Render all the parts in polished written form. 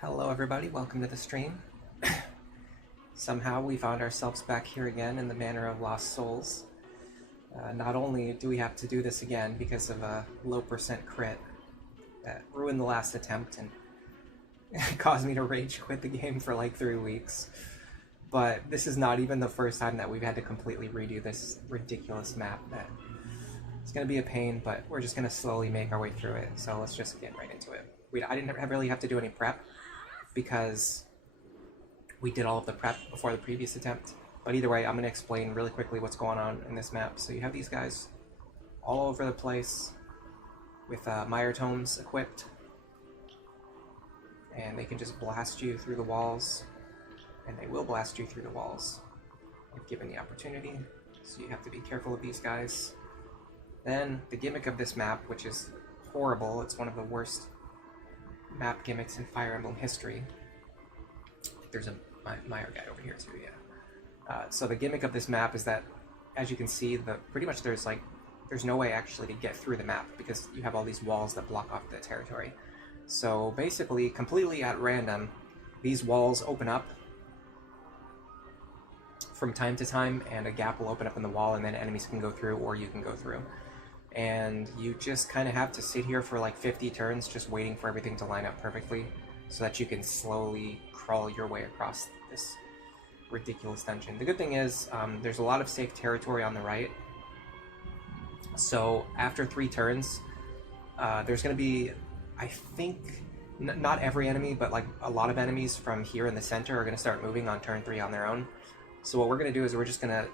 Hello everybody, welcome to the stream. Somehow we found ourselves back here again in the Manor of Lost Souls. Not only do we have to do this again because of a low percent crit that ruined the last attempt and caused me to rage quit the game for like 3 weeks, but this is not even the first time that we've had to completely redo this ridiculous map. That it's going to be a pain, but we're just going to slowly make our way through it, so let's just get right into it. I didn't really have to do any prep, because we did all of the prep before the previous attempt. But either way, I'm going to explain really quickly what's going on in this map. So you have these guys all over the place with Mire Tomes equipped, and they can just blast you through the walls, and they will blast you through the walls if given the opportunity. So you have to be careful of these guys. Then the gimmick of this map, which is horrible, it's one of the worst map gimmicks in Fire Emblem history. There's a Mire guy over here too, yeah. So the gimmick of this map is that, as you can see, pretty much there's no way actually to get through the map because you have all these walls that block off the territory. So basically, completely at random, these walls open up from time to time, and a gap will open up in the wall, and then enemies can go through, or you can go through. And you just kind of have to sit here for like 50 turns just waiting for everything to line up perfectly so that you can slowly crawl your way across this ridiculous dungeon. The good thing is there's a lot of safe territory on the right, so after 3 turns there's going to be, I think, not every enemy, but like a lot of enemies from here in the center are going to start moving on turn 3 on their own. So what we're going to do is we're just going to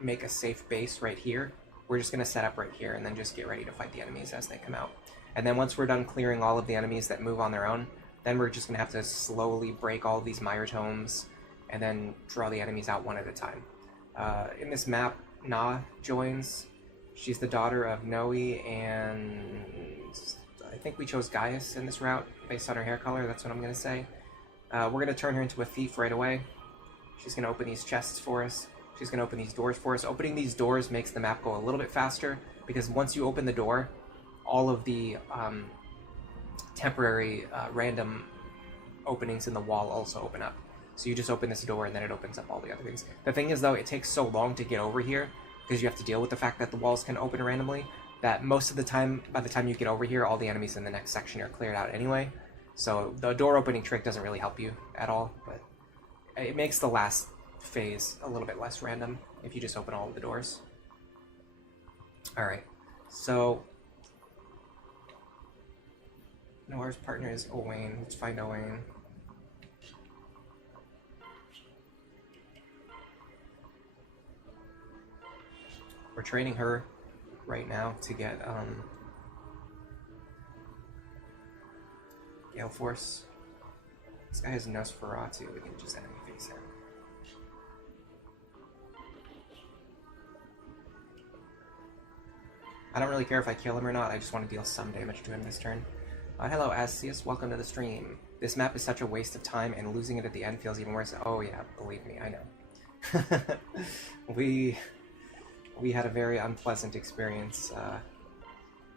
make a safe base right here. We're just going to set up right here and then just get ready to fight the enemies as they come out. And then once we're done clearing all of the enemies that move on their own, then we're just going to have to slowly break all of these Mire Tomes and then draw the enemies out one at a time. In this map, Na joins. She's the daughter of Noe, and I think we chose Gaius in this route based on her hair color. That's what I'm going to say. We're going to turn her into a thief right away. She's going to open these chests for us. She's going to open these doors for us. Opening these doors makes the map go a little bit faster, because once you open the door, all of the temporary random openings in the wall also open up. So you just open this door and then it opens up all the other things. The thing is, though, it takes so long to get over here because you have to deal with the fact that the walls can open randomly, that most of the time, by the time you get over here, all the enemies in the next section are cleared out anyway. So the door opening trick doesn't really help you at all, but it makes the last phase a little bit less random if you just open all of the doors. Alright, so Noir's partner is Owain. Let's find Owain. We're training her right now to get Gale Force. This guy has Nosferatu. We can just enemy face him. I don't really care if I kill him or not, I just want to deal some damage to him this turn. Hello, Asius, welcome to the stream. This map is such a waste of time, and losing it at the end feels even worse. Oh yeah, believe me, I know. We had a very unpleasant experience.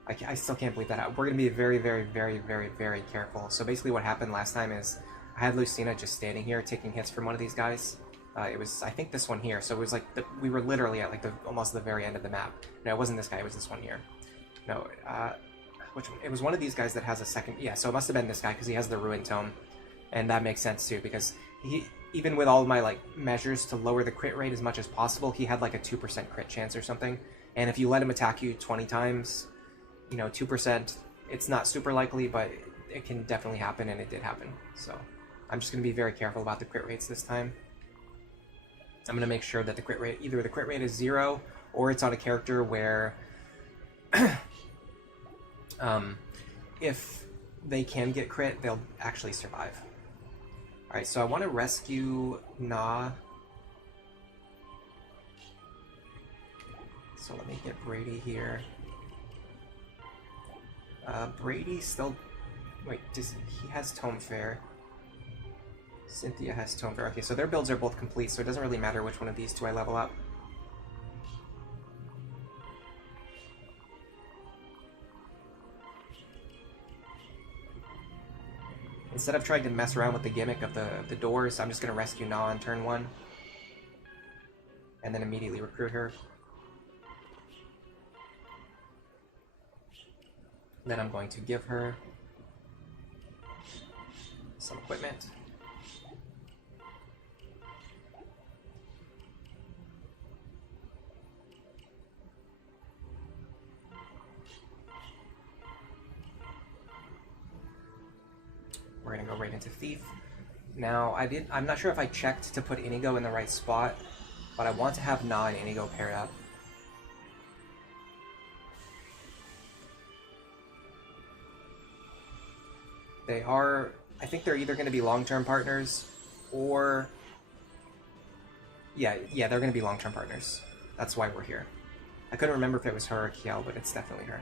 I still can't believe that. We're going to be very, very, very, very, very careful. So basically what happened last time is I had Lucina just standing here taking hits from one of these guys. It was, I think, this one here. So it was like, we were literally at like almost the very end of the map. No, it wasn't this guy, it was this one here. No, which one? It was one of these guys that has a second, yeah, so it must have been this guy because he has the Ruin Tome. And that makes sense too, because even with all of my like measures to lower the crit rate as much as possible, he had like a 2% crit chance or something. And if you let him attack you 20 times, you know, 2%, it's not super likely, but it can definitely happen, and it did happen. So I'm just going to be very careful about the crit rates this time. I'm going to make sure that the crit rate, either the crit rate is 0, or it's on a character where if they can get crit, they'll actually survive. Alright, so I want to rescue Na. So let me get Brady here. Brady still... Wait, he has Tome Fair. Cynthia has Tome Fair. Okay, so their builds are both complete, so it doesn't really matter which one of these two I level up. Instead of trying to mess around with the gimmick of the doors, I'm just going to rescue Na on turn 1. And then immediately recruit her. Then I'm going to give her some equipment. We're gonna go right into Thief. Now, I'm not sure if I checked to put Inigo in the right spot, but I want to have Na and Inigo paired up. They are, I think they're either going to be long-term partners, or... Yeah, they're going to be long-term partners. That's why we're here. I couldn't remember if it was her or Kiel, but it's definitely her.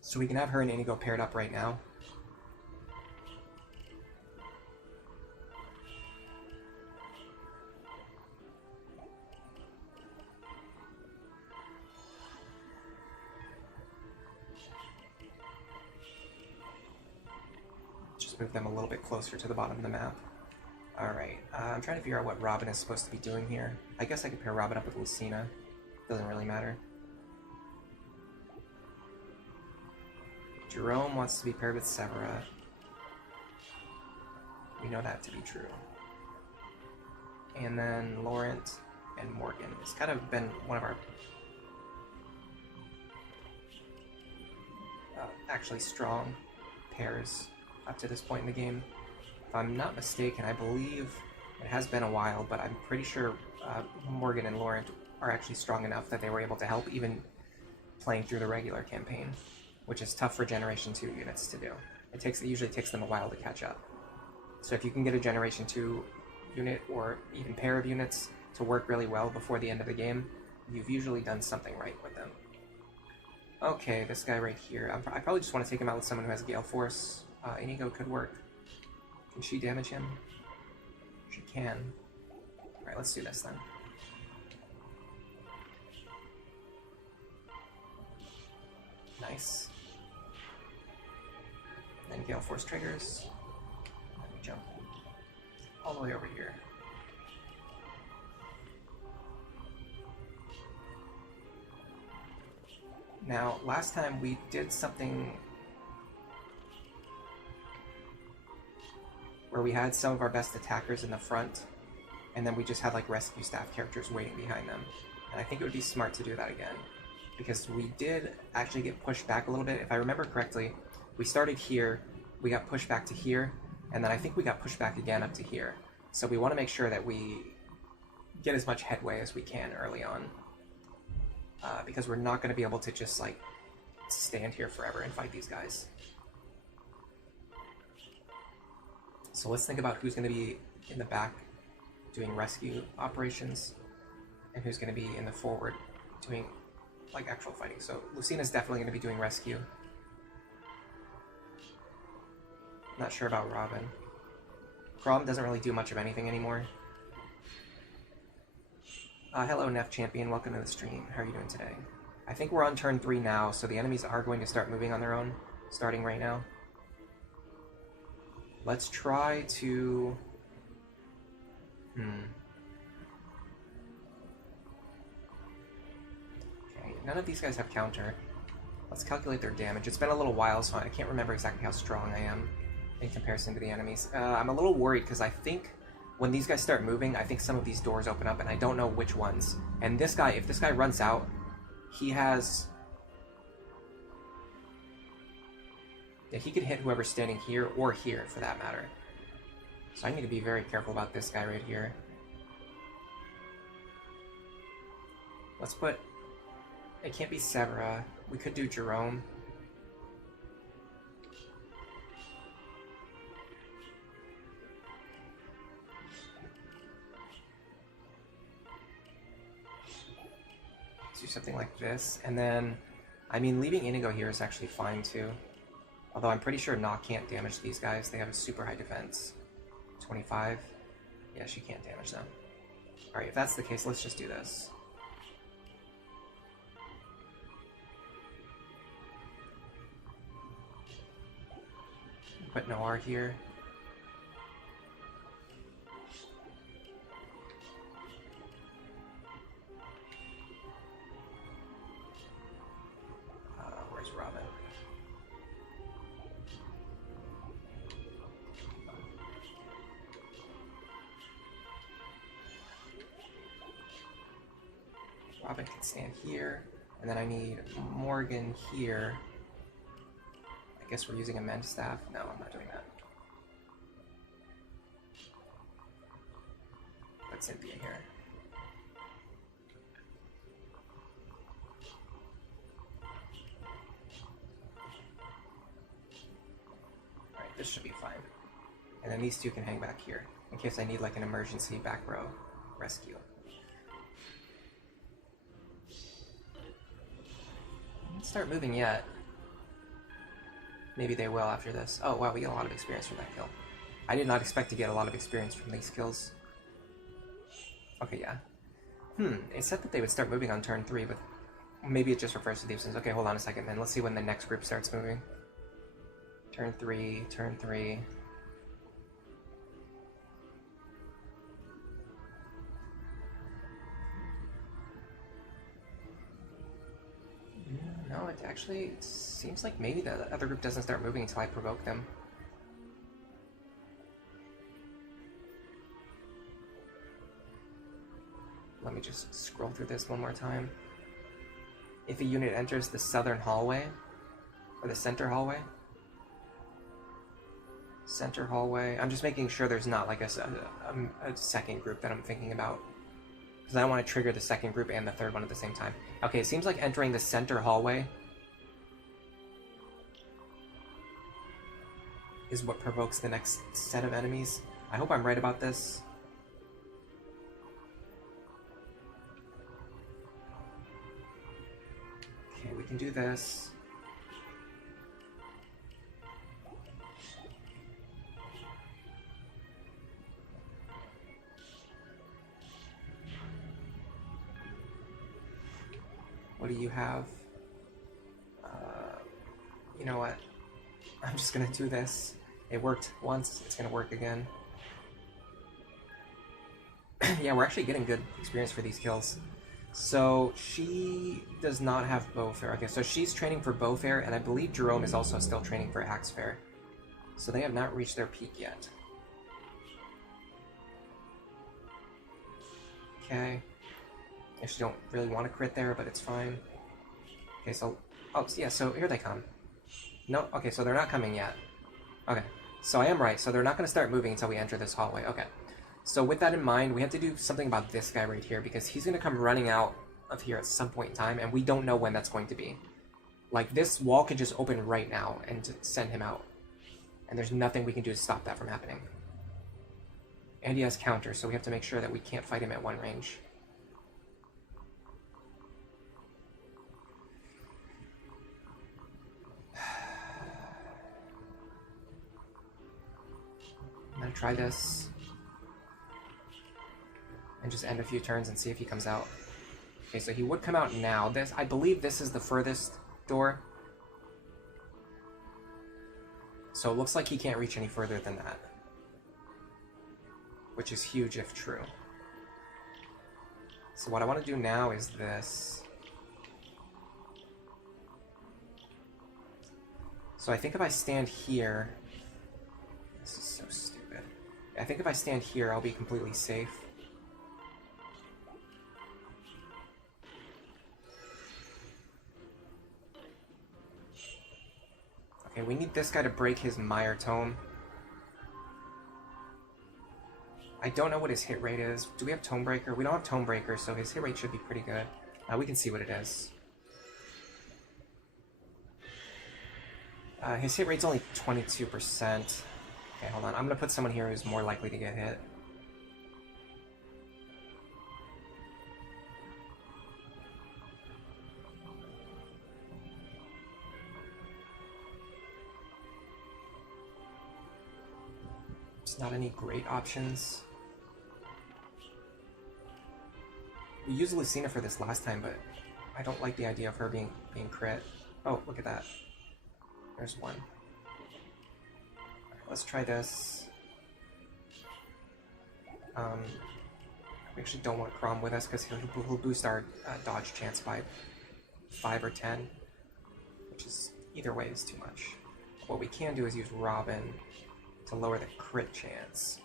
So we can have her and Inigo paired up right now. Move them a little bit closer to the bottom of the map. Alright, I'm trying to figure out what Robin is supposed to be doing here. I guess I could pair Robin up with Lucina. Doesn't really matter. Jerome wants to be paired with Severa. We know that to be true. And then Laurent and Morgan. It's kind of been one of our actually strong pairs up to this point in the game. If I'm not mistaken, I believe it has been a while, but I'm pretty sure Morgan and Laurent are actually strong enough that they were able to help even playing through the regular campaign, which is tough for Generation 2 units to do. It usually takes them a while to catch up. So if you can get a Generation 2 unit or even pair of units to work really well before the end of the game, you've usually done something right with them. Okay, this guy right here, I probably just want to take him out with someone who has Gale Force. Inigo could work. Can she damage him? She can. Alright, let's do this then. Nice. Then Gale Force triggers. Let me jump all the way over here. Now, last time we did something where we had some of our best attackers in the front, and then we just had like rescue staff characters waiting behind them. And I think it would be smart to do that again, because we did actually get pushed back a little bit. If I remember correctly, we started here, we got pushed back to here, and then I think we got pushed back again up to here. So we want to make sure that we get as much headway as we can early on, because we're not going to be able to just like stand here forever and fight these guys. So let's think about who's going to be in the back doing rescue operations, and who's going to be in the forward doing like actual fighting. So Lucina's definitely going to be doing rescue. Not sure about Robin. Crom doesn't really do much of anything anymore. Hello Nef Champion, welcome to the stream. How are you doing today? I think we're on turn 3 now, so the enemies are going to start moving on their own, starting right now. Let's try to... Okay, none of these guys have counter. Let's calculate their damage. It's been a little while, so I can't remember exactly how strong I am in comparison to the enemies. I'm a little worried because I think when these guys start moving, I think some of these doors open up and I don't know which ones. And this guy, if this guy runs out, he has... Yeah, he could hit whoever's standing here or here for that matter. So I need to be very careful about this guy right here. Let's put... It can't be Severa. We could do Jerome. Let's do something like this. And then, I mean, leaving Inigo here is actually fine too. Although I'm pretty sure Nock can't damage these guys. They have a super high defense. 25. Yeah, she can't damage them. Alright, if that's the case, let's just do this. Put Noir here. Where's Robin? Robin can stand here, and then I need Morgan here. I guess we're using a Mend Staff. No, I'm not doing that. Put Cynthia here. Alright, this should be fine. And then these two can hang back here, in case I need like an emergency back row rescue. Don't start moving yet. Maybe they will after this. Oh wow, we get a lot of experience from that kill. I did not expect to get a lot of experience from these kills. Okay, yeah. It said that they would start moving on turn 3, but maybe it just refers to these things. Okay, hold on a second then. Let's see when the next group starts moving. Turn 3, turn 3. No, it actually seems like maybe the other group doesn't start moving until I provoke them. Let me just scroll through this one more time. If a unit enters the southern hallway, or the center hallway, I'm just making sure there's not like a second group that I'm thinking about. Because I don't want to trigger the second group and the third one at the same time. Okay, it seems like entering the center hallway is what provokes the next set of enemies. I hope I'm right about this. Okay, we can do this. What do you have? You know what? I'm just gonna do this. It worked once, it's gonna work again. Yeah, we're actually getting good experience for these kills. So she does not have Bowfair. Okay, so she's training for Bowfair, and I believe Jerome is also still training for Axefair. So they have not reached their peak yet. Okay. I actually don't really want to crit there, but it's fine. Okay, so... Oh, yeah, so here they come. No, okay, so they're not coming yet. Okay, so I am right. So they're not going to start moving until we enter this hallway. Okay. So with that in mind, we have to do something about this guy right here, because he's going to come running out of here at some point in time, and we don't know when that's going to be. Like, this wall could just open right now and send him out. And there's nothing we can do to stop that from happening. And he has counter, so we have to make sure that we can't fight him at one range. I'm gonna try this and just end a few turns and see if he comes out. Okay, so he would come out now. I believe this is the furthest door. So it looks like he can't reach any further than that. Which is huge if true. So what I want to do now is this. So I think if I stand here... This is so stupid. I think if I stand here, I'll be completely safe. Okay, we need this guy to break his Mire Tome. I don't know what his hit rate is. Do we have Tome Breaker? We don't have Tome Breaker, so his hit rate should be pretty good. We can see what it is. His hit rate's only 22%. Okay, hold on. I'm gonna put someone here who's more likely to get hit. There's not any great options. We used Lucina for this last time, but I don't like the idea of her being crit. Oh, look at that. There's one. Let's try this. We actually don't want Crom with us because he'll boost our dodge chance by 5 or 10, which is, either way, is too much. What we can do is use Robin to lower the crit chance.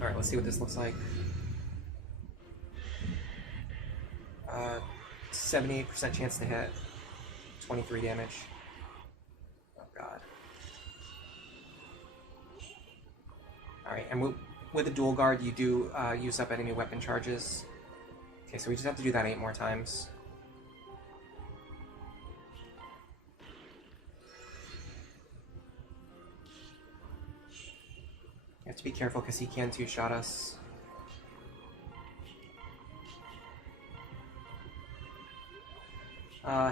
Alright, let's see what this looks like. 78% chance to hit, 23 damage. Oh god. Alright, and with a dual guard, you do use up enemy weapon charges. Okay, so we just have to do that 8 more times. You have to be careful because he can two-shot us.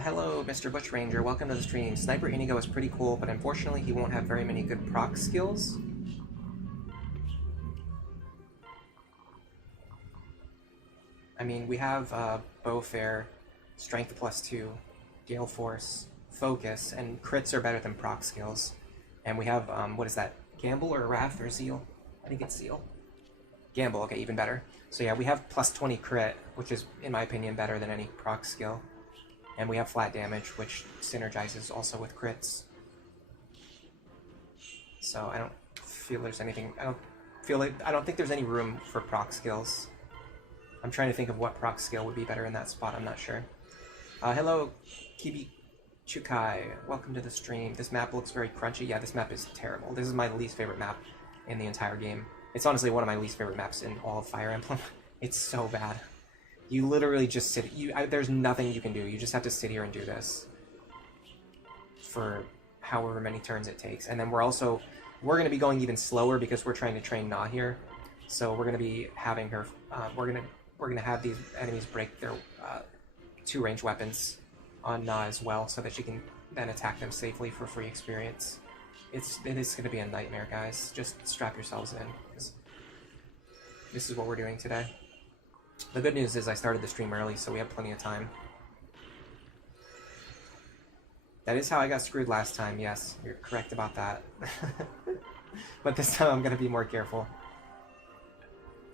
Hello, Mr. Bush Ranger. Welcome to the stream. Sniper Inigo is pretty cool, but unfortunately he won't have very many good proc skills. I mean, we have Bowfair, Strength +2, Gale Force, Focus, and crits are better than proc skills. And we have, what is that? Gamble or Wrath or Zeal? I think it's Zeal. Gamble, okay, even better. So yeah, we have +20 crit, which is, in my opinion, better than any proc skill. And we have flat damage, which synergizes also with crits. So I don't feel there's anything, I don't think there's any room for proc skills. I'm trying to think of what proc skill would be better in that spot, I'm not sure. Hello, Kibi Chukai. Welcome to the stream. This map looks very crunchy. Yeah, this map is terrible. This is my least favorite map in the entire game. It's honestly one of my least favorite maps in all of Fire Emblem. It's so bad. You literally just sit... there's nothing you can do. You just have to sit here and do this for however many turns it takes. And then we're going to be going even slower because we're trying to train Na here. So we're going to be having her... we're going to have these enemies break their 2-range weapons on Na as well, so that she can then attack them safely for free experience. It is going to be a nightmare, guys. Just strap yourselves in, because this is what we're doing today. The good news is I started the stream early, so we have plenty of time. That is how I got screwed last time, yes. You're correct about that. But this time I'm going to be more careful.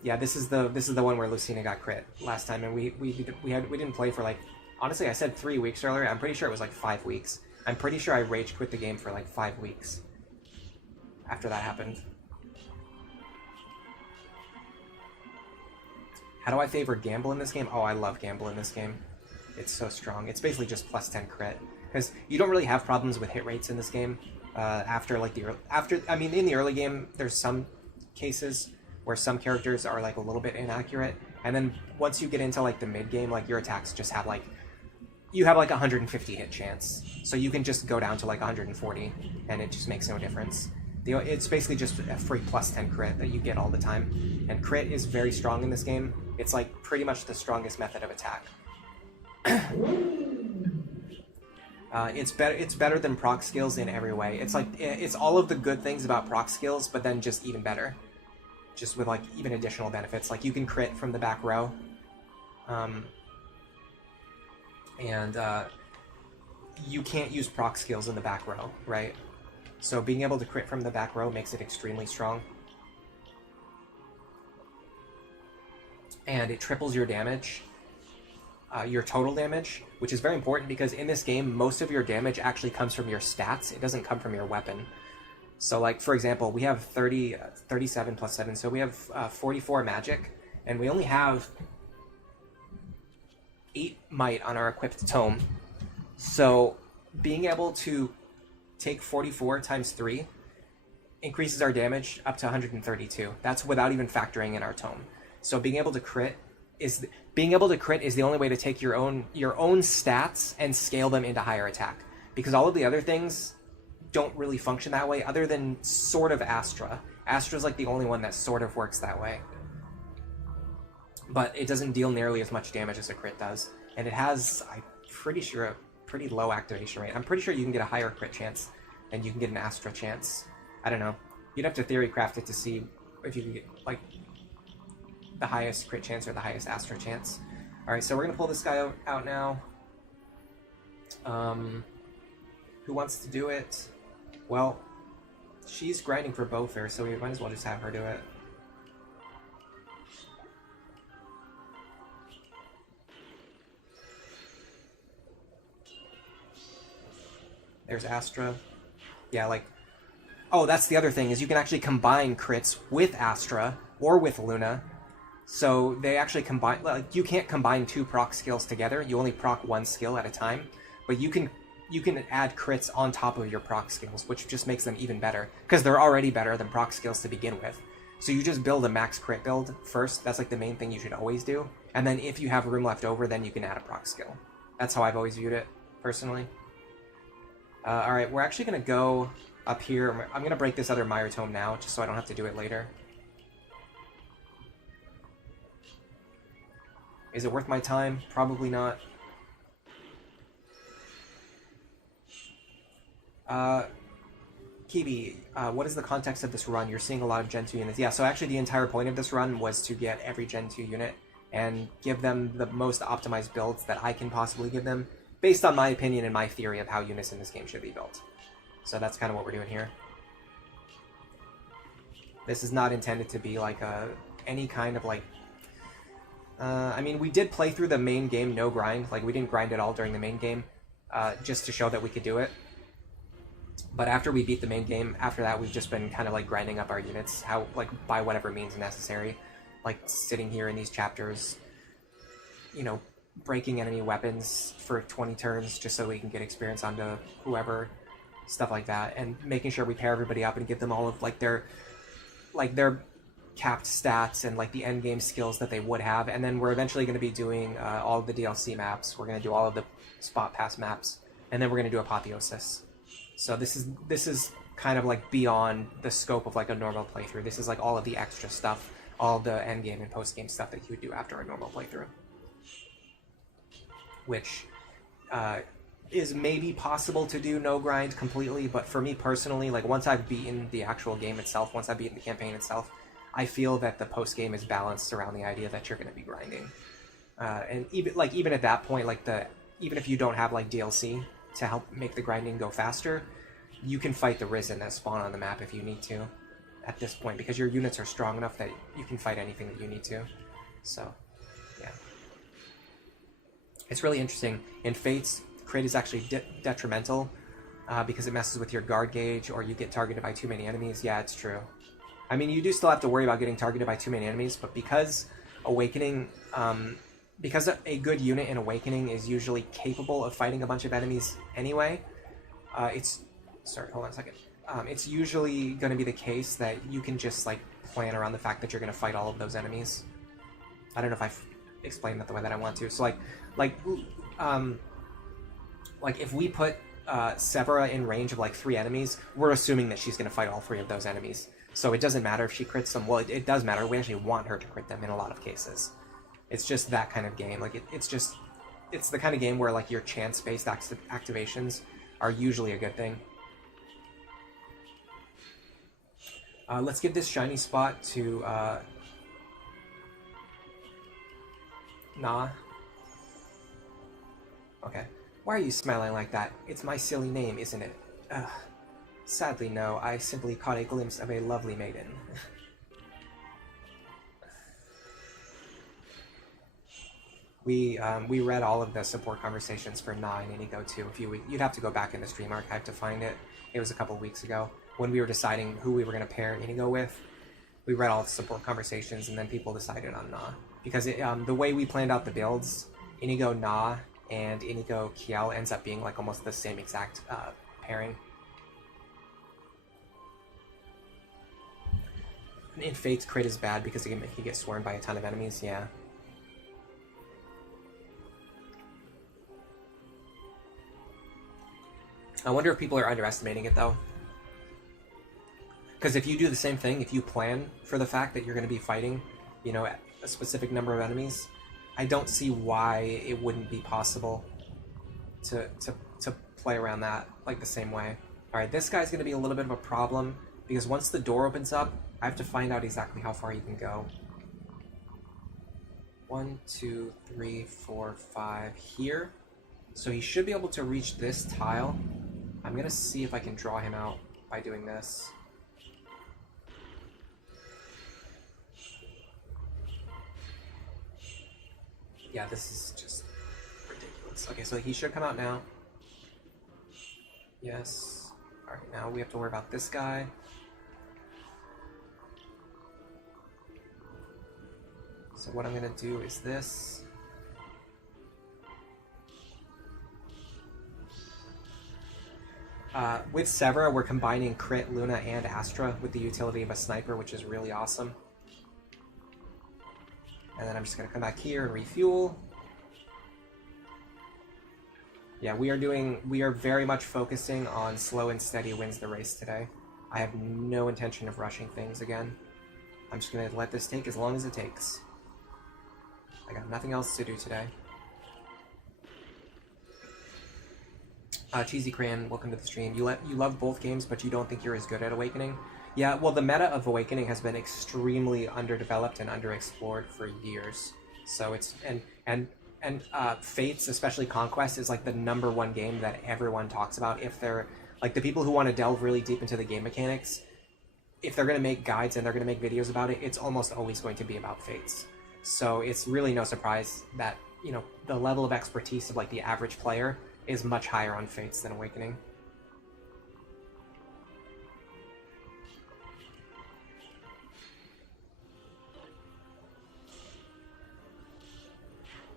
Yeah, this is the one where Lucina got crit last time, and we didn't play for like, honestly, I said 3 weeks earlier. I'm pretty sure it was like 5 weeks. I'm pretty sure I rage quit the game for like 5 weeks after that happened. How do I favor Gamble in this game? Oh, I love Gamble in this game. It's so strong. It's basically just +10 crit, because you don't really have problems with hit rates in this game. I mean, in the early game, there's some cases where some characters are like a little bit inaccurate, and then once you get into like the mid game, like your attacks just have like, you have like 150 hit chance, so you can just go down to like 140, and it just makes no difference. It's basically just a free +10 crit that you get all the time, and crit is very strong in this game. It's like pretty much the strongest method of attack. It's better than proc skills in every way. It's like, it's all of the good things about proc skills, but then just even better. Just with like even additional benefits. Like you can crit from the back row. You can't use proc skills in the back row, right? So being able to crit from the back row makes it extremely strong. And it triples your damage, your total damage, which is very important because in this game, most of your damage actually comes from your stats. It doesn't come from your weapon. So like, for example, we have 37 plus 7, so we have 44 magic, and we only have 8 might on our equipped tome. So being able to take 44 times 3 increases our damage up to 132. That's without even factoring in our tome. So being able to crit is the only way to take your own stats and scale them into higher attack, because all of the other things don't really function that way, other than sort of Astra. Astra's like the only one that sort of works that way. But it doesn't deal nearly as much damage as a crit does. And it has, I'm pretty sure, a pretty low activation rate. I'm pretty sure you can get a higher crit chance than you can get an Astra chance. I don't know. You'd have to theory craft it to see if you can get, like, the highest crit chance or the highest Astra chance. Alright, so we're going to pull this guy out now. Who wants to do it? Well, she's grinding for Bowfair, so we might as well just have her do it. There's Astra. Yeah, like... Oh, that's the other thing, is you can actually combine crits with Astra, or with Luna. So they actually combine... Like, you can't combine 2 proc skills together, you only proc 1 skill at a time. But you can add crits on top of your proc skills, which just makes them even better. Because they're already better than proc skills to begin with. So you just build a max crit build first, that's like the main thing you should always do. And then if you have room left over, then you can add a proc skill. That's how I've always viewed it, personally. Alright, we're actually going to go up here. I'm going to break this other Mire Tome now, just so I don't have to do it later. Is it worth my time? Probably not. Kibi, what is the context of this run? You're seeing a lot of Gen 2 units. Yeah, so actually the entire point of this run was to get every Gen 2 unit and give them the most optimized builds that I can possibly give them, based on my opinion and my theory of how units in this game should be built. So that's kind of what we're doing here. This is not intended to be like any kind of like... I mean, we did play through the main game no grind. Like, we didn't grind at all during the main game, just to show that we could do it. But after we beat the main game, after that we've just been kind of like grinding up our units, by whatever means necessary. Like sitting here in these chapters, you know, breaking enemy weapons for 20 turns just so we can get experience onto whoever, stuff like that, and making sure we pair everybody up and give them all of like their capped stats and like the end game skills that they would have. And then we're eventually going to be doing all of the DLC maps. We're going to do all of the spot pass maps, and then we're going to do Apotheosis. So this is kind of like beyond the scope of like a normal playthrough. This is like all of the extra stuff, all the endgame and post-game stuff that you would do after a normal playthrough. Which is maybe possible to do no grind completely, but for me personally, like once I've beaten the actual game itself, once I've beaten the campaign itself, I feel that the post-game is balanced around the idea that you're going to be grinding. And even at that point, like even if you don't have like DLC to help make the grinding go faster, you can fight the Risen that spawn on the map if you need to at this point, because your units are strong enough that you can fight anything that you need to. So, yeah. It's really interesting. In Fates, crit is actually detrimental because it messes with your guard gauge, or you get targeted by too many enemies. Yeah, it's true. I mean, you do still have to worry about getting targeted by too many enemies, but because Awakening... because a good unit in Awakening is usually capable of fighting a bunch of enemies anyway, sorry, hold on a second. It's usually going to be the case that you can just, like, plan around the fact that you're going to fight all of those enemies. I don't know if I've explained that the way that I want to. So, like if we put Severa in range of, like, 3 enemies, we're assuming that she's going to fight all 3 of those enemies. So it doesn't matter if she crits them. Well, it does matter. We actually want her to crit them in a lot of cases. It's just that kind of game. Like, it's the kind of game where, like, your chance-based activations are usually a good thing. Let's give this shiny spot to, Nah. Okay. Why are you smiling like that? It's my silly name, isn't it? Ugh. Sadly, no. I simply caught a glimpse of a lovely maiden. We read all of the support conversations for Na and Inigo too. You'd have to go back in the stream archive to find it. It was a couple weeks ago when we were deciding who we were going to pair Inigo with. We read all the support conversations, and then people decided on Na, because the way we planned out the builds, Inigo Na and Inigo Kiel ends up being like almost the same exact pairing. In Fate's crit is bad because he gets swarmed by a ton of enemies. Yeah. I wonder if people are underestimating it, though. Because if you do the same thing, if you plan for the fact that you're going to be fighting, you know, a specific number of enemies, I don't see why it wouldn't be possible to play around that, like, the same way. Alright, this guy's going to be a little bit of a problem, because once the door opens up, I have to find out exactly how far you can go. 1, 2, 3, 4, 5 here. So he should be able to reach this tile. I'm gonna see if I can draw him out by doing this. Yeah, this is just ridiculous. Okay, so he should come out now. Yes. Alright, now we have to worry about this guy. So what I'm gonna do is this. With Severa, we're combining Crit, Luna, and Astra with the utility of a Sniper, which is really awesome. And then I'm just going to come back here and refuel. Yeah, we are very much focusing on slow and steady wins the race today. I have no intention of rushing things again. I'm just going to let this take as long as it takes. I got nothing else to do today. Cheesy Crayon, welcome to the stream. You love both games, but you don't think you're as good at Awakening. Yeah, well, the meta of Awakening has been extremely underdeveloped and underexplored for years. So it's and Fates, especially Conquest, is like the #1 game that everyone talks about. If they're like the people who want to delve really deep into the game mechanics, if they're going to make guides and they're going to make videos about it, it's almost always going to be about Fates. So it's really no surprise that, you know, the level of expertise of like the average player is much higher on Fates than Awakening.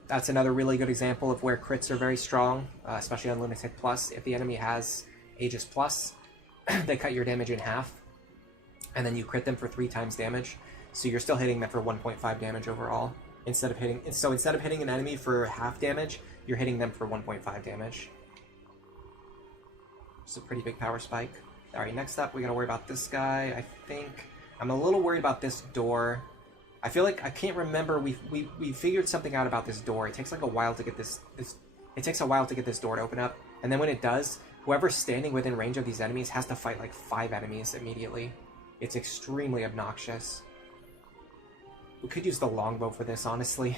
That's another really good example of where crits are very strong, especially on Lunatic Plus. If the enemy has Aegis Plus, they cut your damage in half, and then you crit them for 3 times damage. So you're still hitting them for 1.5 damage overall. Instead of hitting an enemy for half damage, you're hitting them for 1.5 damage. It's a pretty big power spike. Alright, next up, we gotta worry about this guy. I think I'm a little worried about this door. I feel like I can't remember. We figured something out about this door. It takes like a while to get this door to open up, and then when it does, whoever's standing within range of these enemies has to fight like 5 enemies immediately. It's extremely obnoxious. We could use the longbow for this, honestly.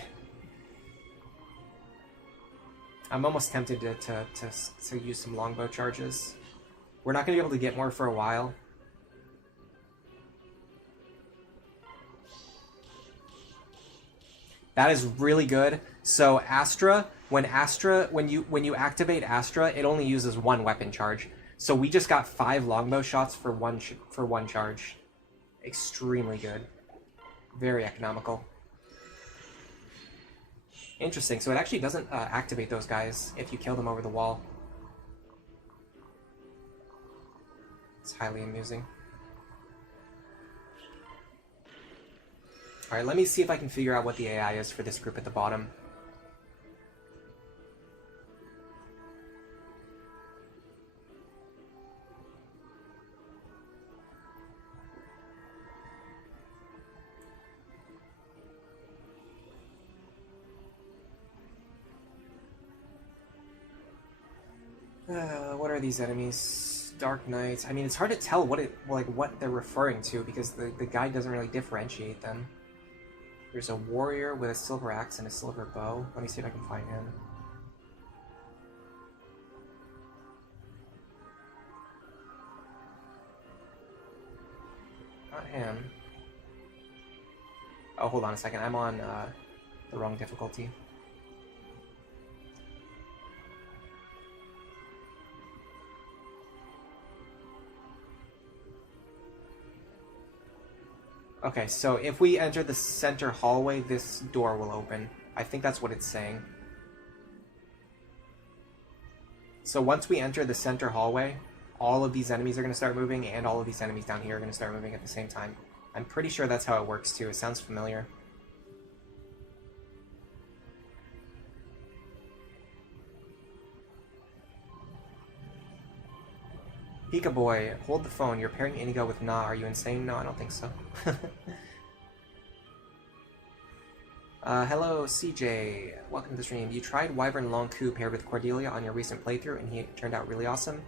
I'm almost tempted to use some longbow charges. We're not going to be able to get more for a while. That is really good. So Astra, when you activate Astra, it only uses 1 weapon charge. So we just got 5 longbow shots for one charge. Extremely good. Very economical. Interesting. So it actually doesn't activate those guys if you kill them over the wall. It's highly amusing. Alright, let me see if I can figure out what the AI is for this group at the bottom. What are these enemies? Dark Knights. I mean, it's hard to tell what they're referring to because the guide doesn't really differentiate them. There's a warrior with a silver axe and a silver bow. Let me see if I can find him. Not him. Oh, hold on a second. I'm on the wrong difficulty. Okay, so if we enter the center hallway, this door will open. I think that's what it's saying. So once we enter the center hallway, all of these enemies are going to start moving, and all of these enemies down here are going to start moving at the same time. I'm pretty sure that's how it works, too. It sounds familiar. Pika Boy, hold the phone. You're pairing Inigo with Na. Are you insane? No, I don't think so. Hello, CJ. Welcome to the stream. You tried Wyvern Long Coup paired with Cordelia on your recent playthrough, and he turned out really awesome.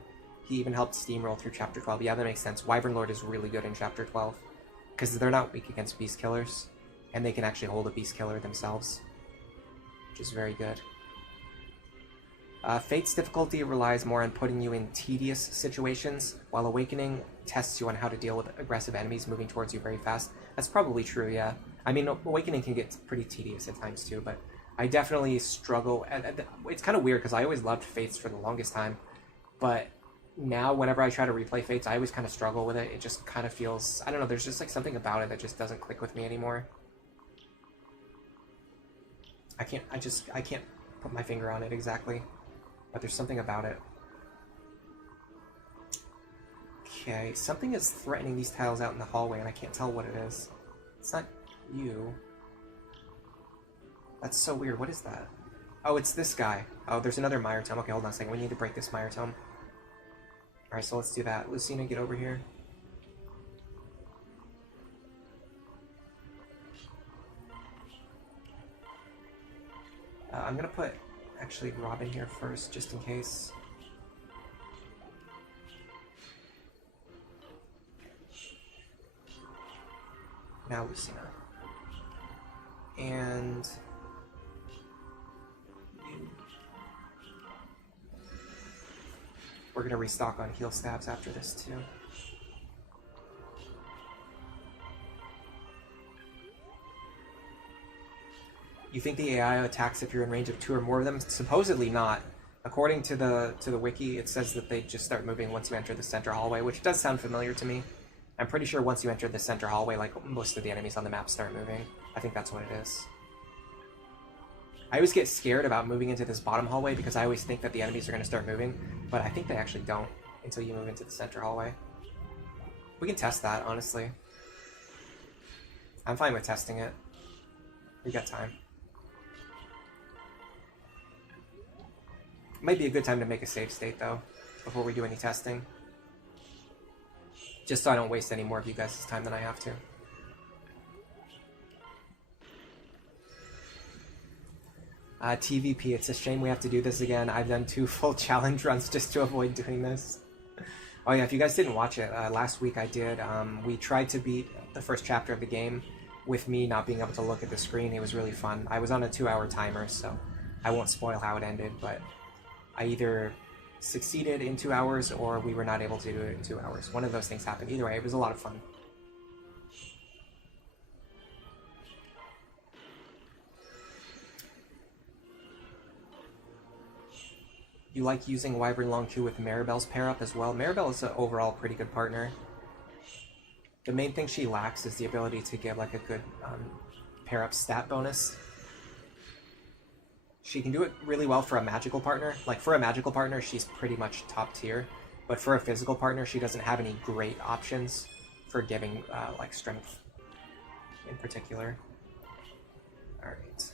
He even helped steamroll through Chapter 12. Yeah, that makes sense. Wyvern Lord is really good in Chapter 12, because they're not weak against Beast Killers, and they can actually hold a Beast Killer themselves, which is very good. Fate's difficulty relies more on putting you in tedious situations, while Awakening tests you on how to deal with aggressive enemies moving towards you very fast. That's probably true, yeah. I mean, Awakening can get pretty tedious at times too, but I definitely struggle. It's kind of weird because I always loved Fates for the longest time, but now whenever I try to replay Fates, I always kind of struggle with it. It just kind of feels, I don't know, there's just like something about it that just doesn't click with me anymore. I can't put my finger on it exactly, but there's something about it. Okay, something is threatening these tiles out in the hallway, and I can't tell what it is. It's not you. That's so weird. What is that? Oh, it's this guy. Oh, there's another Mire Tome. Okay, hold on a second. We need to break this Mire Tome. Alright, so let's do that. Lucina, get over here. I'm gonna put, actually, Robin here first, just in case. Now Lucina. And we're gonna restock on heal stabs after this too. You think the AI attacks if you're in range of 2 or more of them? Supposedly not. According to the wiki, it says that they just start moving once you enter the center hallway, which does sound familiar to me. I'm pretty sure once you enter the center hallway, like, most of the enemies on the map start moving. I think that's what it is. I always get scared about moving into this bottom hallway because I always think that the enemies are going to start moving, but I think they actually don't until you move into the center hallway. We can test that, honestly. I'm fine with testing it. We got time. Might be a good time to make a save state, though, before we do any testing. Just so I don't waste any more of you guys' time than I have to. TVP, it's a shame we have to do this again. I've done 2 full challenge runs just to avoid doing this. Oh yeah, if you guys didn't watch it, last week I did. We tried to beat the first chapter of the game with me not being able to look at the screen. It was really fun. I was on a 2-hour timer, so I won't spoil how it ended, but I either succeeded in 2 hours or we were not able to do it in 2 hours. One of those things happened. Either way, it was a lot of fun. You like using Wyvern Long Q with Maribel's pair-up as well. Maribel is an overall pretty good partner. The main thing she lacks is the ability to give like a good pair-up stat bonus. She can do it really well for a magical partner. Like, for a magical partner, she's pretty much top tier. But for a physical partner, she doesn't have any great options for giving, like, strength in particular. Alright.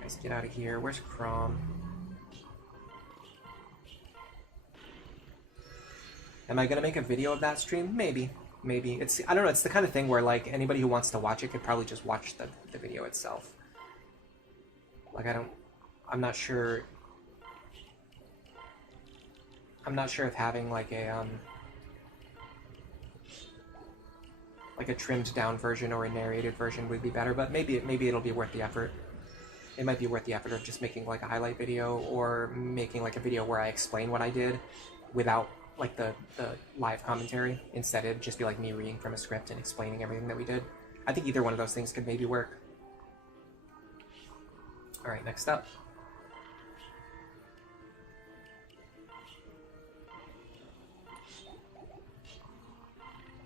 Guys, get out of here. Where's Crom? Am I gonna make a video of that stream? Maybe. Maybe. It's, I don't know, it's the kind of thing where, like, anybody who wants to watch it could probably just watch the video itself. Like, I'm not sure if having, like a trimmed down version or a narrated version would be better, but maybe it'll be worth the effort. It might be worth the effort of just making, like, a highlight video, or making, like, a video where I explain what I did without, like, the live commentary. Instead, it'd just be, like, me reading from a script and explaining everything that we did. I think either one of those things could maybe work. Alright, next up.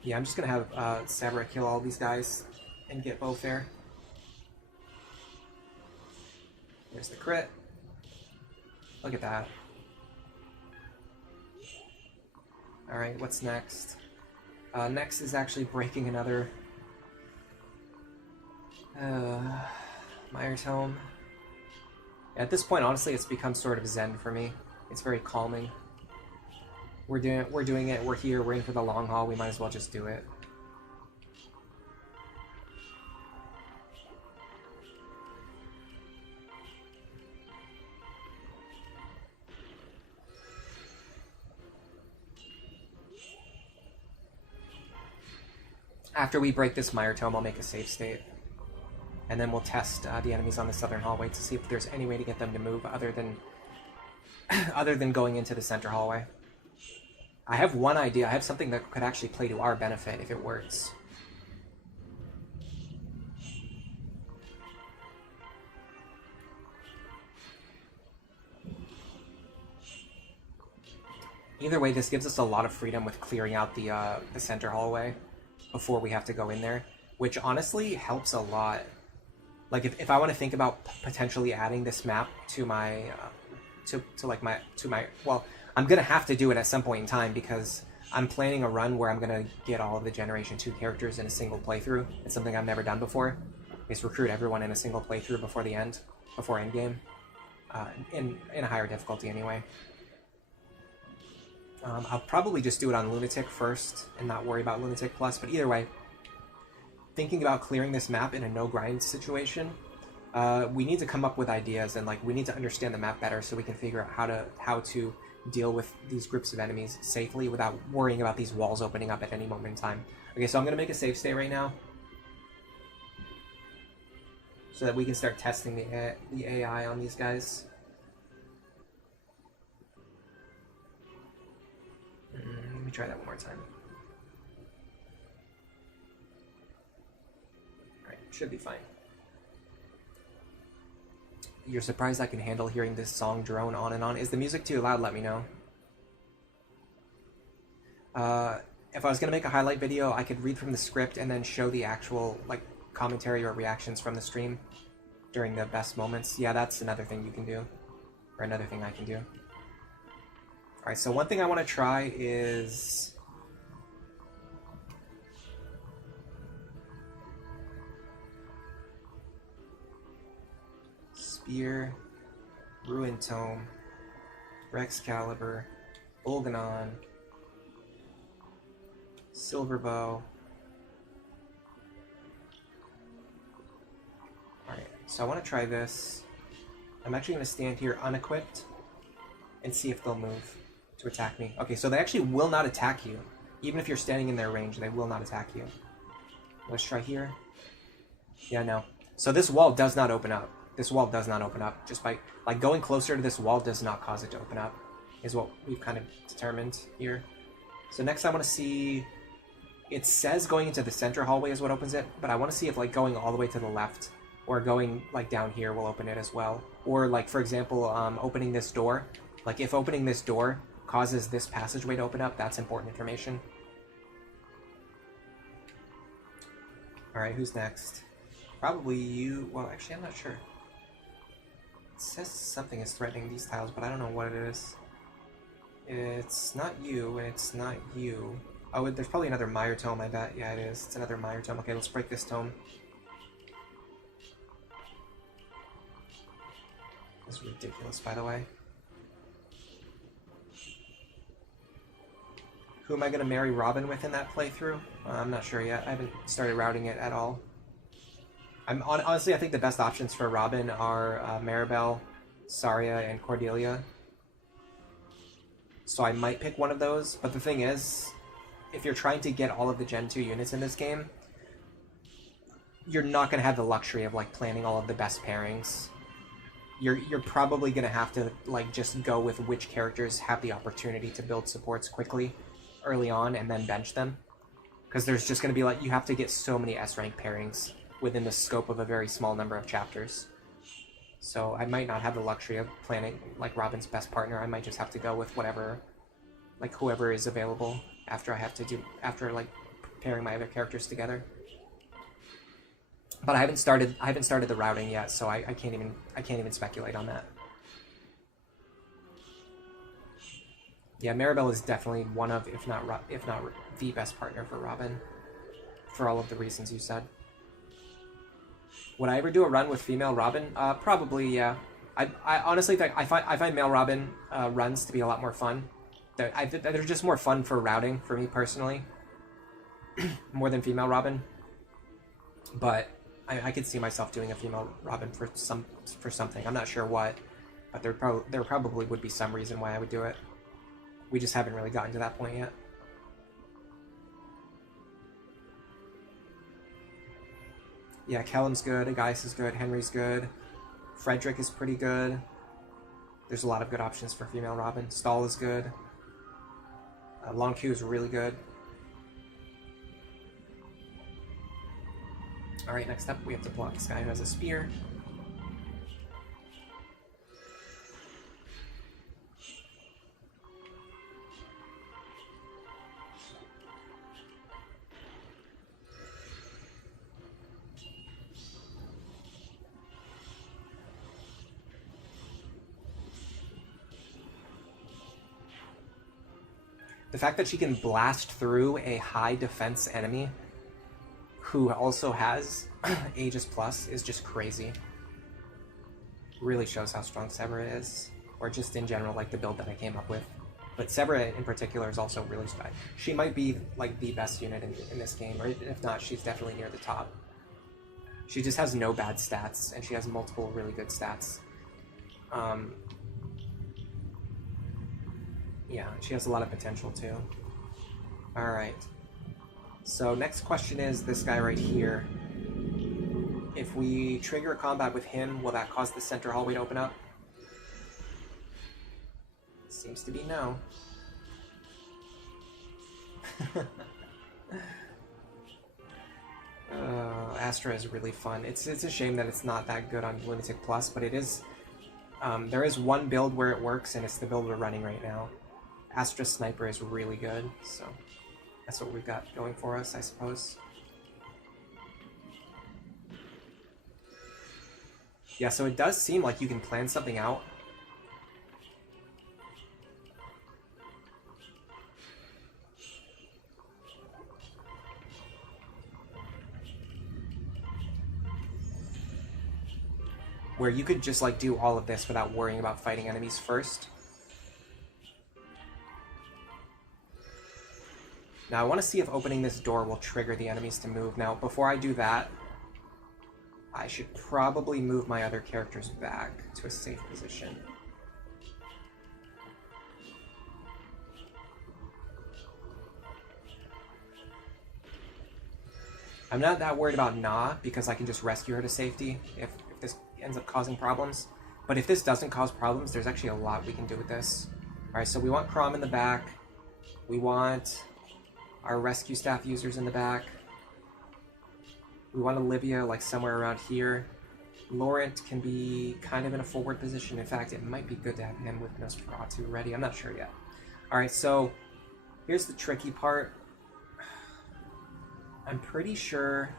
Yeah, I'm just gonna have Sabra kill all these guys and get both there. There's the crit. Look at that. Alright, what's next? Next is actually breaking another Mire Tome. At this point, honestly, it's become sort of zen for me. It's very calming. We're doing it, we're here, we're in for the long haul, we might as well just do it. After we break this Mire Tome, I'll make a save state. And then we'll test the enemies on the southern hallway to see if there's any way to get them to move other than other than going into the center hallway. I have one idea. I have something that could actually play to our benefit if it works. Either way, this gives us a lot of freedom with clearing out the center hallway before we have to go in there, which honestly helps a lot. Like if I want to think about potentially adding this map to my well, I'm gonna have to do it at some point in time because I'm planning a run where I'm gonna get all of the Generation 2 characters in a single playthrough. It's something I've never done before. Is recruit everyone in a single playthrough before endgame, in a higher difficulty anyway. I'll probably just do it on Lunatic first and not worry about Lunatic Plus, but either way, thinking about clearing this map in a no-grind situation, we need to come up with ideas and we need to understand the map better so we can figure out how to deal with these groups of enemies safely without worrying about these walls opening up at any moment in time. Okay, so I'm going to make a save state right now so that we can start testing the AI on these guys. Let me try that one more time. Alright, should be fine. You're surprised I can handle hearing this song drone on and on. Is the music too loud? Let me know. If I was going to make a highlight video, I could read from the script and then show the actual commentary or reactions from the stream during the best moments. Yeah, that's another thing you can do. Or another thing I can do. Alright, so one thing I want to try is... Spear, Ruin Tome, Rexcalibur, Olganon, Silver Bow. Alright, so I want to try this. I'm actually going to stand here unequipped and see if they'll move to attack me. Okay, so they actually will not attack you. Even if you're standing in their range, they will not attack you. Let's try here. Yeah, no. So this wall does not open up. This wall does not open up. Just by going closer to this wall does not cause it to open up, is what we've kind of determined here. So next I want to see... It says going into the center hallway is what opens it, but I want to see if going all the way to the left or going down here will open it as well. Or for example, opening this door. If opening this door causes this passageway to open up, that's important information. Alright, who's next? Probably you. Well, actually, I'm not sure. It says something is threatening these tiles, but I don't know what it is. It's not you, and it's not you. Oh, there's probably another Mire Tome, I bet. Yeah, it is. It's another Mire Tome. Okay, let's break this tome. That's ridiculous, by the way. Who am I going to marry Robin with in that playthrough? I'm not sure yet. I haven't started routing it at all. Honestly, I think the best options for Robin are Maribel, Saria, and Cordelia. So I might pick one of those, but the thing is, if you're trying to get all of the Gen 2 units in this game, you're not going to have the luxury of planning all of the best pairings. You're probably going to have to just go with which characters have the opportunity to build supports quickly early on and then bench them. Because there's just going to be you have to get so many S-rank pairings within the scope of a very small number of chapters. So I might not have the luxury of planning Robin's best partner. I might just have to go with whatever, whoever is available after pairing my other characters together. But I haven't started the routing yet, so I can't even speculate on that. Yeah, Maribel is definitely one of, if not the best partner for Robin, for all of the reasons you said. Would I ever do a run with female Robin? Probably, yeah. I honestly think I find male Robin runs to be a lot more fun. They're just more fun for routing for me personally, more than female Robin. But I could see myself doing a female Robin for something. I'm not sure what, but there probably would be some reason why I would do it. We just haven't really gotten to that point yet. Yeah, Callum's good, Agais is good, Henry's good, Frederick is pretty good. There's a lot of good options for female Robin. Stall is good. Long Q is really good. Alright, next up we have to block this guy who has a spear. The fact that she can blast through a high defense enemy who also has Aegis Plus is just crazy. Really shows how strong Sebra is, or just in general, like the build that I came up with. But Sebra in particular is also really strong. She might be like the best unit in this game, or if not, she's definitely near the top. She just has no bad stats, and she has multiple really good stats. Yeah, she has a lot of potential too. Alright. So next question is this guy right here. If we trigger a combat with him, will that cause the center hallway to open up? Seems to be no. Astra is really fun. It's a shame that it's not that good on Lunatic Plus, but it is. There is one build where it works, and it's the build we're running right now. Astra Sniper is really good, so that's what we've got going for us, I suppose. Yeah, so it does seem like you can plan something out. Where you could just like do all of this without worrying about fighting enemies first. Now I want to see if opening this door will trigger the enemies to move. Now before I do that, I should probably move my other characters back to a safe position. I'm not that worried about Na, because I can just rescue her to safety if this ends up causing problems. But if this doesn't cause problems, there's actually a lot we can do with this. Alright, so we want Chrom in the back. We want our rescue staff users in the back. We want Olivia like somewhere around here. Laurent can be kind of in a forward position. In fact, it might be good to have him with Nosferatu ready. I'm not sure yet. Alright, so here's the tricky part. I'm pretty sure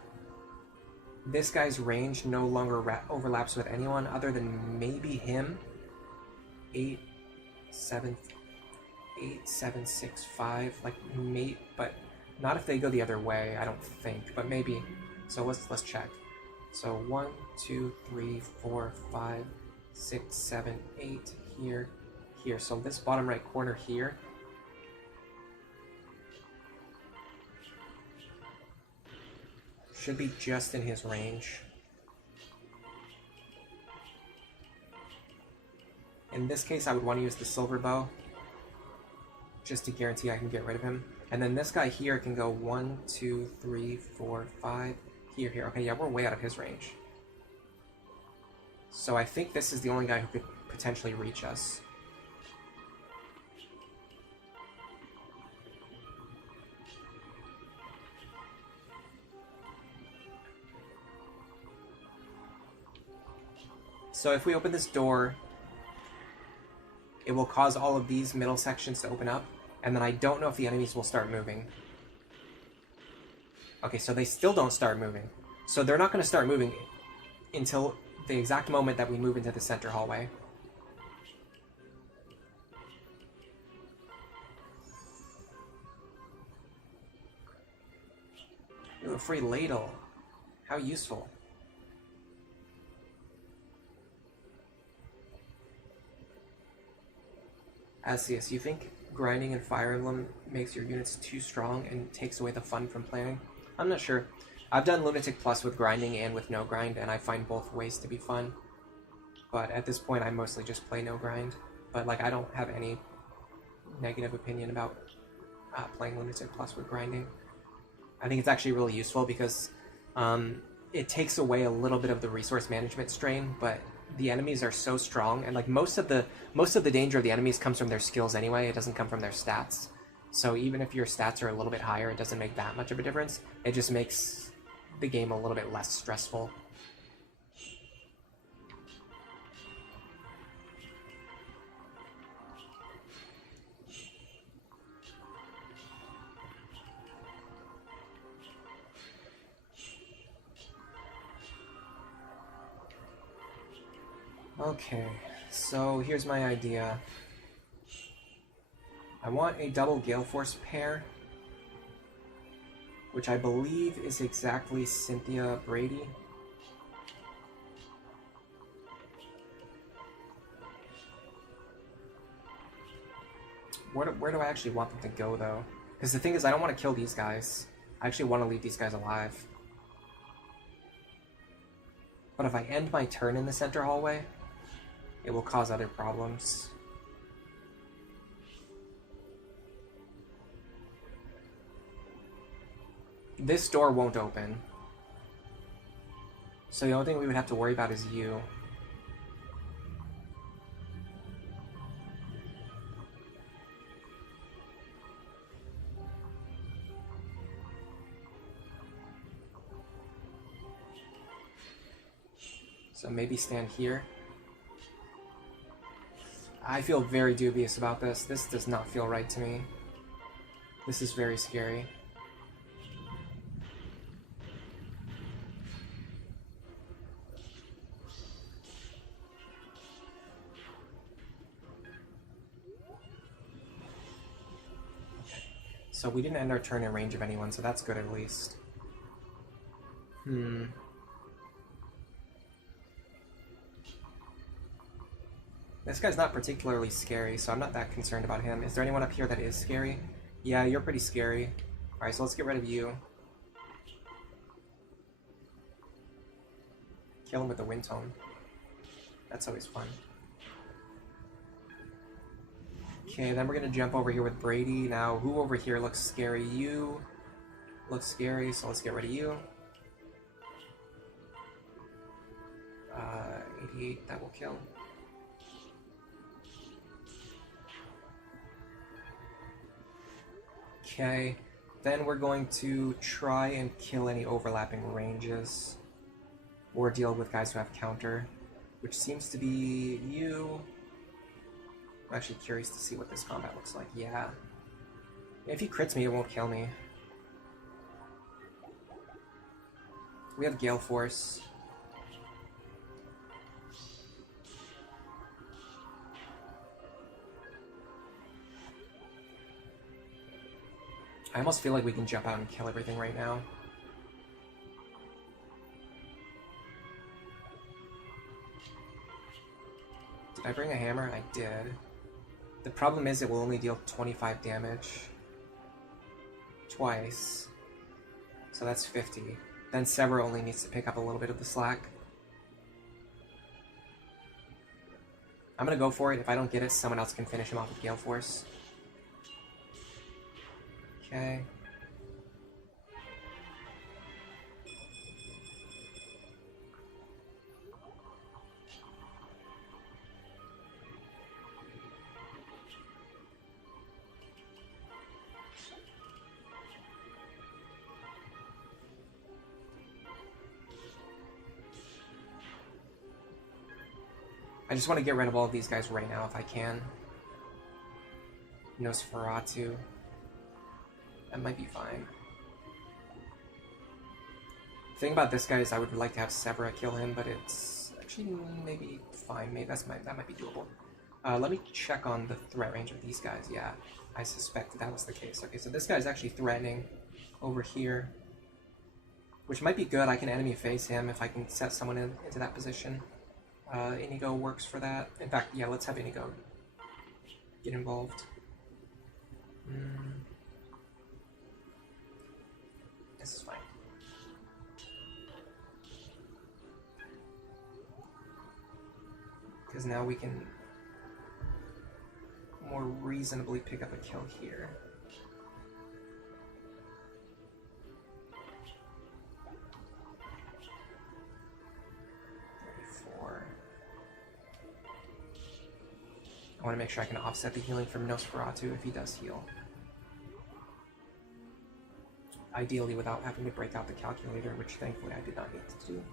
this guy's range no longer overlaps with anyone other than maybe him. 8, 7, 6, 5, like mate, but not if they go the other way, I don't think, but maybe. So let's check. So 1, 2, 3, 4, 5, 6, 7, 8 here, here. So this bottom right corner here. Should be just in his range. In this case, I would want to use the silver bow, just to guarantee I can get rid of him. And then this guy here can go 1, 2, 3, 4, 5, here, here. Okay, yeah, we're way out of his range. So I think this is the only guy who could potentially reach us. So if we open this door, it will cause all of these middle sections to open up, and then I don't know if the enemies will start moving. Okay, so they still don't start moving. So they're not going to start moving until the exact moment that we move into the center hallway. Ooh, a free ladle. How useful. Asius, you think grinding in Fire Emblem makes your units too strong and takes away the fun from planning? I'm not sure. I've done Lunatic Plus with grinding and with no grind, and I find both ways to be fun. But at this point, I mostly just play no grind. But like, I don't have any negative opinion about playing Lunatic Plus with grinding. I think it's actually really useful because it takes away a little bit of the resource management strain, but the enemies are so strong, and like most of the danger of the enemies comes from their skills anyway. It doesn't come from their stats. So even if your stats are a little bit higher, it doesn't make that much of a difference. It just makes the game a little bit less stressful. Okay, so here's my idea. I want a double Gale Force pair, which I believe is exactly Cynthia Brady. Where do I actually want them to go, though? Because the thing is, I don't want to kill these guys. I actually want to leave these guys alive. But if I end my turn in the center hallway, it will cause other problems. This door won't open. So the only thing we would have to worry about is you. So maybe stand here. I feel very dubious about this. This does not feel right to me. This is very scary. So we didn't end our turn in range of anyone, so that's good at least. This guy's not particularly scary, so I'm not that concerned about him. Is there anyone up here that is scary? Yeah, you're pretty scary. Alright, so let's get rid of you. Kill him with the wind tone. That's always fun. Okay, then we're gonna jump over here with Brady. Now, who over here looks scary? You look scary, so let's get rid of you. 88, that will kill. Okay, then we're going to try and kill any overlapping ranges, or deal with guys who have counter, which seems to be you. I'm actually curious to see what this combat looks like. Yeah. If he crits me, it won't kill me. We have Gale Force. I almost feel like we can jump out and kill everything right now. Did I bring a hammer? I did. The problem is it will only deal 25 damage. Twice. So that's 50. Then Sever only needs to pick up a little bit of the slack. I'm gonna go for it. If I don't get it, someone else can finish him off with Gale Force. Okay. I just want to get rid of all of these guys right now if I can. Nosferatu. That might be fine. The thing about this guy is I would like to have Severa kill him, but it's actually maybe fine. Maybe that might be doable. Let me check on the threat range of these guys. Yeah, I suspect that was the case. Okay, so this guy's actually threatening over here, which might be good. I can enemy phase him if I can set someone into that position. Inigo works for that. In fact, yeah, let's have Inigo get involved. This is fine. Because now we can more reasonably pick up a kill here. make sure I can offset the healing from Nosferatu if he does heal. Ideally without having to break out the calculator, which thankfully I did not need to do.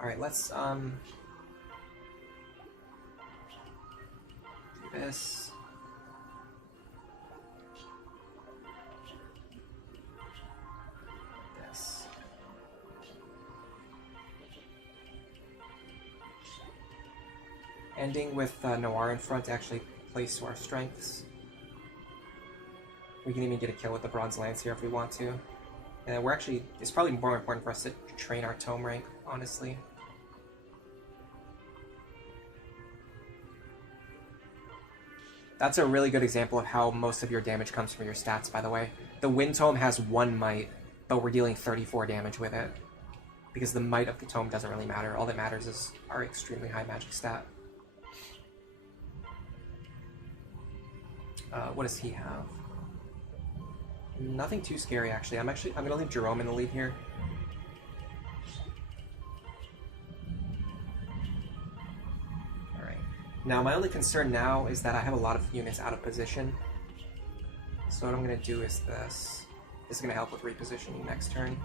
Alright, let's do this. This. Ending with Noir in front actually plays to our strengths. We can even get a kill with the Bronze Lance here if we want to. And we're actually, it's probably more important for us to train our tome rank, honestly. That's a really good example of how most of your damage comes from your stats, by the way. The Wind Tome has 1 might, but we're dealing 34 damage with it. Because the might of the tome doesn't really matter. All that matters is our extremely high magic stat. What does he have? Nothing too scary, actually. I'm gonna leave Jerome in the lead here. Alright. Now, my only concern now is that I have a lot of units out of position. So what I'm gonna do is this. This is gonna help with repositioning next turn.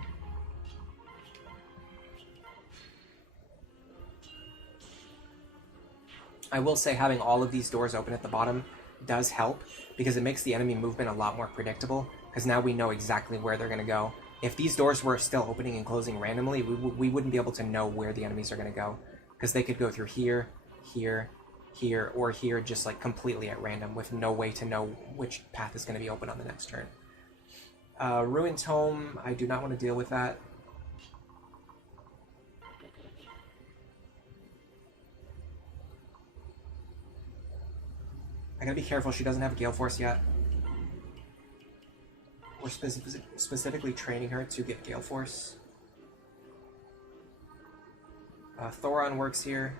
I will say having all of these doors open at the bottom does help, because it makes the enemy movement a lot more predictable, because now we know exactly where they're going to go. If these doors were still opening and closing randomly, we wouldn't be able to know where the enemies are going to go, because they could go through here, here, here, or here, just like completely at random, with no way to know which path is going to be open on the next turn. Ruined Tome, I do not want to deal with that. I gotta be careful, she doesn't have Gale Force yet. We're specifically training her to get Gale Force. Thoron works here.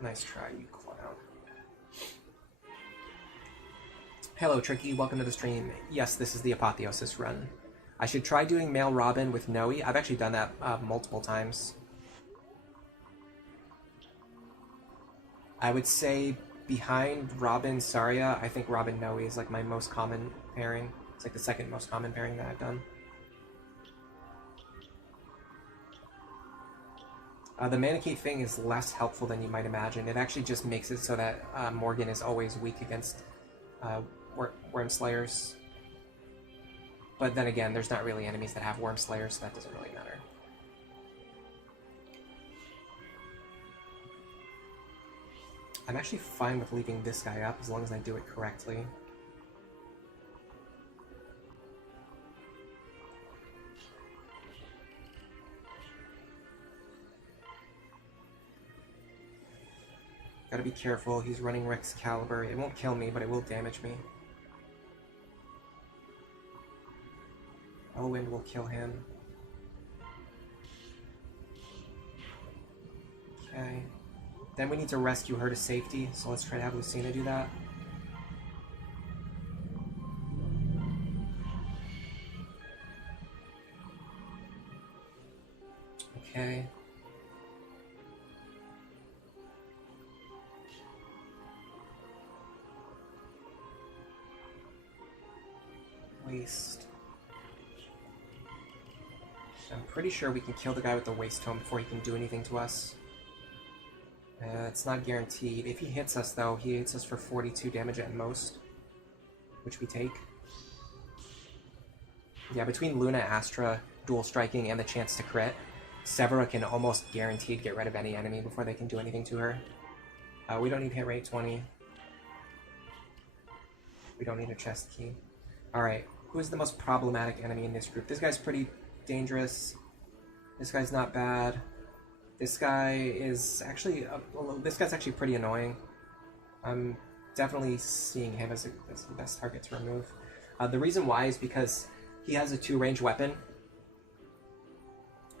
Nice try, you clown. Hello, Tricky, welcome to the stream. Yes, this is the Apotheosis run. I should try doing Male Robin with Noe. I've actually done that multiple times. I would say behind Robin Saria, I think Robin Noe is like my most common pairing. It's like the second most common pairing that I've done. The Manakate thing is less helpful than you might imagine. It actually just makes it so that Morgan is always weak against Worm Slayers. But then again, there's not really enemies that have Worm Slayers, so that doesn't really matter. I'm actually fine with leaving this guy up as long as I do it correctly. Gotta be careful, he's running Rex Caliber. It won't kill me, but it will damage me. Elwind will kill him. Okay. Then we need to rescue her to safety, so let's try to have Lucina do that. Okay. Waste. I'm pretty sure we can kill the guy with the Waste Tome before he can do anything to us. It's not guaranteed. If he hits us, though, he hits us for 42 damage at most, which we take. Yeah, between Luna, Astra, dual striking, and the chance to crit, Severa can almost guaranteed get rid of any enemy before they can do anything to her. We don't need hit rate 20. We don't need a chest key. Alright, who is the most problematic enemy in this group? This guy's pretty dangerous. This guy's not bad. This guy is actually, this guy's actually pretty annoying. I'm definitely seeing him as the best target to remove. The reason why is because he has a 2-range weapon,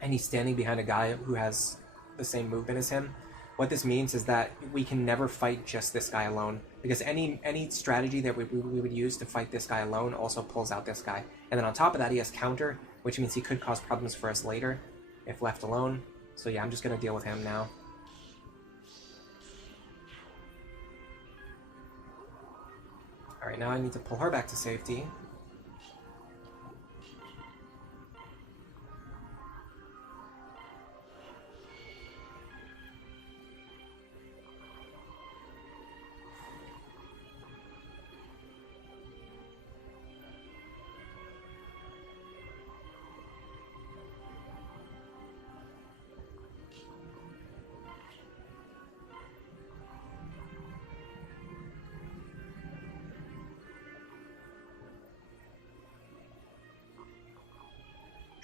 and he's standing behind a guy who has the same movement as him. What this means is that we can never fight just this guy alone, because any strategy that we would use to fight this guy alone also pulls out this guy. And then on top of that, he has counter, which means he could cause problems for us later. if left alone. So yeah, I'm just going to deal with him now. Alright, now I need to pull her back to safety.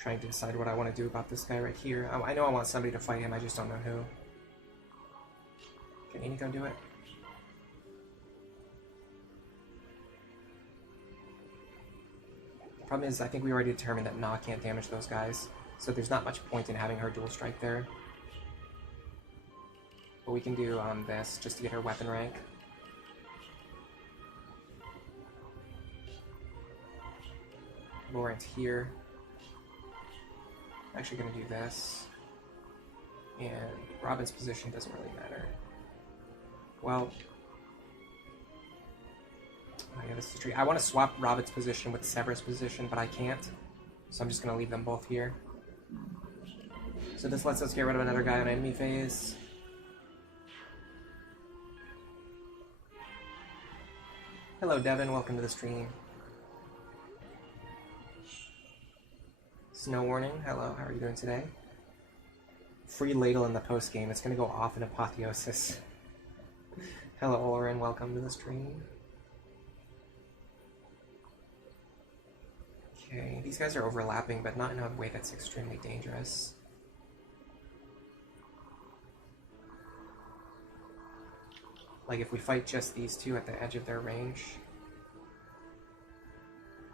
Trying to decide what I want to do about this guy right here. I know I want somebody to fight him, I just don't know who. Can Inigo do it? The problem is, I think we already determined that Na can't damage those guys, so there's not much point in having her dual strike there. But we can do this, just to get her weapon rank. Lauren's here. Actually going to do this, and Robin's position doesn't really matter. Well, oh yeah, this is true. I want to swap Robin's position with Sever's position, but I can't, so I'm just going to leave them both here. So this lets us get rid of another guy on enemy phase. Hello Devin, welcome to the stream. Snow Warning, hello, how are you doing today? Free ladle in the post game, it's gonna go off in apotheosis. Hello Oren, welcome to the stream. Okay, these guys are overlapping, but not in a way that's extremely dangerous. Like if we fight just these two at the edge of their range,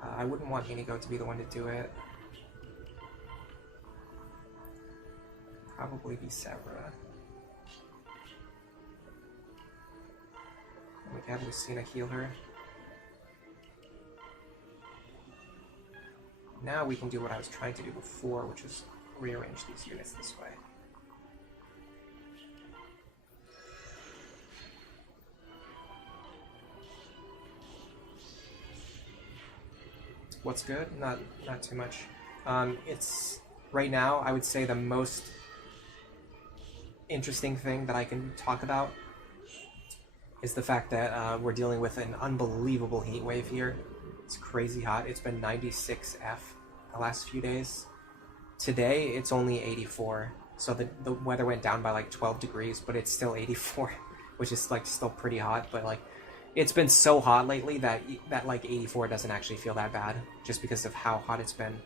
I wouldn't want Inigo to be the one to do it. Probably be Severa. We can have Lucina heal her. Now we can do what I was trying to do before, which is rearrange these units this way. What's good? Not too much. It's right now, I would say the most interesting thing that I can talk about is the fact that we're dealing with an unbelievable heat wave here. It's crazy hot. It's been 96 F the last few days. Today it's only 84, so the weather went down by like 12 degrees, but it's still 84, which is like still pretty hot. But like it's been so hot lately that like 84 doesn't actually feel that bad, just because of how hot it's been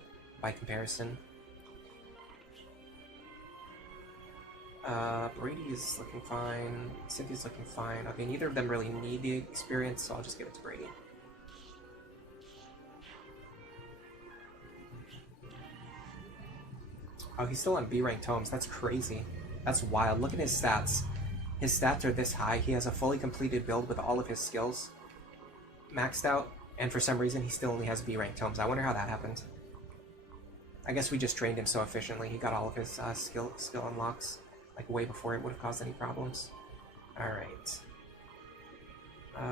by comparison. Brady is looking fine. Cynthia's looking fine. Okay, neither of them really need the experience, so I'll just give it to Brady. Oh, he's still on B-rank tomes. That's crazy. That's wild. Look at his stats. His stats are this high. He has a fully completed build with all of his skills maxed out, and for some reason he still only has B-rank tomes. I wonder how that happened. I guess we just trained him so efficiently. He got all of his skill unlocks like way before it would have caused any problems. Alright.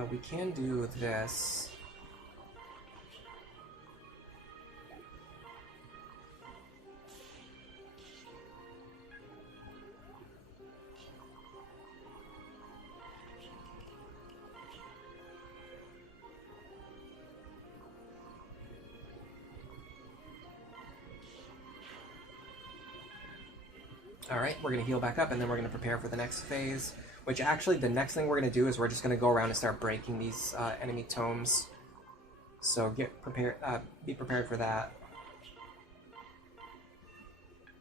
We can do this. Alright, we're going to heal back up, and then we're going to prepare for the next phase. Which actually, the next thing we're going to do is we're just going to go around and start breaking these enemy tomes. So get prepared, be prepared for that.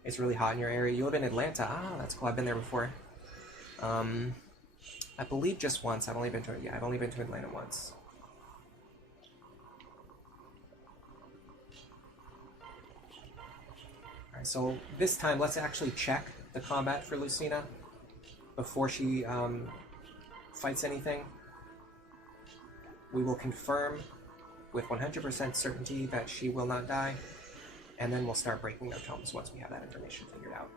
It's really hot in your area. You live in Atlanta. Ah, that's cool. I've been there before. I believe just once. I've only been to Atlanta once. Alright, so this time let's actually check the combat for Lucina before she fights anything. We will confirm with 100% certainty that she will not die. and then we'll start breaking their tomes once we have that information figured out.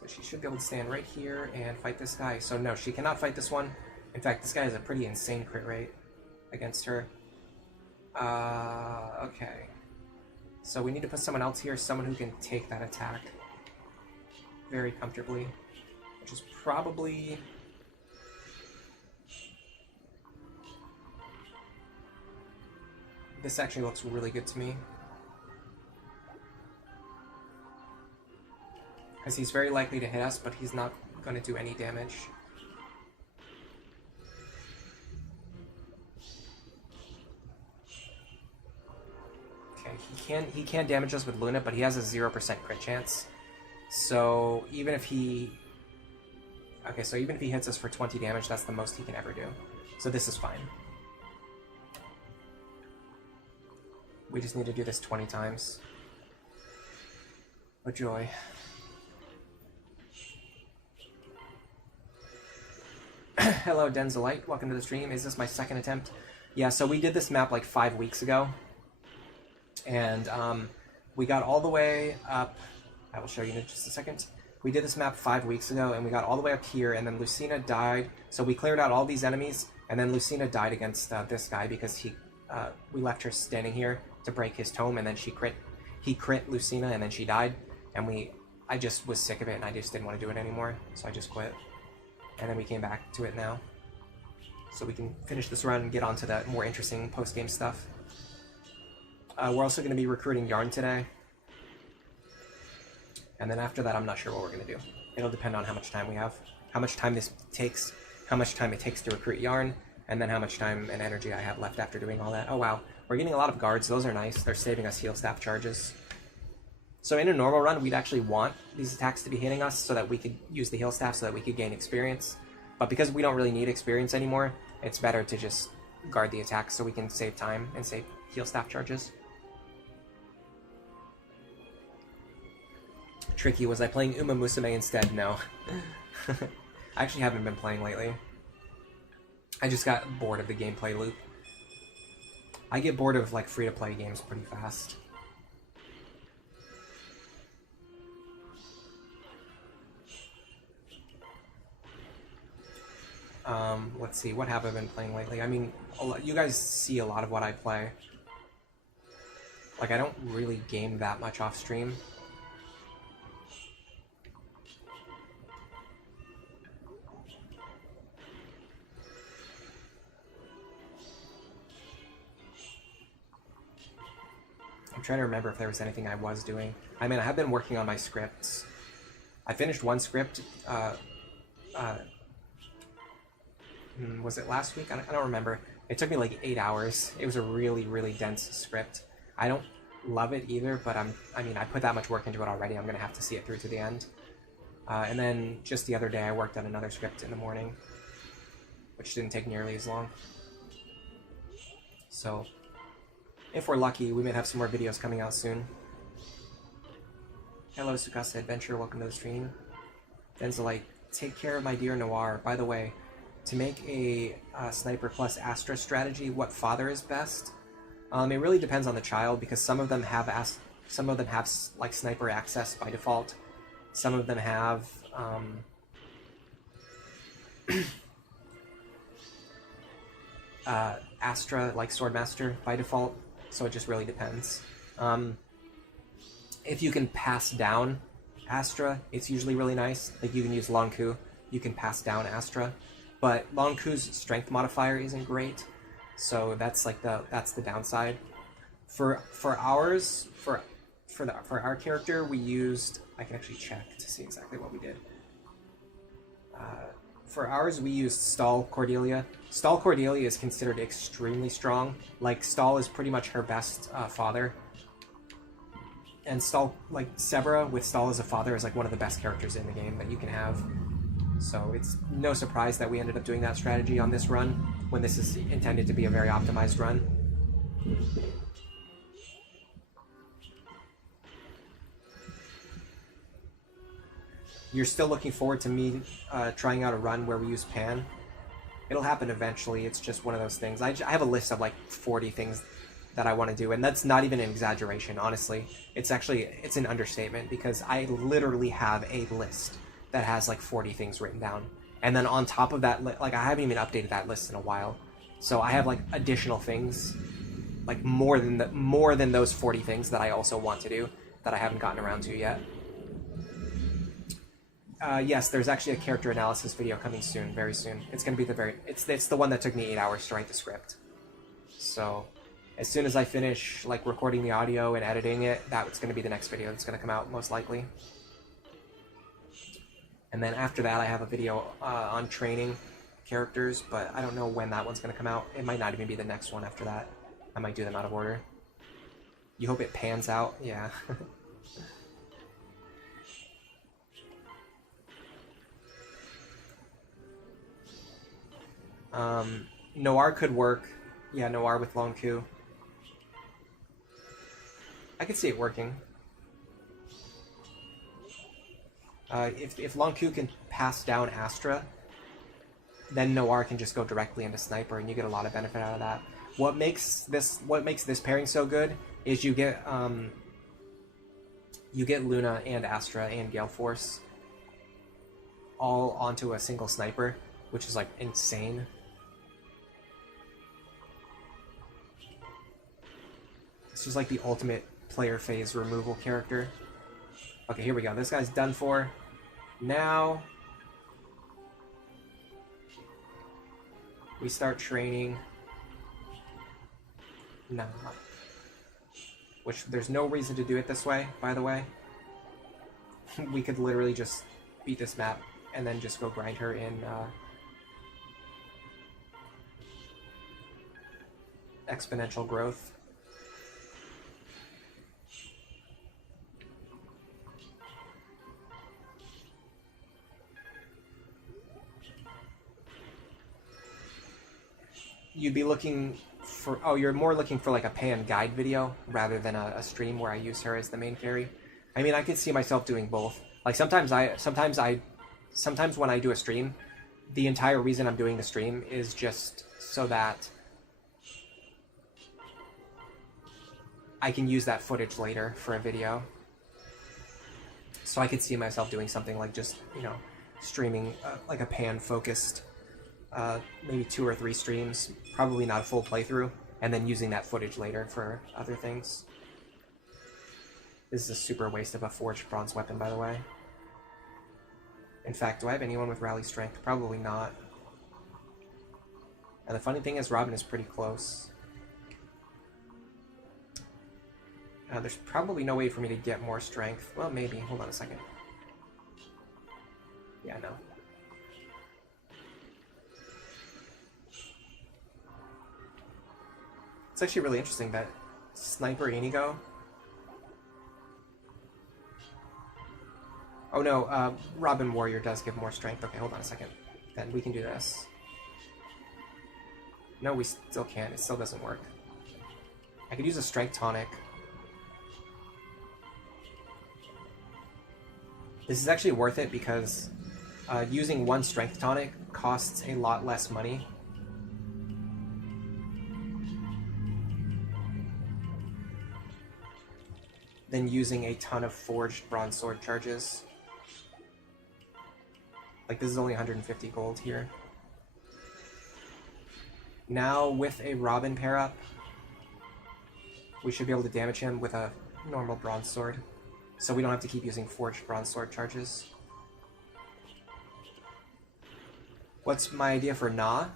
So she should be able to stand right here and fight this guy. So no, she cannot fight this one. In fact, this guy has a pretty insane crit rate against her. Okay. So we need to put someone else here, someone who can take that attack very comfortably, which is probably... This actually looks really good to me. Because he's very likely to hit us, but he's not going to do any damage. Okay, he can damage us with Luna, but he has a 0% crit chance. So even if he... Okay, so even if he hits us for 20 damage, that's the most he can ever do. So this is fine. We just need to do this 20 times. What joy. Hello, Denzalite. Welcome to the stream. Is this my second attempt? Yeah, so we did this map like 5 weeks ago. And we got all the way up... I will show you in just a second. We did this map 5 weeks ago, and we got all the way up here, and then Lucina died. So we cleared out all these enemies, and then Lucina died against this guy because we left her standing here to break his tome, and then he crit Lucina, and then she died. And I just was sick of it, and I just didn't want to do it anymore, so I just quit. And then we came back to it now. So we can finish this run and get on to the more interesting post-game stuff. We're also going to be recruiting Yarn today. And then after that, I'm not sure what we're going to do. It'll depend on how much time we have, how much time this takes, how much time it takes to recruit Yarn, and then how much time and energy I have left after doing all that. Oh wow, we're getting a lot of guards. Those are nice. They're saving us heal staff charges. So in a normal run, we'd actually want these attacks to be hitting us so that we could use the heal staff so that we could gain experience. But because we don't really need experience anymore, it's better to just guard the attacks so we can save time and save heal staff charges. Tricky, was I playing Uma Musume instead? No. I actually haven't been playing lately. I just got bored of the gameplay loop. I get bored of like free-to-play games pretty fast. Let's see, what have I been playing lately? I mean, you guys see a lot of what I play. Like, I don't really game that much off stream. I'm trying to remember if there was anything I was doing. I mean, I have been working on my scripts. I finished one script, was it last week? I don't remember. It took me like 8 hours. It was a really, really dense script. I don't love it either, but I mean, I put that much work into it already. I'm going to have to see it through to the end. And then just the other day, I worked on another script in the morning, which didn't take nearly as long. So, if we're lucky, we may have some more videos coming out soon. Hello, Sukasa Adventure. Welcome to the stream. Denzalite, take care of my dear Noir. By the way, to make a Sniper plus Astra strategy, what father is best? It really depends on the child, because some of them have like Sniper access by default. Some of them have Astra, like Swordmaster, by default. So it just really depends. If you can pass down Astra, it's usually really nice. Like you can use Long Ku, you can pass down Astra. But Long Ku's strength modifier isn't great, so that's like that's the downside. For our character, we used, I can actually check to see exactly what we did. For ours, we used Stall Cordelia. Stall Cordelia is considered extremely strong. Like Stall is pretty much her best father, and Stall, like Severa with Stall as a father, is like one of the best characters in the game that you can have. So it's no surprise that we ended up doing that strategy on this run, when this is intended to be a very optimized run. You're still looking forward to me trying out a run where we use Pan? It'll happen eventually, it's just one of those things. I have a list of like 40 things that I want to do, and that's not even an exaggeration, honestly. It's an understatement, because I literally have a list that has like 40 things written down, and then on top of that, like, I haven't even updated that list in a while, so I have like additional things, like more than those 40 things that I also want to do that I haven't gotten around to yet. Yes, there's actually a character analysis video coming soon, very soon. It's gonna be it's the one that took me 8 hours to write the script. So, as soon as I finish like recording the audio and editing it, that's gonna be the next video that's gonna come out, most likely. And then after that, I have a video on training characters, but I don't know when that one's gonna come out. It might not even be the next one after that. I might do them out of order. You hope it pans out? Yeah. Noir could work. Yeah, Noir with Long Q. I could see it working. If Long Q can pass down Astra, then Noir can just go directly into Sniper, and you get a lot of benefit out of that. What makes this pairing so good is you get Luna and Astra and Gale Force all onto a single Sniper, which is like insane. It's just like the ultimate player phase removal character. Okay, here we go. This guy's done for. Now we start training. No. Which, there's no reason to do it this way, by the way. We could literally just beat this map and then just go grind her in exponential growth. You'd be looking for... Oh, you're more looking for like a pan guide video rather than a stream where I use her as the main carry. I mean, I could see myself doing both. Like sometimes when I do a stream, the entire reason I'm doing the stream is just so that I can use that footage later for a video. So I could see myself doing something like just, you know, streaming like a pan-focused, maybe 2 or 3 streams, probably not a full playthrough, and then using that footage later for other things. This is a super waste of a forged bronze weapon, by the way. In fact, do I have anyone with rally strength? Probably not. And the funny thing is, Robin is pretty close. There's probably no way for me to get more strength. Well, maybe. Hold on a second. Yeah, no. It's actually really interesting that Sniper Inigo... Oh no, Robin Warrior does give more strength. Okay, hold on a second. Then we can do this. No, we still can't. It still doesn't work. I could use a strength tonic. This is actually worth it because using one strength tonic costs a lot less money. Than using a ton of forged bronze sword charges. Like, this is only 150 gold here. Now, with a Robin pair-up, we should be able to damage him with a normal bronze sword. So we don't have to keep using forged bronze sword charges. What's my idea for Na?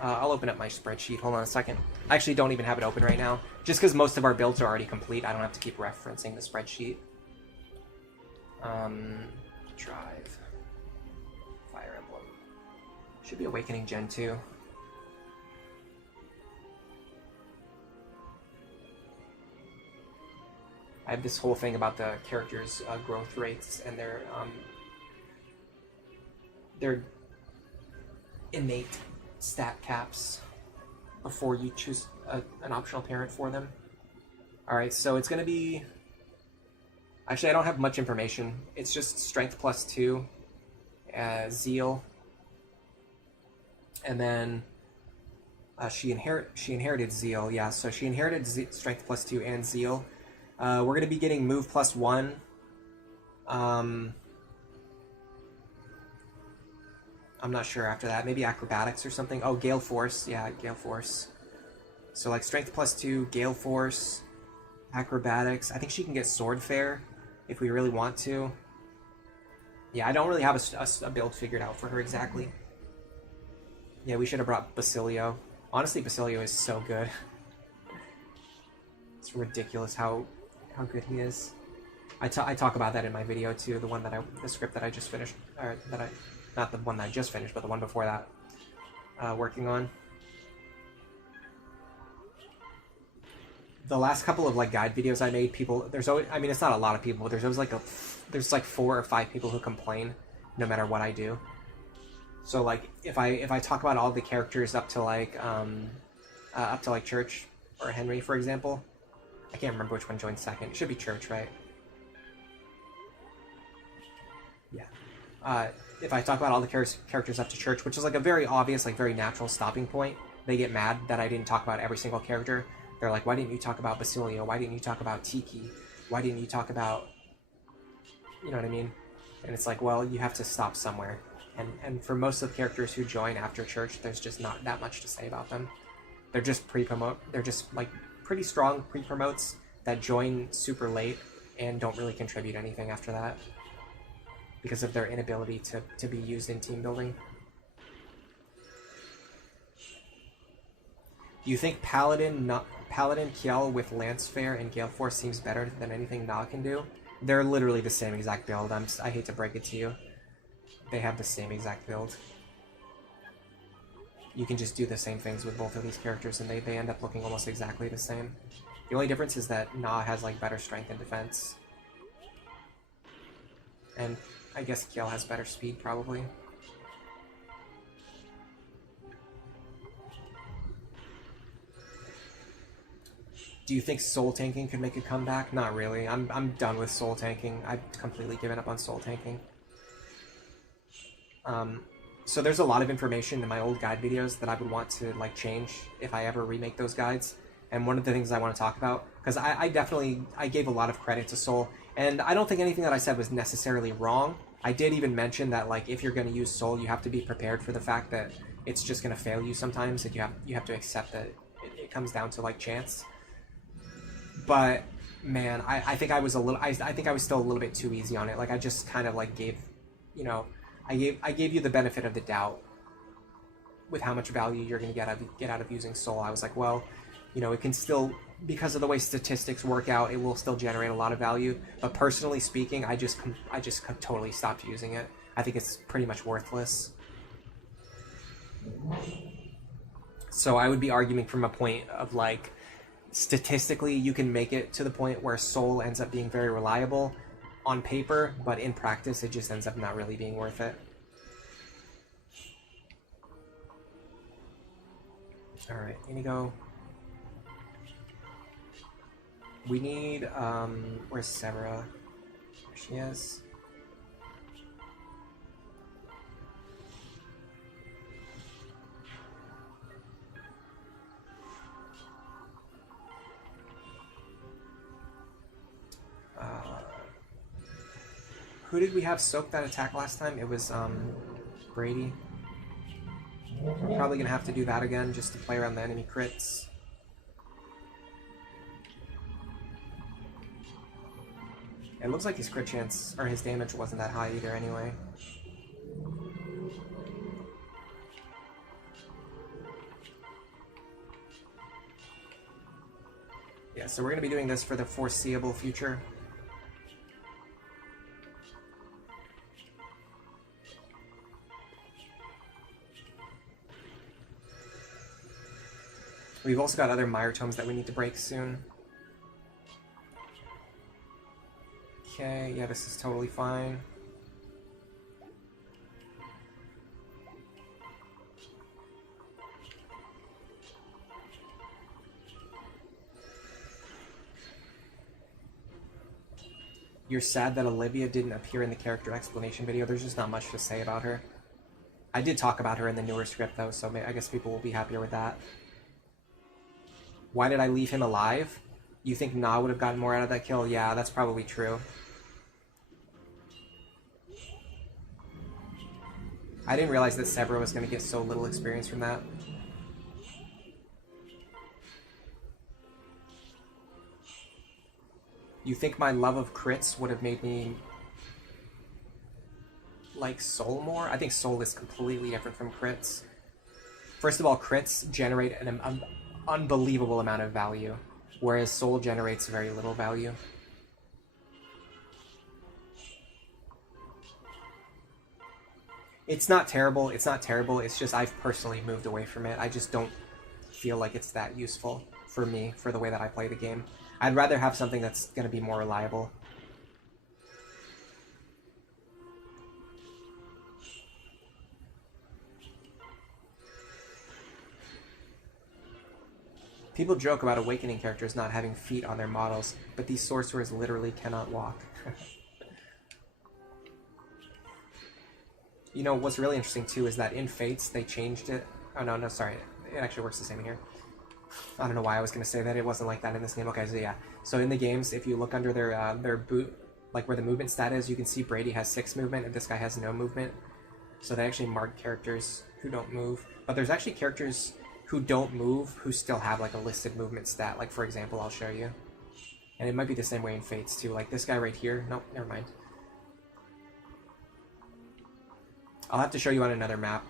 I'll open up my spreadsheet. Hold on a second. I actually don't even have it open right now. Just because most of our builds are already complete, I don't have to keep referencing the spreadsheet. Drive. Fire Emblem. Should be Awakening Gen 2. I have this whole thing about the characters' growth rates and their innate stat caps before you choose an optional parent for them. Alright, so it's going to be... Actually, I don't have much information. It's just strength plus 2, zeal, and then She inherited Zeal, yeah. So she inherited Strength +2 and Zeal. We're gonna be getting Move +1. I'm not sure after that. Maybe Acrobatics or something. Oh, Gale Force. Yeah, Gale Force. So like Strength +2, Gale Force, Acrobatics. I think she can get Sword Fair if we really want to. Yeah, I don't really have a build figured out for her exactly. Yeah, we should have brought Basilio. Honestly, Basilio is so good. It's ridiculous how good he is. I talk about that in my video too. The script that I just finished, or not the one that I just finished, but the one before that, working on. The last couple of like guide videos I made, there's always, I mean, it's not a lot of people, but there's like 4 or 5 people who complain no matter what I do. So like if I talk about all the characters up to like Church or Henry, for example, I can't remember which one joined second. It should be Church, right? Yeah. If I talk about all the characters up to Church, which is like a very obvious, like very natural stopping point, they get mad that I didn't talk about every single character. They're like, why didn't you talk about Basilio? Why didn't you talk about Tiki? Why didn't you talk about... You know what I mean? And it's like, well, you have to stop somewhere. And for most of the characters who join after Church, there's just not that much to say about them. They're just they're just like pretty strong pre-promotes that join super late and don't really contribute anything after that because of their inability to be used in team building. Do you think Paladin Kiel with Lance Fair and Gale Force seems better than anything Na can do? They're literally the same exact build. I hate to break it to you. They have the same exact build. You can just do the same things with both of these characters and they end up looking almost exactly the same. The only difference is that Na has like better strength and defense. And I guess Kiel has better speed probably. Do you think soul tanking could make a comeback? Not really. I'm done with soul tanking. I've completely given up on soul tanking. So there's a lot of information in my old guide videos that I would want to like change if I ever remake those guides. And one of the things I want to talk about, because I gave a lot of credit to Soul, and I don't think anything that I said was necessarily wrong. I did even mention that like if you're going to use Soul, you have to be prepared for the fact that it's just going to fail you sometimes, and you have to accept that it comes down to like chance. But man, I think I was still a little bit too easy on it. Like I just kind of like gave, you know, I gave you the benefit of the doubt with how much value you're going to get out of using Soul. I was like, well, you know, it can still, because of the way statistics work out, it will still generate a lot of value. But personally speaking, I just totally stopped using it. I think it's pretty much worthless. So I would be arguing from a point of like, statistically, you can make it to the point where Soul ends up being very reliable on paper, but in practice, it just ends up not really being worth it. All right, Inigo. We need, where's Severa? There she is. Who did we have soak that attack last time? It was, Brady. We're probably gonna have to do that again just to play around the enemy crits. It looks like his crit chance, or his damage wasn't that high either anyway. Yeah, so we're going to be doing this for the foreseeable future. We've also got other Mire Tomes that we need to break soon. Okay, yeah, this is totally fine. You're sad that Olivia didn't appear in the character explanation video. There's just not much to say about her. I did talk about her in the newer script, though, so I guess people will be happier with that. Why did I leave him alive? You think Na would have gotten more out of that kill? Yeah, that's probably true. I didn't realize that Severa was going to get so little experience from that. You think my love of crits would have made me like Soul more? I think Soul is completely different from crits. First of all, crits generate an unbelievable amount of value, whereas Soul generates very little value. It's not terrible, it's not terrible, it's just I've personally moved away from it. I just don't feel like it's that useful for me, for the way that I play the game. I'd rather have something that's going to be more reliable. People joke about Awakening characters not having feet on their models, but these sorcerers literally cannot walk. You know, what's really interesting too is that in Fates, they changed it. Oh, no, sorry. It actually works the same in here. I don't know why I was going to say that. It wasn't like that in this game. Okay, so yeah. So in the games, if you look under their boot, like where the movement stat is, you can see Brady has 6 movement and this guy has no movement. So they actually mark characters who don't move. But there's actually characters who don't move who still have like a listed movement stat. Like, for example, I'll show you. And it might be the same way in Fates too. Like this guy right here. Nope, never mind. I'll have to show you on another map.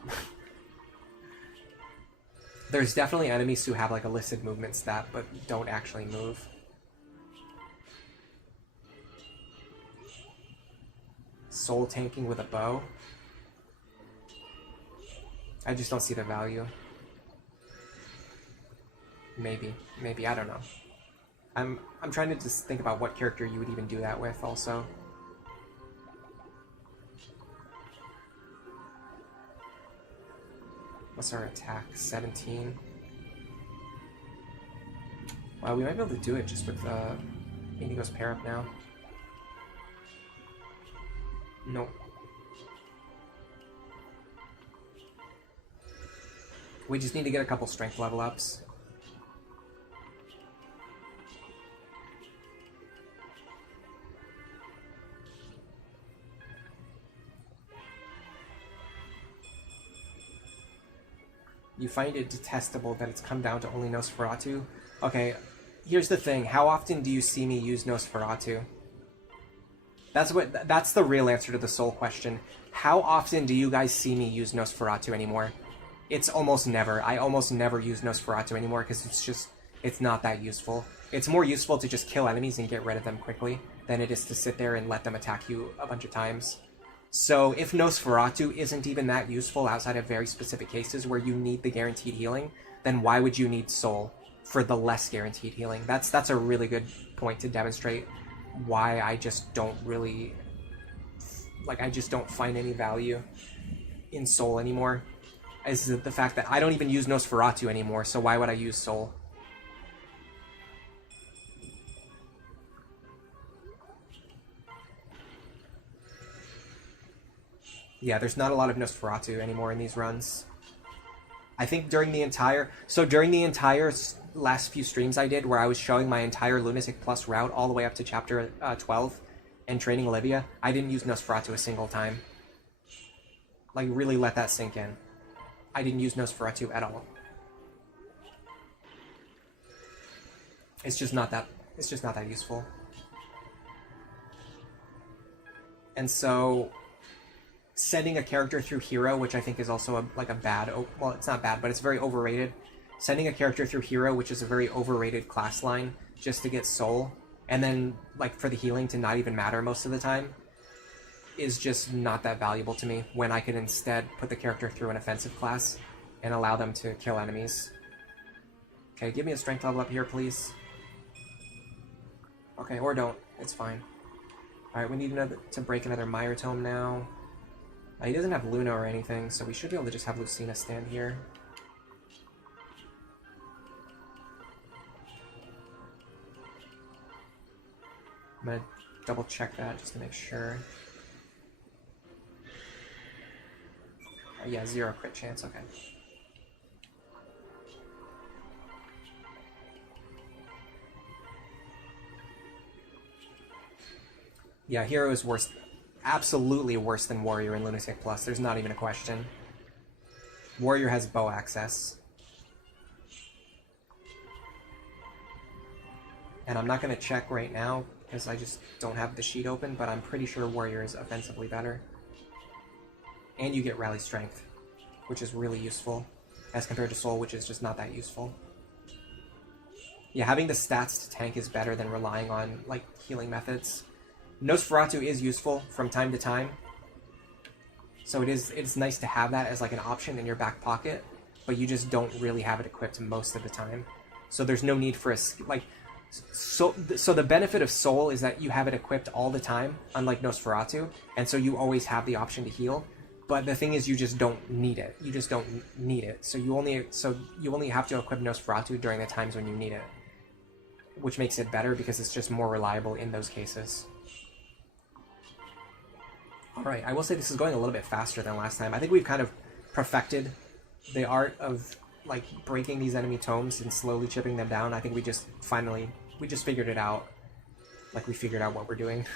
There's definitely enemies who have like a listed movement stat, but don't actually move. Soul tanking with a bow. I just don't see the value. Maybe, I don't know. I'm trying to just think about what character you would even do that with also. What's our attack? 17. Wow, we might be able to do it just with Indigo's pair up now. Nope. We just need to get a couple strength level ups. You find it detestable that it's come down to only Nosferatu? Okay, here's the thing. How often do you see me use Nosferatu? That's the real answer to the Soul question. How often do you guys see me use Nosferatu anymore? It's almost never. I almost never use Nosferatu anymore because it's not that useful. It's more useful to just kill enemies and get rid of them quickly than it is to sit there and let them attack you a bunch of times. So if Nosferatu isn't even that useful outside of very specific cases where you need the guaranteed healing, then why would you need Soul for the less guaranteed healing? That's a really good point to demonstrate why I just don't really... I just don't find any value in Soul anymore. Is the fact that I don't even use Nosferatu anymore, so why would I use Soul? Yeah, there's not a lot of Nosferatu anymore in these runs. I think during the entire last few streams I did, where I was showing my entire Lunatic Plus route all the way up to chapter 12 and training Olivia, I didn't use Nosferatu a single time. Like, really let that sink in. I didn't use Nosferatu at all. It's just not that useful. And so sending a character through Hero, which I think is also a bad... Well, it's not bad, but it's very overrated. Sending a character through Hero, which is a very overrated class line, just to get Soul, and then, for the healing to not even matter most of the time, is just not that valuable to me, when I could instead put the character through an offensive class and allow them to kill enemies. Okay, give me a strength level up here, please. Okay, or don't. It's fine. Alright, we need to break another Meyer Tome now. He doesn't have Luna or anything, so we should be able to just have Lucina stand here. I'm gonna double check that just to make sure. Yeah, 0 crit chance, okay. Yeah, Hero is worse, absolutely worse than Warrior in Lunatic Plus. There's not even a question. Warrior has bow access. And I'm not going to check right now because I just don't have the sheet open, but I'm pretty sure Warrior is offensively better. And you get Rally Strength, which is really useful, as compared to Soul, which is just not that useful. Yeah, having the stats to tank is better than relying on, like, healing methods. Nosferatu is useful from time to time, so it's nice to have that as, like, an option in your back pocket, but you just don't really have it equipped most of the time. So there's no need for a, like, so the benefit of Soul is that you have it equipped all the time, unlike Nosferatu, and so you always have the option to heal. But the thing is, you just don't need it. You just don't need it. So you only have to equip Nosferatu during the times when you need it, which makes it better because it's just more reliable in those cases. All right, I will say this is going a little bit faster than last time. I think we've kind of perfected the art of, like, breaking these enemy tomes and slowly chipping them down. I think we just figured it out. Like, we figured out what we're doing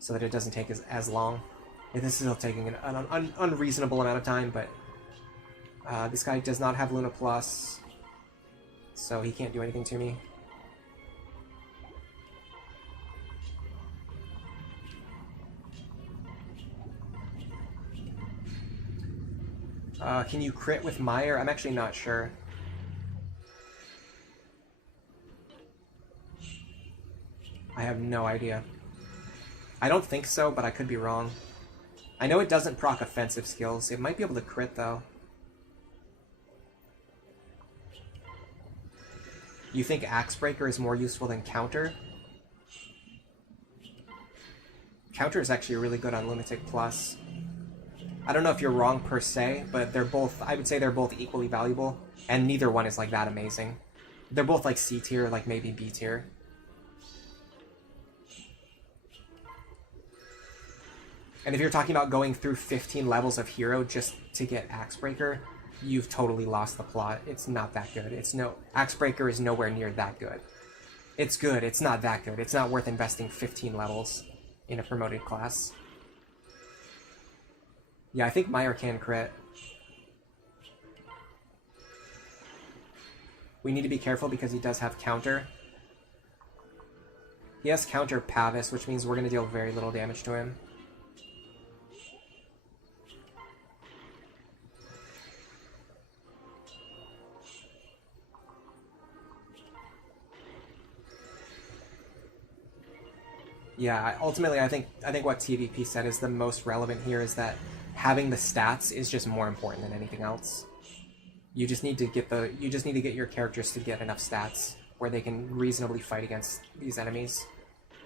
so that it doesn't take as long. This is still taking an unreasonable amount of time, but this guy does not have Luna Plus, so he can't do anything to me. Can you crit with Meyer? I'm actually not sure. I have no idea. I don't think so, but I could be wrong. I know it doesn't proc offensive skills. It might be able to crit, though. You think Axebreaker is more useful than Counter? Counter is actually really good on Lunatic Plus. I don't know if you're wrong per se, but they're both, I would say they're both equally valuable, and neither one is like that amazing. They're both like C tier, like maybe B tier. And if you're talking about going through 15 levels of hero just to get Axebreaker, you've totally lost the plot. It's not that good. Axebreaker is nowhere near that good. It's good, it's not that good. It's not worth investing 15 levels in a promoted class. Yeah, I think Meyer can crit. We need to be careful because he does have counter. He has counter Pavis, which means we're going to deal very little damage to him. Yeah, ultimately, I think what TVP said is the most relevant here is that having the stats is just more important than anything else. You just need to get your characters to get enough stats where they can reasonably fight against these enemies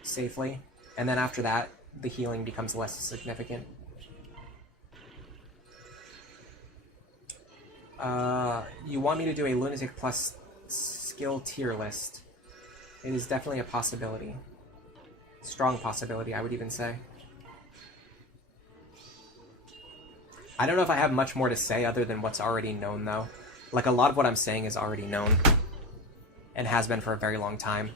safely, and then after that, the healing becomes less significant. You want me to do a Lunatic Plus skill tier list? It is definitely a possibility. Strong possibility, I would even say. I don't know if I have much more to say other than what's already known, though. Like, a lot of what I'm saying is already known. And has been for a very long time.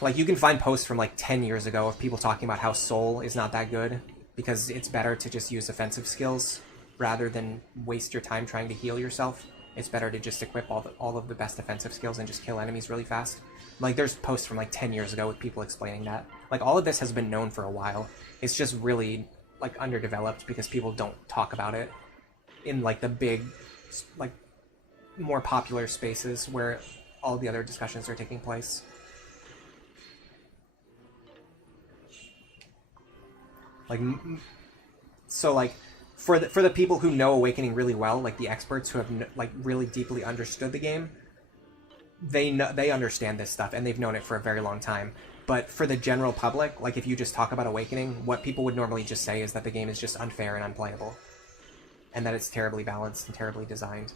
Like, you can find posts from, like, 10 years ago of people talking about how Soul is not that good, because it's better to just use offensive skills, rather than waste your time trying to heal yourself. It's better to just equip all of the best offensive skills and just kill enemies really fast. Like, there's posts from, like, 10 years ago with people explaining that. Like, all of this has been known for a while. It's just really, like, underdeveloped because people don't talk about it in, like, the big, like, more popular spaces where all the other discussions are taking place. Like, so, like, for the people who know Awakening really well, like the experts who have like really deeply understood the game, they understand this stuff and they've known it for a very long time. But for the general public, like if you just talk about Awakening, what people would normally just say is that the game is just unfair and unplayable, and that it's terribly balanced and terribly designed,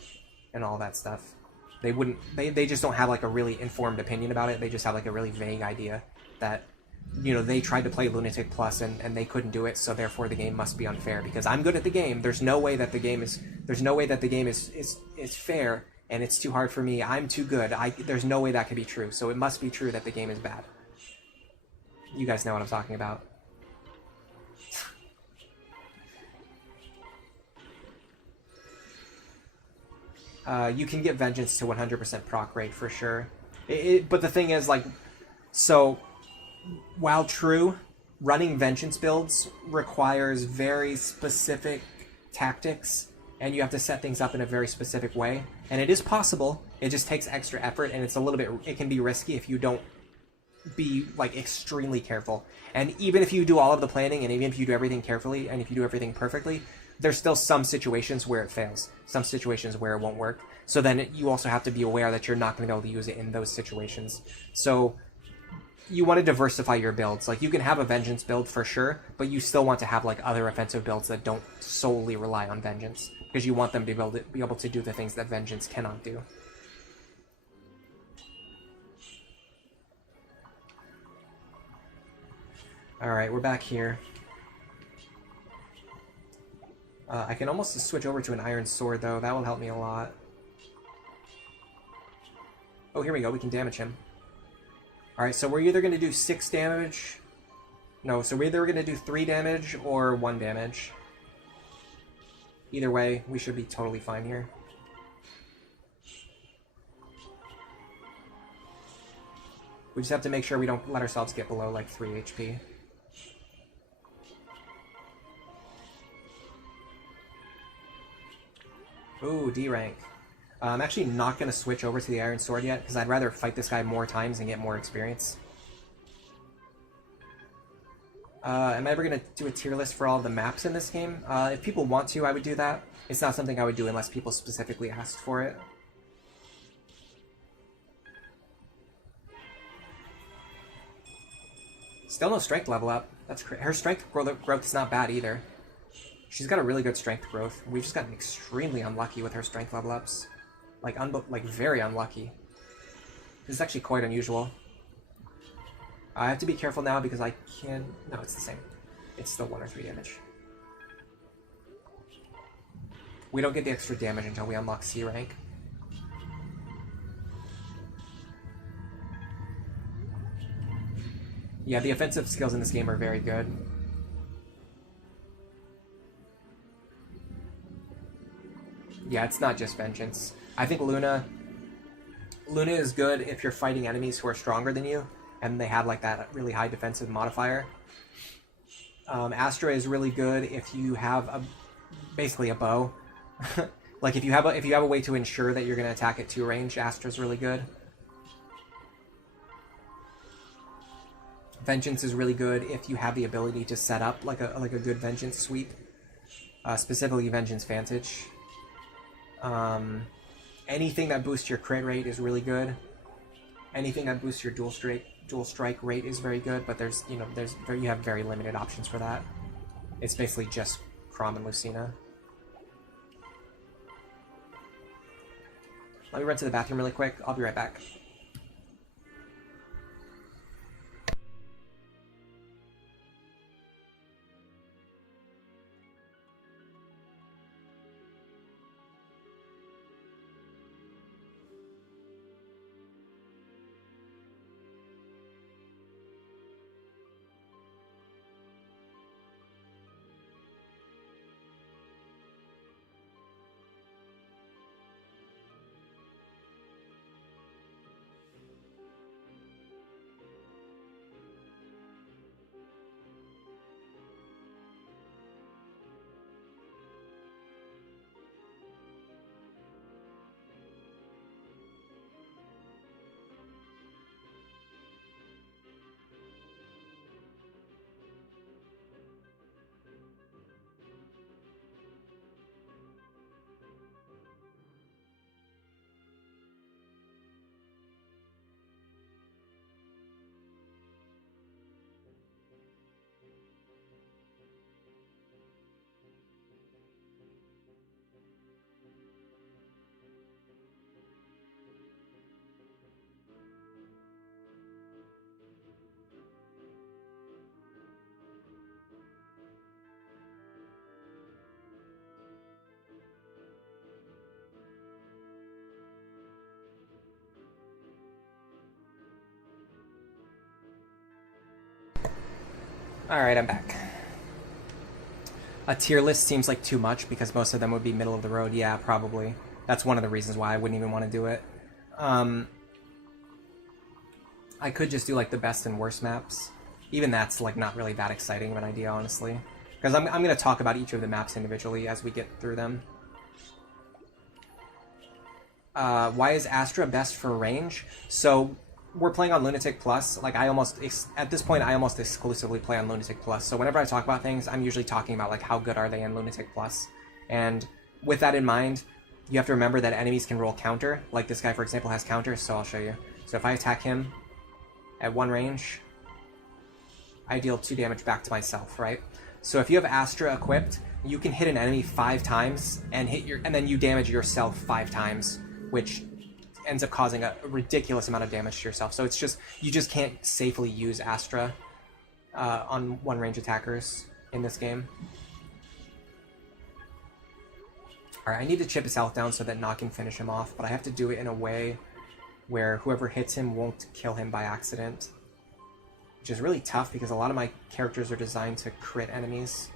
and all that stuff. They just don't have like a really informed opinion about it. They just have like a really vague idea that, you know, they tried to play Lunatic Plus and they couldn't do it, so therefore the game must be unfair because I'm good at the game. There's no way that the game is fair, and it's too hard for me. I'm too good. There's no way that could be true. So it must be true that the game is bad. You guys know what I'm talking about. You can get Vengeance to 100% proc rate for sure. But the thing is, like, so while true, running Vengeance builds requires very specific tactics, and you have to set things up in a very specific way. And it is possible. It just takes extra effort, and it's a little bit. It can be risky if you don't be like extremely careful. And even if you do all of the planning, and even if you do everything carefully, and if you do everything perfectly, there's still some situations where it fails, some situations where it won't work. So then you also have to be aware that you're not going to be able to use it in those situations. So you want to diversify your builds. Like, you can have a Vengeance build for sure, but you still want to have like other offensive builds that don't solely rely on Vengeance, because you want them to be able to do the things that Vengeance cannot do. Alright, we're back here. I can almost switch over to an Iron Sword, though. That will help me a lot. Oh, here we go. We can damage him. Alright, so we're either going to do 6 damage... No, so we're either going to do 3 damage or 1 damage. Either way, we should be totally fine here. We just have to make sure we don't let ourselves get below, like, 3 HP. Ooh, D rank. I'm actually not going to switch over to the Iron Sword yet, because I'd rather fight this guy more times and get more experience. Am I ever going to do a tier list for all of the maps in this game? If people want to, I would do that. It's not something I would do unless people specifically asked for it. Still no strength level up. Her strength growth is not bad either. She's got a really good strength growth. We've just gotten extremely unlucky with her strength level ups. Like, very unlucky. This is actually quite unusual. I have to be careful now because I can... No, it's the same. It's still 1 or 3 damage. We don't get the extra damage until we unlock C rank. Yeah, the offensive skills in this game are very good. Yeah, it's not just Vengeance. I think Luna is good if you're fighting enemies who are stronger than you, and they have like that really high defensive modifier. Astra is really good if you have basically a bow. Like, if you have a way to ensure that you're going to attack at 2 range, Astra's really good. Vengeance is really good if you have the ability to set up like a good Vengeance sweep, specifically Vengeance Vantage. Anything that boosts your crit rate is really good. Anything that boosts your dual strike rate is very good, but you have very limited options for that. It's basically just Chrom and Lucina. Let me run to the bathroom really quick. I'll be right back. Alright, I'm back. A tier list seems like too much because most of them would be middle of the road. Yeah, probably. That's one of the reasons why I wouldn't even want to do it. I could just do like the best and worst maps. Even that's like not really that exciting of an idea, honestly. Because I'm going to talk about each of the maps individually as we get through them. Why is Astra best for range? So we're playing on Lunatic Plus. Like at this point, I almost exclusively play on Lunatic Plus. So whenever I talk about things, I'm usually talking about like how good are they in Lunatic Plus. And with that in mind, you have to remember that enemies can roll counter. Like this guy, for example, has counter, so I'll show you. So if I attack him at 1 range, I deal 2 damage back to myself, right? So if you have Astra equipped, you can hit an enemy 5 times and then you damage yourself 5 times, which ends up causing a ridiculous amount of damage to yourself. So it's just, you just can't safely use Astra on 1 range attackers in this game. Alright, I need to chip his health down so that Nock can finish him off, but I have to do it in a way where whoever hits him won't kill him by accident. Which is really tough because a lot of my characters are designed to crit enemies.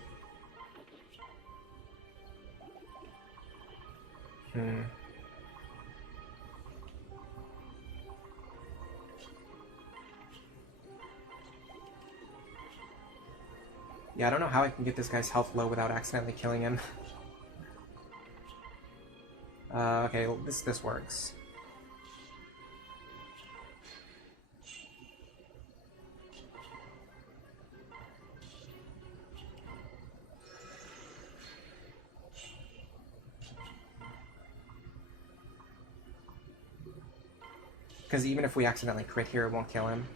Yeah, I don't know how I can get this guy's health low without accidentally killing him. Okay, well, this works. Because even if we accidentally crit here, it won't kill him.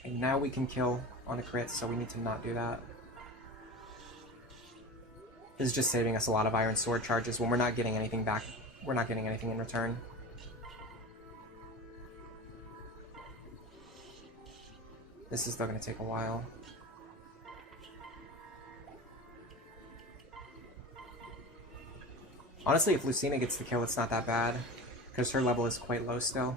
Okay, now we can kill on a crit, so we need to not do that. This is just saving us a lot of Iron Sword charges when we're not getting anything back. We're not getting anything in return. This is still going to take a while. Honestly, if Lucina gets the kill, it's not that bad, because her level is quite low still.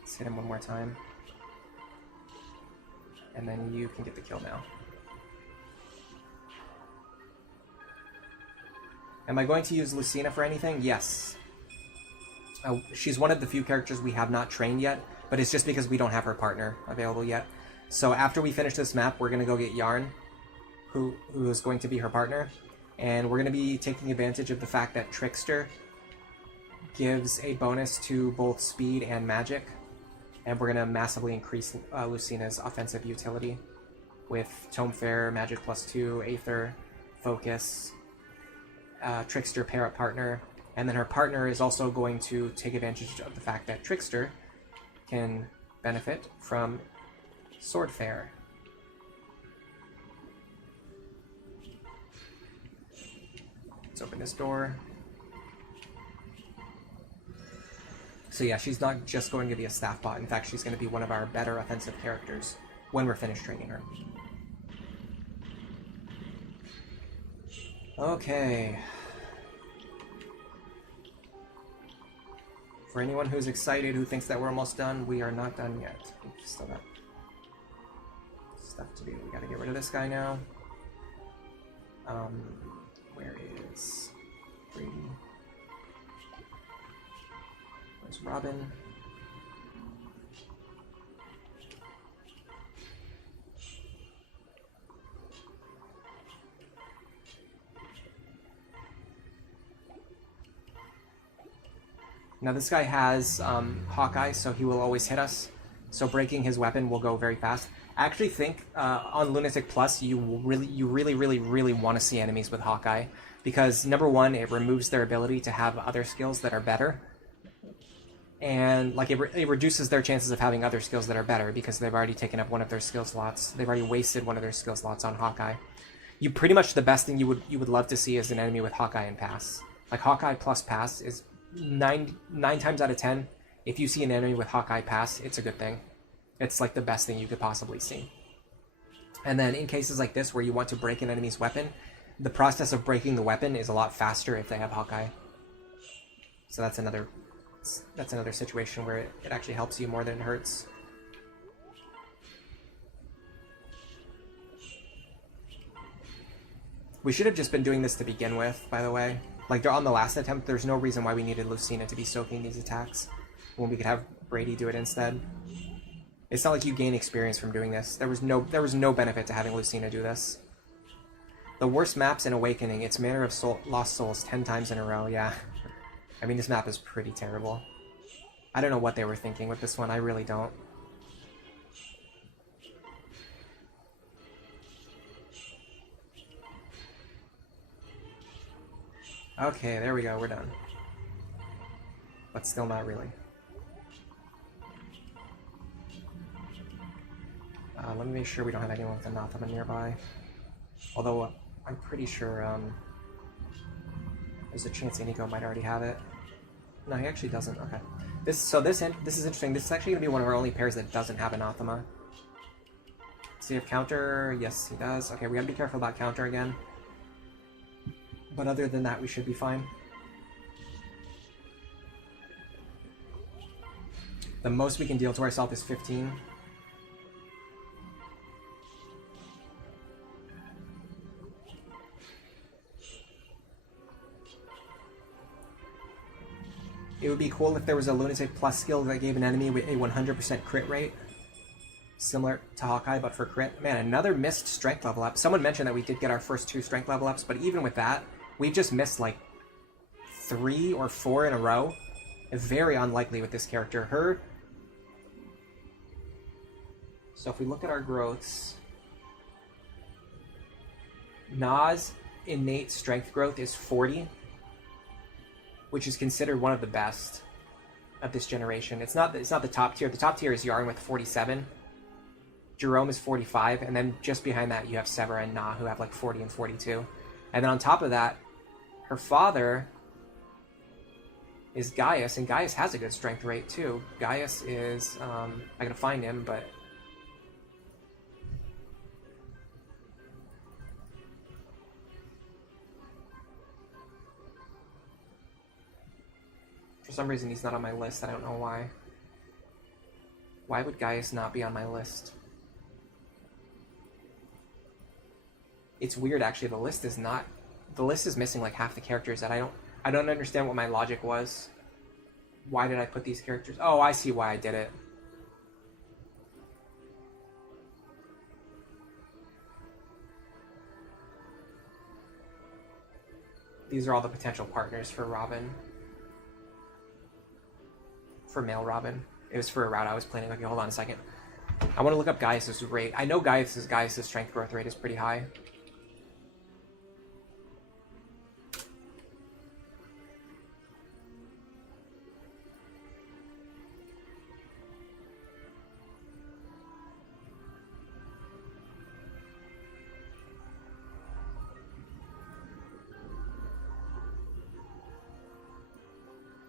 Let's hit him one more time. And then you can get the kill now. Am I going to use Lucina for anything? Yes. She's one of the few characters we have not trained yet, but it's just because we don't have her partner available yet. So after we finish this map, we're going to go get Yarn, who is going to be her partner, and we're going to be taking advantage of the fact that Trickster gives a bonus to both speed and magic, and we're going to massively increase Lucina's offensive utility with Tome Fair, Magic +2, Aether, Focus, Trickster pair up partner, and then her partner is also going to take advantage of the fact that Trickster can benefit from Sword Fair. Let's open this door. So yeah, she's not just going to be a staff bot. In fact, she's going to be one of our better offensive characters when we're finished training her. Okay. For anyone who's excited, who thinks that we're almost done, we are not done yet. We've still got stuff to do. We gotta get rid of this guy now. Where is Brady? Where's Robin? Now this guy has Hawkeye, so he will always hit us. So breaking his weapon will go very fast. I actually think on Lunatic Plus, you really want to see enemies with Hawkeye, because number one, it removes their ability to have other skills that are better, and like it reduces their chances of having other skills that are better because they've already taken up one of their skill slots. They've already wasted one of their skill slots on Hawkeye. You pretty much the best thing you would love to see is an enemy with Hawkeye and Pass. Like Hawkeye plus Pass is nine times out of 10, if you see an enemy with Hawkeye pass, it's a good thing. It's like the best thing you could possibly see. And then in cases like this where you want to break an enemy's weapon, the process of breaking the weapon is a lot faster if they have Hawkeye. So that's another situation where it actually helps you more than it hurts. We should have just been doing this to begin with, by the way. Like, on the last attempt, there's no reason why we needed Lucina to be soaking these attacks when we could have Brady do it instead. It's not like you gain experience from doing this. There was no benefit to having Lucina do this. The worst maps in Awakening, it's Manor of Lost Souls 10 times in a row, yeah. I mean, this map is pretty terrible. I don't know what they were thinking with this one, I really don't. Okay, there we go, we're done. But still not really. Let me make sure we don't have anyone with Anathema nearby. Although, I'm pretty sure, there's a chance Inigo might already have it. No, he actually doesn't, okay. This is interesting, this is actually going to be one of our only pairs that doesn't have Anathema. Does he have counter? Yes, he does. Okay, we gotta be careful about counter again. But other than that, we should be fine. The most we can deal to ourselves is 15. It would be cool if there was a Lunatic plus skill that gave an enemy with a 100% crit rate. Similar to Hawkeye, but for crit. Man, another missed strength level up. Someone mentioned that we did get our first 2 strength level ups, but even with that, we've just missed like 3 or 4 in a row. Very unlikely with this character. So if we look at our growths, Na's innate strength growth is 40, which is considered one of the best of this generation. It's not the top tier. The top tier is Yarn with 47. Jerome is 45, and then just behind that you have Sever and Na, who have like 40 and 42. And then on top of that, her father is Gaius, and Gaius has a good strength rate too. Gaius is, I gotta find him, but... For some reason he's not on my list, I don't know why. Why would Gaius not be on my list? It's weird actually, the list is missing like half the characters that I don't understand what my logic was. Why did I put these characters? Oh, I see why I did it. These are all the potential partners for Robin. For male Robin. It was for a route I was planning. Okay, hold on a second. I want to look up Gaius' rate. I know Gaius' strength growth rate is pretty high.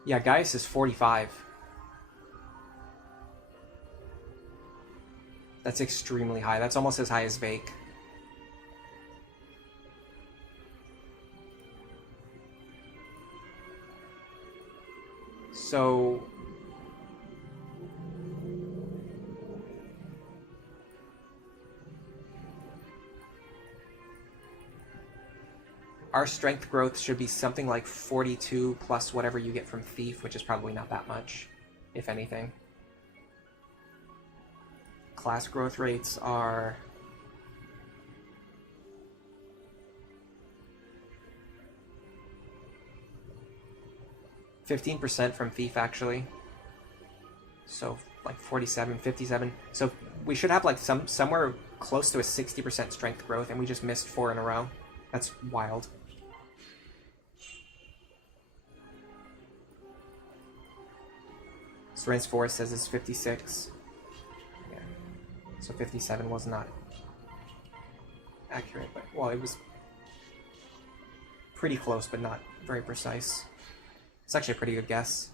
Yeah, Gaius is 45. That's extremely high. That's almost as high as Vake. So... our strength growth should be something like 42 plus whatever you get from Thief, which is probably not that much, if anything. Class growth rates are... 15% from Thief, actually. So, like 47, 57. So, we should have like somewhere close to a 60% strength growth, and we just missed 4 in a row. That's wild. Seren's Forest says it's 56. Yeah. So 57 was not accurate, but, well, it was pretty close, but not very precise. It's actually a pretty good guess.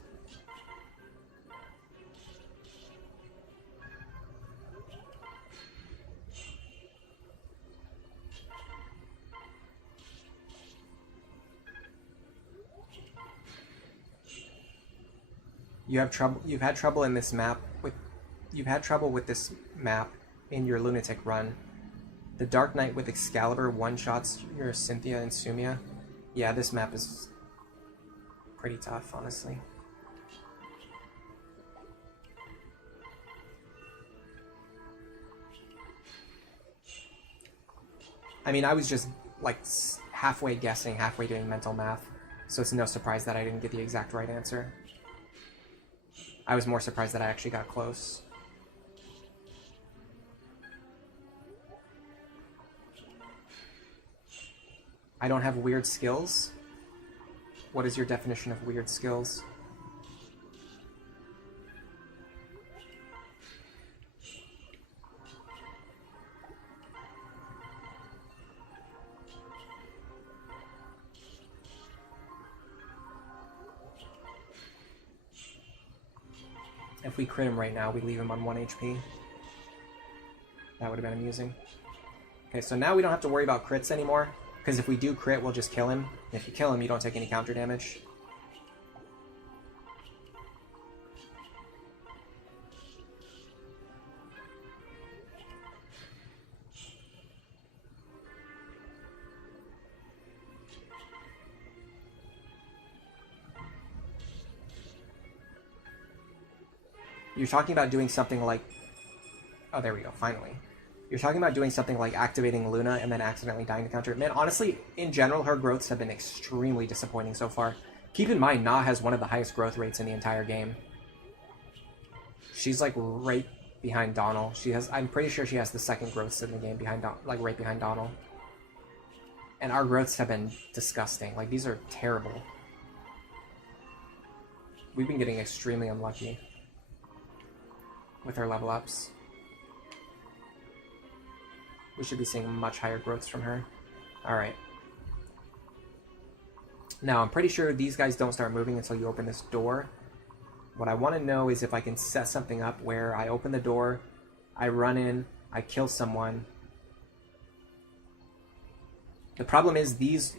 You've had trouble in this map with you've had trouble with this map in your Lunatic run. The Dark Knight with Excalibur one-shots your Cynthia and Sumia. Yeah, this map is pretty tough, honestly. I mean, I was just like halfway guessing, halfway doing mental math, so it's no surprise that I didn't get the exact right answer. I was more surprised that I actually got close. I don't have weird skills. What is your definition of weird skills? If we crit him right now, we leave him on 1 HP. That would have been amusing. Okay, so now we don't have to worry about crits anymore, because if we do crit, we'll just kill him. And if you kill him, you don't take any counter damage. You're talking about doing something like... Oh, there we go, finally. You're talking about doing something like activating Luna and then accidentally dying to counter it. Man, honestly, in general, her growths have been extremely disappointing so far. Keep in mind, Na has one of the highest growth rates in the entire game. She's like right behind Donald. I'm pretty sure she has the second growths in the game behind, like right behind Donald. And our growths have been disgusting. Like, these are terrible. We've been getting extremely unlucky with our level ups. We should be seeing much higher growths from her. Alright. Now, I'm pretty sure these guys don't start moving until you open this door. What I want to know is if I can set something up where I open the door, I run in, I kill someone. The problem is these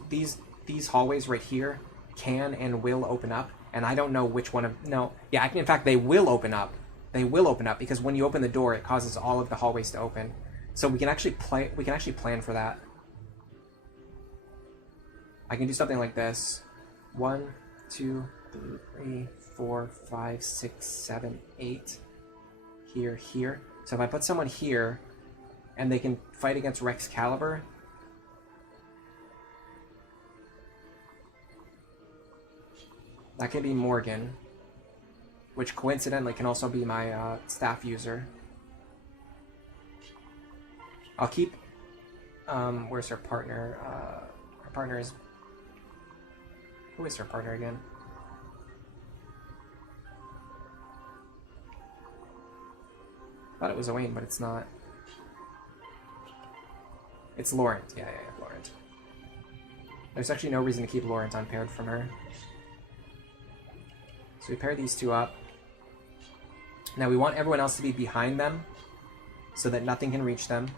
hallways right here can and will open up, and I don't know which one of... No, yeah, in fact, they will open up. They will open up, because when you open the door, it causes all of the hallways to open. So we can actually plan for that. I can do something like this. 1, 2, 3, 4, 5, 6, 7, 8. Here, here. So if I put someone here, and they can fight against Rexcalibur. That can be Morgan, which coincidentally can also be my staff user. I'll keep... where's her partner? Her partner is... Who is her partner again? I thought it was Owain, but it's not. It's Laurent. Yeah, Laurent. There's actually no reason to keep Laurent unpaired from her. So we pair these two up. Now we want everyone else to be behind them so that nothing can reach them.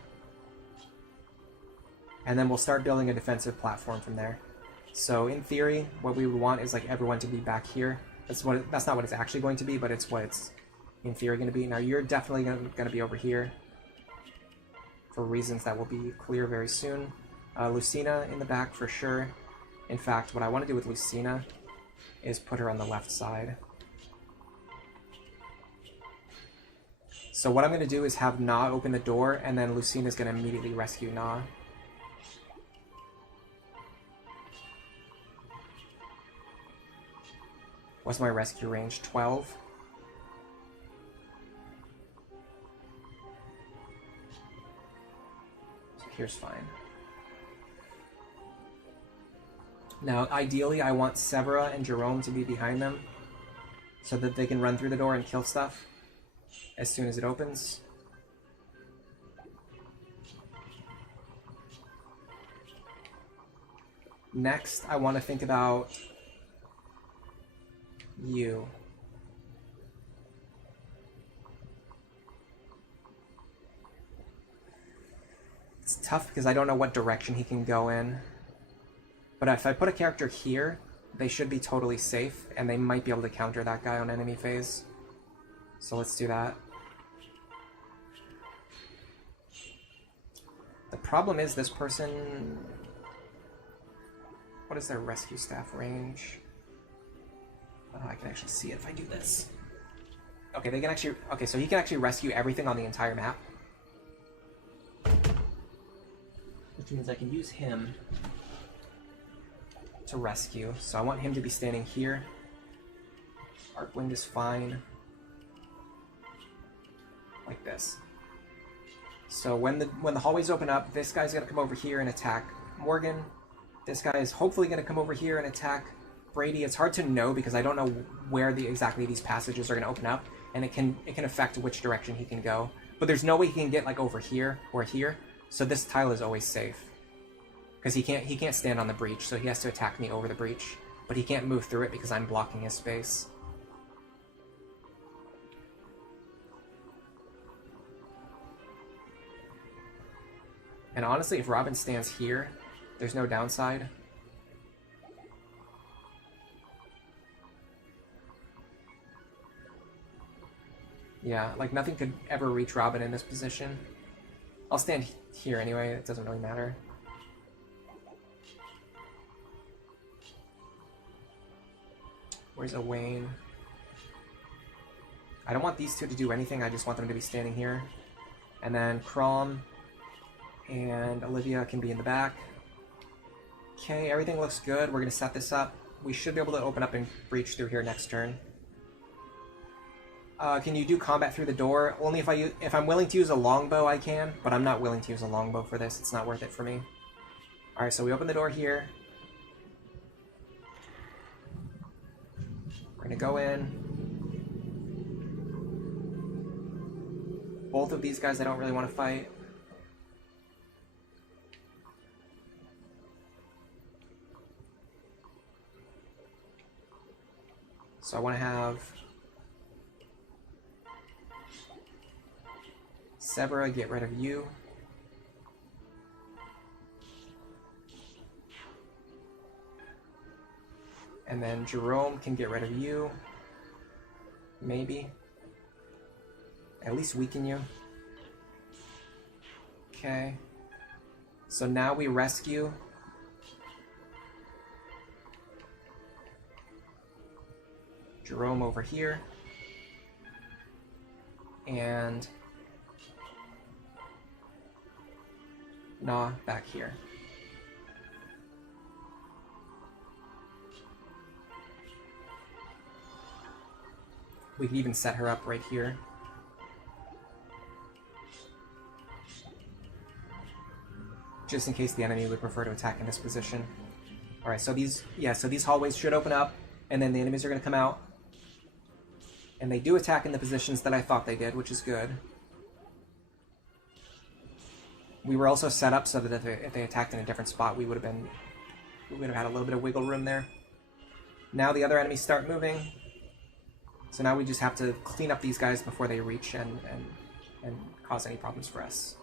And then we'll start building a defensive platform from there. So in theory, what we would want is like everyone to be back here. That's not what it's actually going to be, but it's what it's in theory going to be. Now you're definitely going to be over here for reasons that will be clear very soon. Lucina in the back for sure. In fact, what I want to do with Lucina is put her on the left side. So what I'm going to do is have Na open the door, and then Lucina's going to immediately rescue Na. What's my rescue range? 12? So here's fine. Now, ideally, I want Severa and Jerome to be behind them so that they can run through the door and kill stuff as soon as it opens. Next, I want to think about you. It's tough because I don't know what direction he can go in. But if I put a character here, they should be totally safe, and they might be able to counter that guy on enemy phase. So let's do that. The problem is this person... What is their rescue staff range? I can actually see it if I do this. Okay, they can actually... Okay, so he can actually rescue everything on the entire map. Which means I can use him to rescue. So I want him to be standing here. Arcwind is fine. Like this. So when the hallways open up, this guy's gonna come over here and attack Morgan. This guy is hopefully gonna come over here and attack Brady. It's hard to know because I don't know where exactly these passages are gonna open up, and it can affect which direction he can go. But there's no way he can get like over here or here. So this tile is always safe. Because he can't stand on the breach, so he has to attack me over the breach. But he can't move through it because I'm blocking his space. And honestly, if Robin stands here, there's no downside. Yeah, like nothing could ever reach Robin in this position. I'll stand here anyway, it doesn't really matter. Where's Owain? I don't want these two to do anything, I just want them to be standing here. And then Crom and Olivia can be in the back. Okay, everything looks good. We're going to set this up. We should be able to open up and breach through here next turn. Can you do combat through the door? Only if I'm willing to use a longbow, I can, but I'm not willing to use a longbow for this. It's not worth it for me. Alright, so we open the door here. We're going to go in. Both of these guys I don't really want to fight. So I want to have Severa get rid of you. And then Jerome can get rid of you. Maybe. At least weaken you. Okay. So now we rescue. Jerome over here. And Nah back here. We can even set her up right here. Just in case the enemy would prefer to attack in this position. Alright, so these hallways should open up, and then the enemies are going to come out. And they do attack in the positions that I thought they did, which is good. We were also set up so that if they attacked in a different spot, we would have had a little bit of wiggle room there. Now the other enemies start moving. So now we just have to clean up these guys before they reach and cause any problems for us.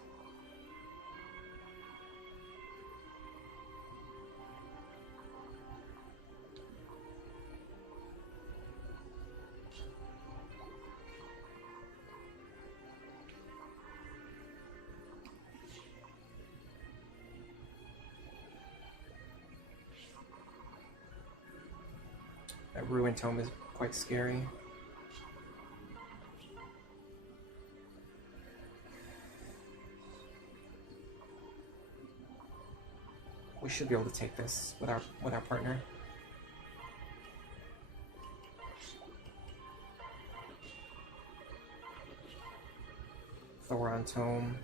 That Ruined Tome is quite scary. We should be able to take this with our partner. Thoron Tome.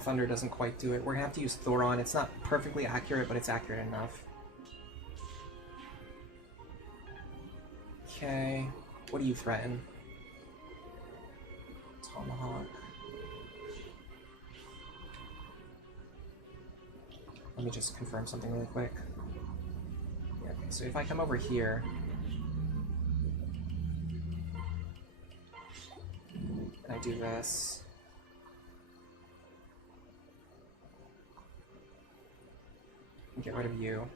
Thunder doesn't quite do it. We're gonna have to use Thoron. It's not perfectly accurate, but it's accurate enough. Okay. What do you threaten? Tomahawk. Let me just confirm something really quick. Yeah, okay, so if I come over here, I do this. Get rid of you.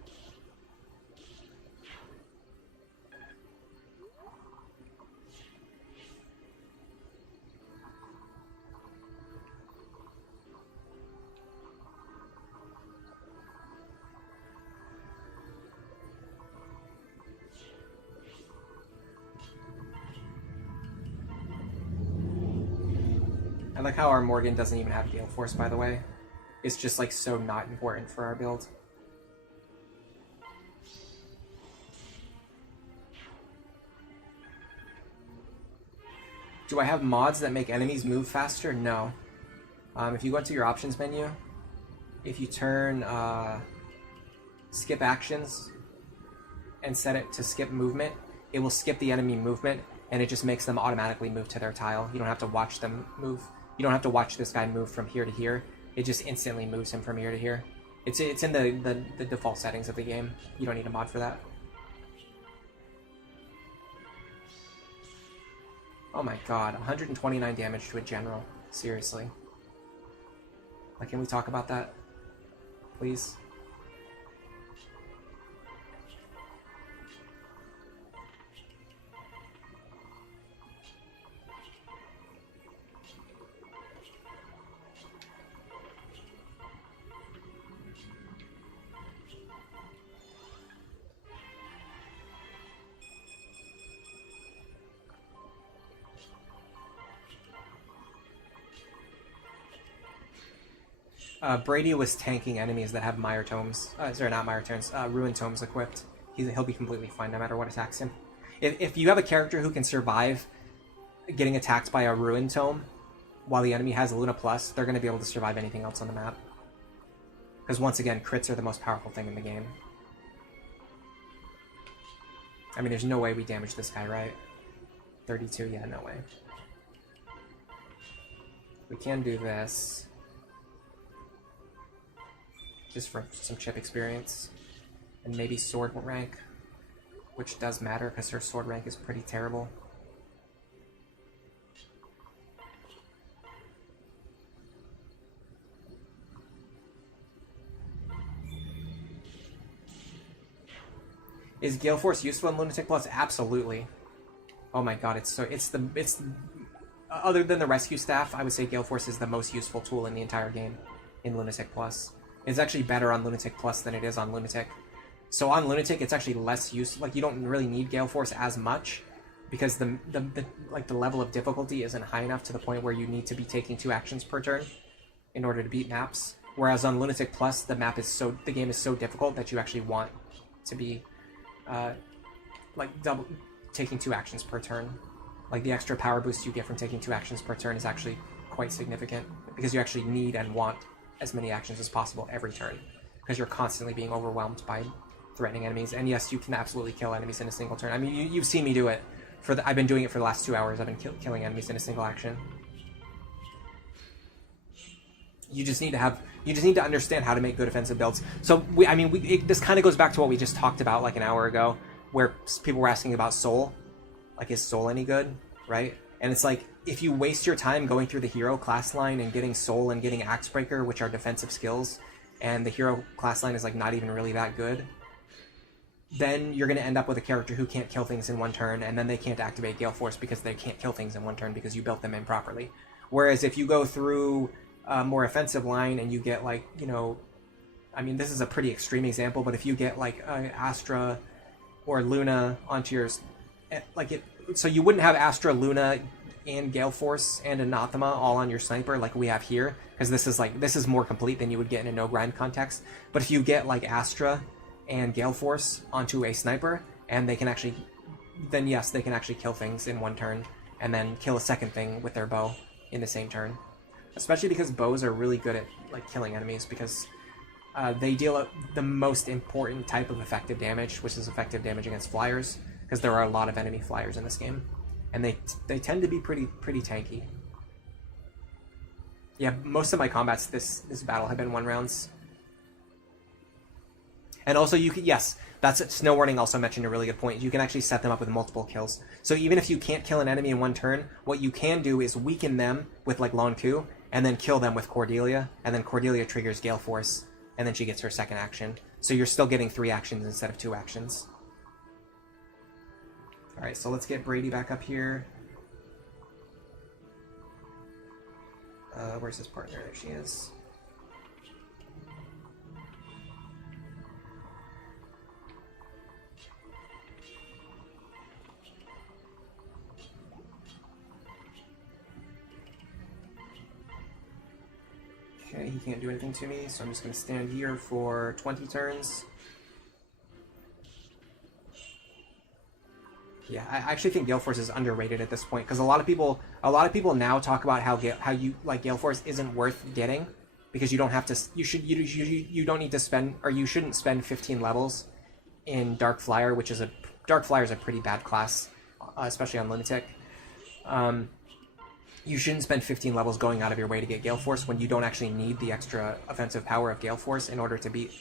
I like how our Morgan doesn't even have Gale Force, by the way. It's just like so not important for our build. Do I have mods that make enemies move faster? No. If you go into your options menu, if you turn skip actions and set it to skip movement, it will skip the enemy movement and it just makes them automatically move to their tile. You don't have to watch them move. You don't have to watch this guy move from here to here. It just instantly moves him from here to here. It's in the default settings of the game. You don't need a mod for that. Oh my god, 129 damage to a general. Seriously. Like, can we talk about that? Please? Brady was tanking enemies that have Mire Tomes. Sorry, not Mire Tomes. Ruin Tomes equipped. He'll be completely fine no matter what attacks him. If you have a character who can survive getting attacked by a Ruin Tome while the enemy has a Luna Plus, they're going to be able to survive anything else on the map. Because once again, crits are the most powerful thing in the game. I mean, there's no way we damage this guy, right? 32? Yeah, no way. We can do this. Just for some chip experience. And maybe sword rank. Which does matter, because her sword rank is pretty terrible. Is Gale Force useful in Lunatic Plus? Absolutely. Oh my god, it's other than the rescue staff, I would say Gale Force is the most useful tool in the entire game in Lunatic Plus. It's actually better on Lunatic Plus than it is on Lunatic. So on Lunatic, it's actually less useful. Like, you don't really need Gale Force as much because the level of difficulty isn't high enough to the point where you need to be taking 2 actions per turn in order to beat maps. Whereas on Lunatic Plus, the game is so difficult that you actually want to be taking 2 actions per turn. Like, the extra power boost you get from taking 2 actions per turn is actually quite significant because you actually need and want as many actions as possible every turn because you're constantly being overwhelmed by threatening enemies. And yes, you can absolutely kill enemies in a single turn. I mean, you've seen me do it. I've been doing it for the last 2 hours. I've been killing enemies in a single action. You just need to understand how to make good offensive builds. So this kind of goes back to what we just talked about like an hour ago, where people were asking about Soul. Like, is Soul any good, right? And it's like, if you waste your time going through the hero class line and getting Soul and getting Axebreaker, which are defensive skills, and the hero class line is like not even really that good, then you're going to end up with a character who can't kill things in one turn, and then they can't activate Gale Force because they can't kill things in one turn because you built them improperly. Whereas if you go through a more offensive line and you get like, I mean, this is a pretty extreme example, but if you get like Astra or Luna onto yours, so you wouldn't have Astra, Luna, and Gale Force and Anathema all on your sniper like we have here, because this is more complete than you would get in a no grind context. But if you get like Astra and Gale Force onto a sniper, and they can actually, then yes, they can actually kill things in one turn, and then kill a second thing with their bow in the same turn. Especially because bows are really good at like killing enemies, because they deal the most important type of effective damage, which is effective damage against flyers, because there are a lot of enemy flyers in this game, and they tend to be pretty tanky. Yeah, most of my combats this battle have been 1 rounds. And also you can, yes, that's Snow Warning also mentioned a really good point. You can actually set them up with multiple kills. So even if you can't kill an enemy in one turn, what you can do is weaken them with like Lon Ku, and then kill them with Cordelia, and then Cordelia triggers Gale Force, and then she gets her second action. So you're still getting 3 actions instead of 2 actions. Alright, so let's get Brady back up here. Where's his partner? There she is. Okay, he can't do anything to me, so I'm just going to stand here for 20 turns. Yeah, I actually think Gale Force is underrated at this point because a lot of people now talk about how you like Gale Force isn't worth getting because you don't have to you don't need to spend, or you shouldn't spend 15 levels in Dark Flyer, which is Dark Flyer is a pretty bad class, especially on Lunatic. You shouldn't spend 15 levels going out of your way to get Gale Force when you don't actually need the extra offensive power of Gale Force in order to beat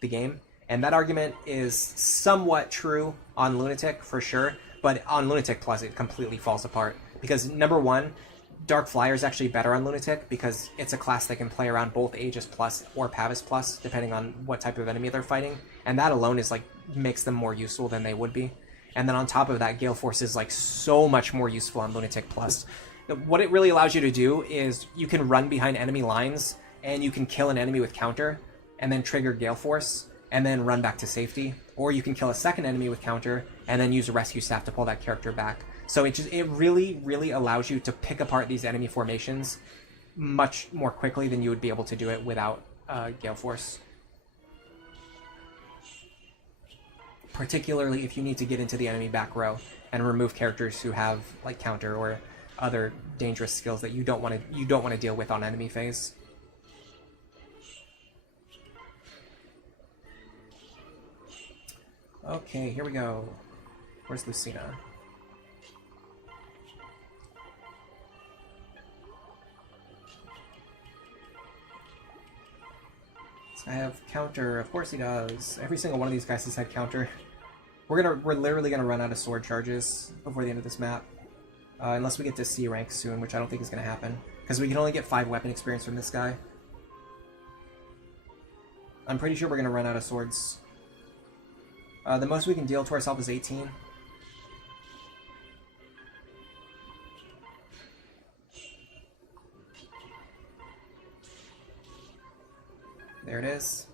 the game. And that argument is somewhat true on Lunatic for sure, but on Lunatic Plus it completely falls apart. Because number one, Dark Flyer is actually better on Lunatic because it's a class that can play around both Aegis Plus or Pavis Plus, depending on what type of enemy they're fighting. And that alone is like makes them more useful than they would be. And then on top of that, Gale Force is like so much more useful on Lunatic Plus. What it really allows you to do is you can run behind enemy lines and you can kill an enemy with counter and then trigger Gale Force and then run back to safety. Or you can kill a second enemy with counter and then use a rescue staff to pull that character back. So it really, really allows you to pick apart these enemy formations much more quickly than you would be able to do it without Gale Force. Particularly if you need to get into the enemy back row and remove characters who have like counter or other dangerous skills that you don't want to deal with on enemy phase. Okay, here we go. Where's Lucina? I have counter. Of course he does. Every single one of these guys has had counter. We're literally gonna run out of sword charges before the end of this map. Unless we get to C rank soon, which I don't think is going to happen. Because we can only get 5 weapon experience from this guy. I'm pretty sure we're going to run out of swords. The most we can deal to ourselves is 18. There it is.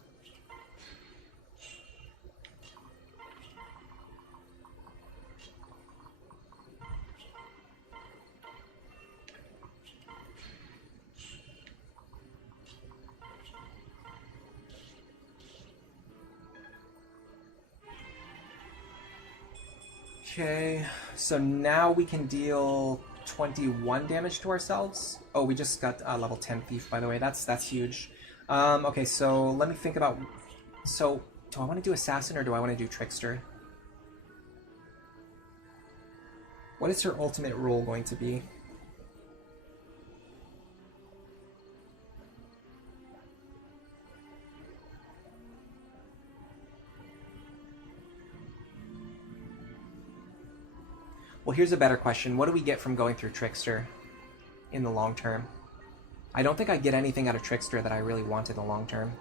Okay, so now we can deal 21 damage to ourselves. Oh, we just got level 10 Thief, by the way. That's huge. Okay, so let me think about... So, do I want to do Assassin or do I want to do Trickster? What is her ultimate role going to be? Well, here's a better question. What do we get from going through Trickster in the long term? I don't think I get anything out of Trickster that I really want in the long term.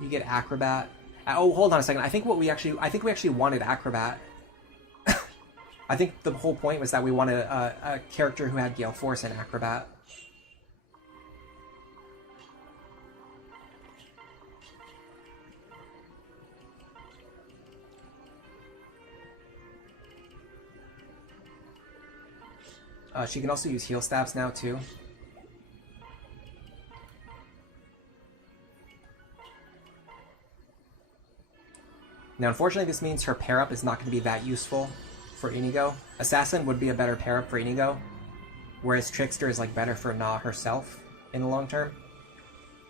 You get Acrobat. Oh, hold on a second. I think we actually wanted Acrobat. I think the whole point was that we wanted a character who had Gale Force and Acrobat. She can also use heal staffs now, too. Now, unfortunately, this means her pair-up is not going to be that useful for Inigo. Assassin would be a better pair-up for Inigo, whereas Trickster is like better for Na herself in the long term.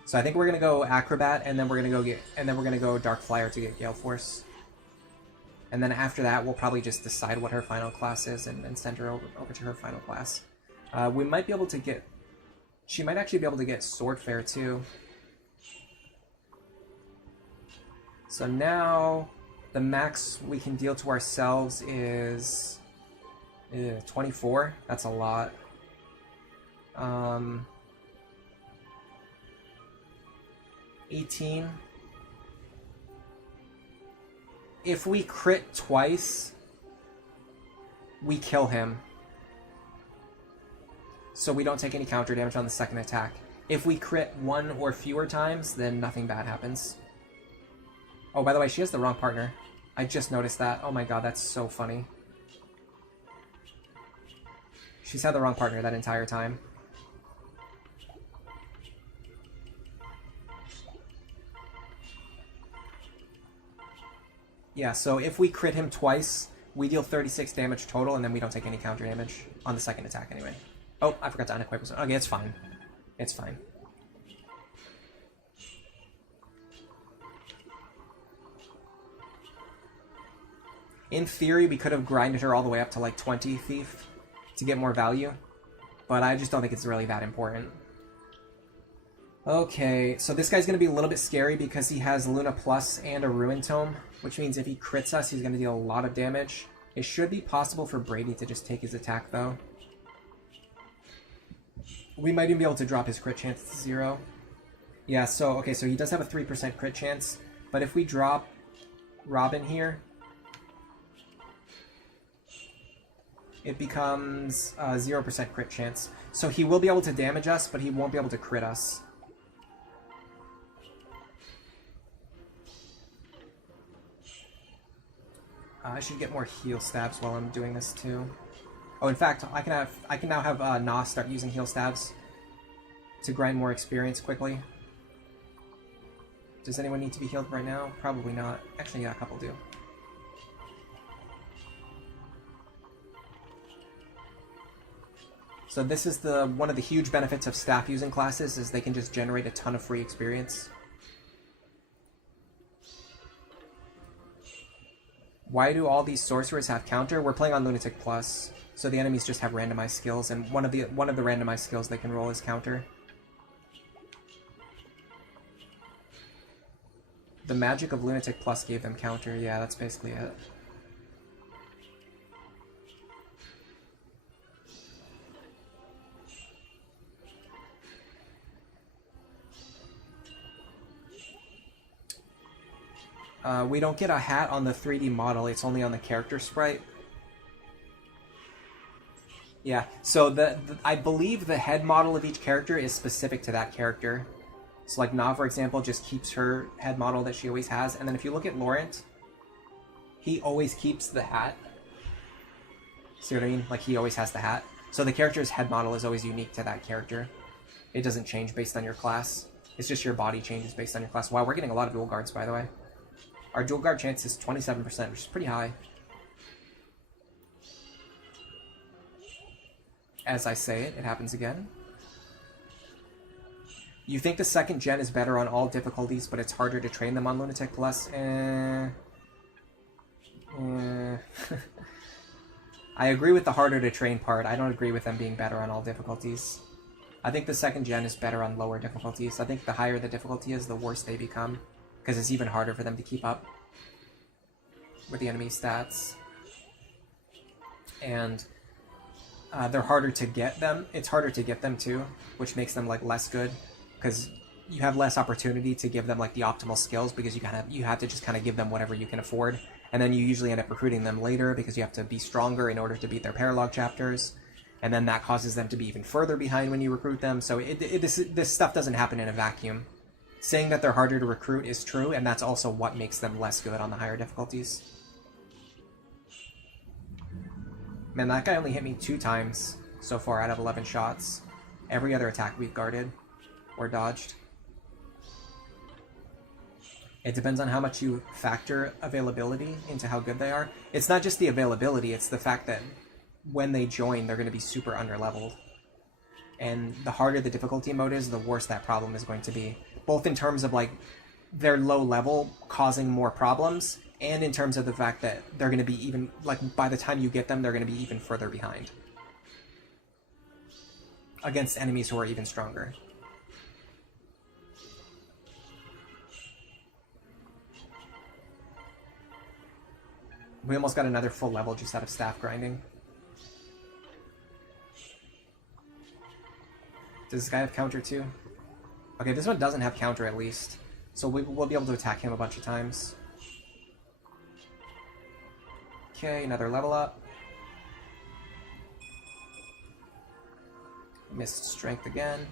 So I think we're going to go Acrobat, and then we're going to go Dark Flyer to get Gale Force. And then after that, we'll probably just decide what her final class is and send her over to her final class. We might be able to get... She might actually be able to get Swordfare too. So now the max we can deal to ourselves is 24. That's a lot. 18. If we crit twice, we kill him. So we don't take any counter damage on the second attack. If we crit one or fewer times, then nothing bad happens. Oh, by the way, she has the wrong partner. I just noticed that. Oh my god, that's so funny. She's had the wrong partner that entire time. Yeah, so if we crit him twice, we deal 36 damage total, and then we don't take any counter damage on the second attack anyway. Oh, I forgot to unequip his... Okay, it's fine. It's fine. In theory, we could have grinded her all the way up to like 20 Thief to get more value, but I just don't think it's really that important. Okay, so this guy's going to be a little bit scary because he has Luna Plus and a Ruin Tome, which means if he crits us, he's going to deal a lot of damage. It should be possible for Brady to just take his attack, though. We might even be able to drop his crit chance to 0. Yeah, so, okay, so he does have a 3% crit chance, but if we drop Robin here, it becomes 0% crit chance. So he will be able to damage us, but he won't be able to crit us. I should get more heal stabs while I'm doing this too. Oh, in fact, I can now have Na start using heal stabs to grind more experience quickly. Does anyone need to be healed right now? Probably not. Actually, yeah, a couple do. So this is one of the huge benefits of staff using classes, is they can just generate a ton of free experience. Why do all these sorcerers have counter? We're playing on Lunatic Plus, so the enemies just have randomized skills, and one of the randomized skills they can roll is counter. The magic of Lunatic Plus gave them counter. Yeah, that's basically it. We don't get a hat on the 3D model, it's only on the character sprite. Yeah, so I believe the head model of each character is specific to that character. So like Na, for example, just keeps her head model that she always has, and then if you look at Laurent, he always keeps the hat. See what I mean? Like, he always has the hat. So the character's head model is always unique to that character. It doesn't change based on your class. It's just your body changes based on your class. Wow, we're getting a lot of dual guards, by the way. Our dual guard chance is 27%, which is pretty high. As I say it, it happens again. You think the second gen is better on all difficulties, but it's harder to train them on Lunatic Plus? I agree with the harder to train part. I don't agree with them being better on all difficulties. I think the second gen is better on lower difficulties. I think the higher the difficulty is, the worse they become, because it's even harder for them to keep up with the enemy stats. And they're harder to get them. It's harder to get them too, which makes them like less good, because you have less opportunity to give them like the optimal skills, because you have to just kind of give them whatever you can afford, and then you usually end up recruiting them later because you have to be stronger in order to beat their paralog chapters, and then that causes them to be even further behind when you recruit them. So this stuff doesn't happen in a vacuum. Saying that they're harder to recruit is true, and that's also what makes them less good on the higher difficulties. Man, that guy only hit me 2 times so far out of 11 shots. Every other attack we've guarded or dodged. It depends on how much you factor availability into how good they are. It's not just the availability, it's the fact that when they join, they're going to be super underleveled. And the harder the difficulty mode is, the worse that problem is going to be. Both in terms of like their low level causing more problems, and in terms of the fact that they're going to be even, like, by the time you get them, they're going to be even further behind. against enemies who are even stronger. We almost got another full level just out of staff grinding. Does this guy have counter too? Okay, this one doesn't have counter at least. So we'll be able to attack him a bunch of times. Okay, another level up. Missed strength again.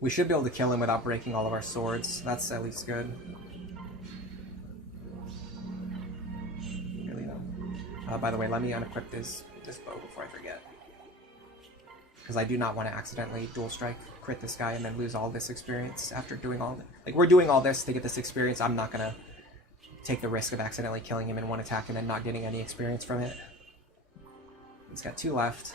We should be able to kill him without breaking all of our swords. That's at least good. Really though. By the way, let me unequip this bow before I forget. Because I do not want to accidentally dual strike crit this guy and then lose all this experience after doing all that. Like, we're doing all this to get this experience. I'm not going to take the risk of accidentally killing him in one attack and then not getting any experience from it. He's got 2 left.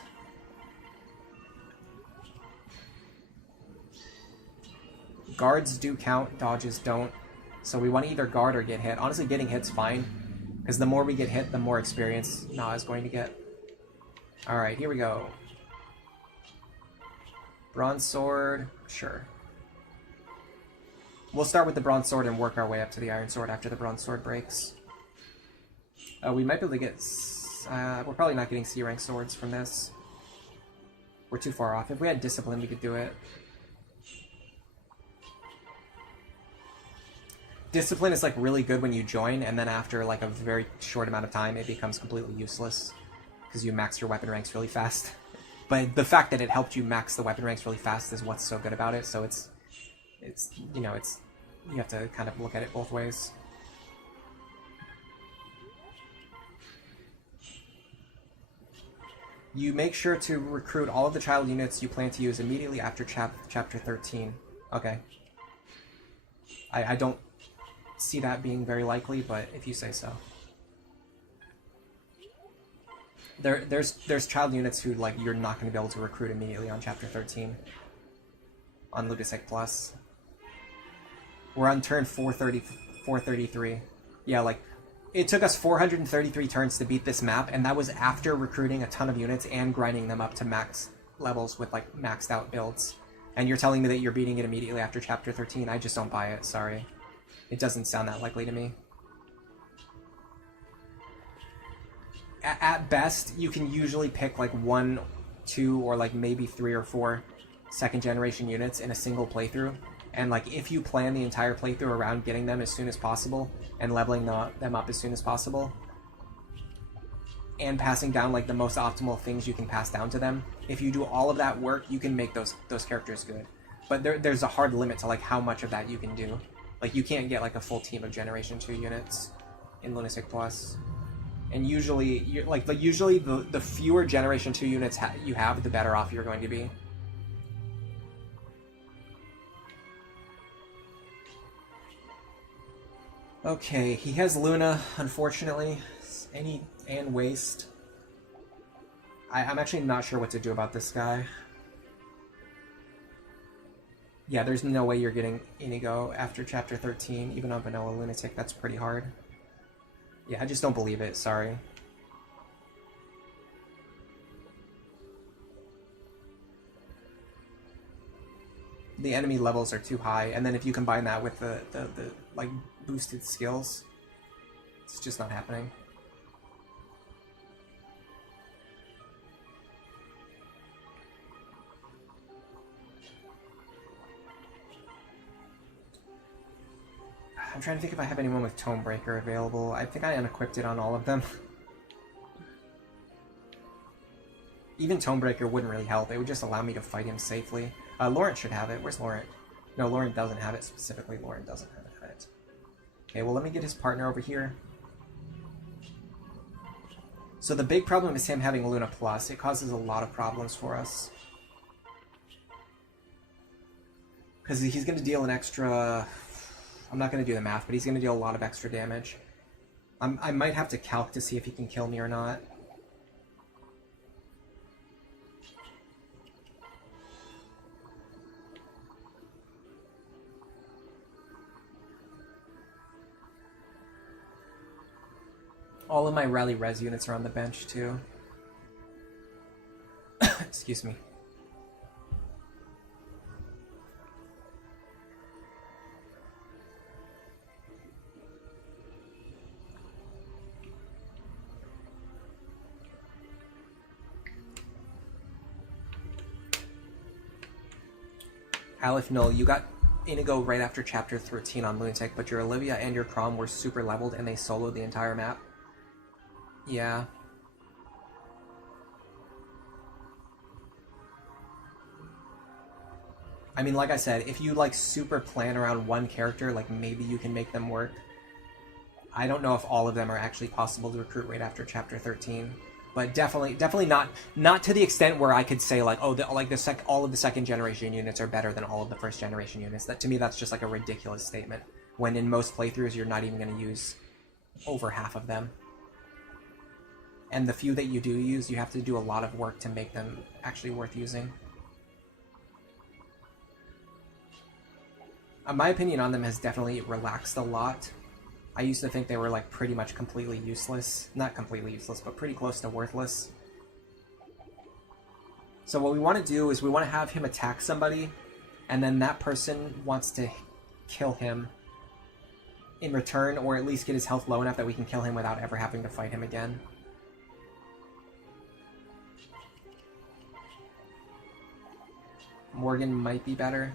Guards do count, dodges don't. So we want to either guard or get hit. Honestly, getting hit's fine, because the more we get hit, the more experience Na is going to get. Alright, here we go. Bronze sword, sure. We'll start with the bronze sword and work our way up to the iron sword after the bronze sword breaks. We might be able to get... we're probably not getting C rank swords from this. We're too far off. If we had discipline, we could do it. Discipline is like really good when you join, and then after like a very short amount of time, it becomes completely useless because you max your weapon ranks really fast. But the fact that it helped you max the weapon ranks really fast is what's so good about it. So it's you know, you have to kind of look at it both ways. You make sure to recruit all of the child units you plan to use immediately after chapter 13. Okay. I don't see that being very likely, but if you say so. There's child units who like you're not going to be able to recruit immediately on chapter 13 on Lunatic Plus. We're on turn 433. Yeah, like it took us 433 turns to beat this map, and that was after recruiting a ton of units and grinding them up to max levels with like maxed out builds. And you're telling me that you're beating it immediately after chapter 13? I just don't buy it, sorry. It doesn't sound that likely to me. At best, you can usually pick like 1, 2, or like maybe 3 or 4 second generation units in a single playthrough. And like if you plan the entire playthrough around getting them as soon as possible and leveling them up as soon as possible and passing down like the most optimal things you can pass down to them, if you do all of that work, you can make those characters good. But there's a hard limit to like how much of that you can do. Like you can't get like a full team of Generation 2 units in Lunatic Plus. And usually, usually the fewer Generation 2 units you have, the better off you're going to be. Okay, he has Luna, unfortunately, and Waste. I'm actually not sure what to do about this guy. Yeah, there's no way you're getting Inigo after chapter 13, even on Vanilla Lunatic. That's pretty hard. Yeah, I just don't believe it, sorry. The enemy levels are too high, and then if you combine that with the like boosted skills, it's just not happening. I'm trying to think if I have anyone with Tomebreaker available. I think I unequipped it on all of them. Even Tomebreaker wouldn't really help. It would just allow me to fight him safely. Laurent should have it. Where's Laurent? No, Laurent doesn't have it specifically. Laurent doesn't have it. Okay, well let me get his partner over here. So the big problem is him having Luna Plus. It causes a lot of problems for us. Because he's going to deal an extra... I'm not going to do the math, but he's going to deal a lot of extra damage. I might have to calc to see if he can kill me or not. All of my rally res units are on the bench too. Excuse me. Aleph Null, you got Inigo right after chapter 13 on Lunatic, but your Olivia and your Crom were super leveled and they soloed the entire map. Yeah. I mean, like I said, if you like super plan around one character, like maybe you can make them work. I don't know if all of them are actually possible to recruit right after chapter 13. But definitely not to the extent where I could say like, oh, all of the second generation units are better than all of the first generation units. That to me, that's just like a ridiculous statement. When in most playthroughs, you're not even going to use over half of them, and the few that you do use, you have to do a lot of work to make them actually worth using. My opinion on them has definitely relaxed a lot. I used to think they were like pretty much completely useless. Not completely useless, but pretty close to worthless. So what we want to do is we want to have him attack somebody, and then that person wants to kill him in return, or at least get his health low enough that we can kill him without ever having to fight him again. Morgan might be better.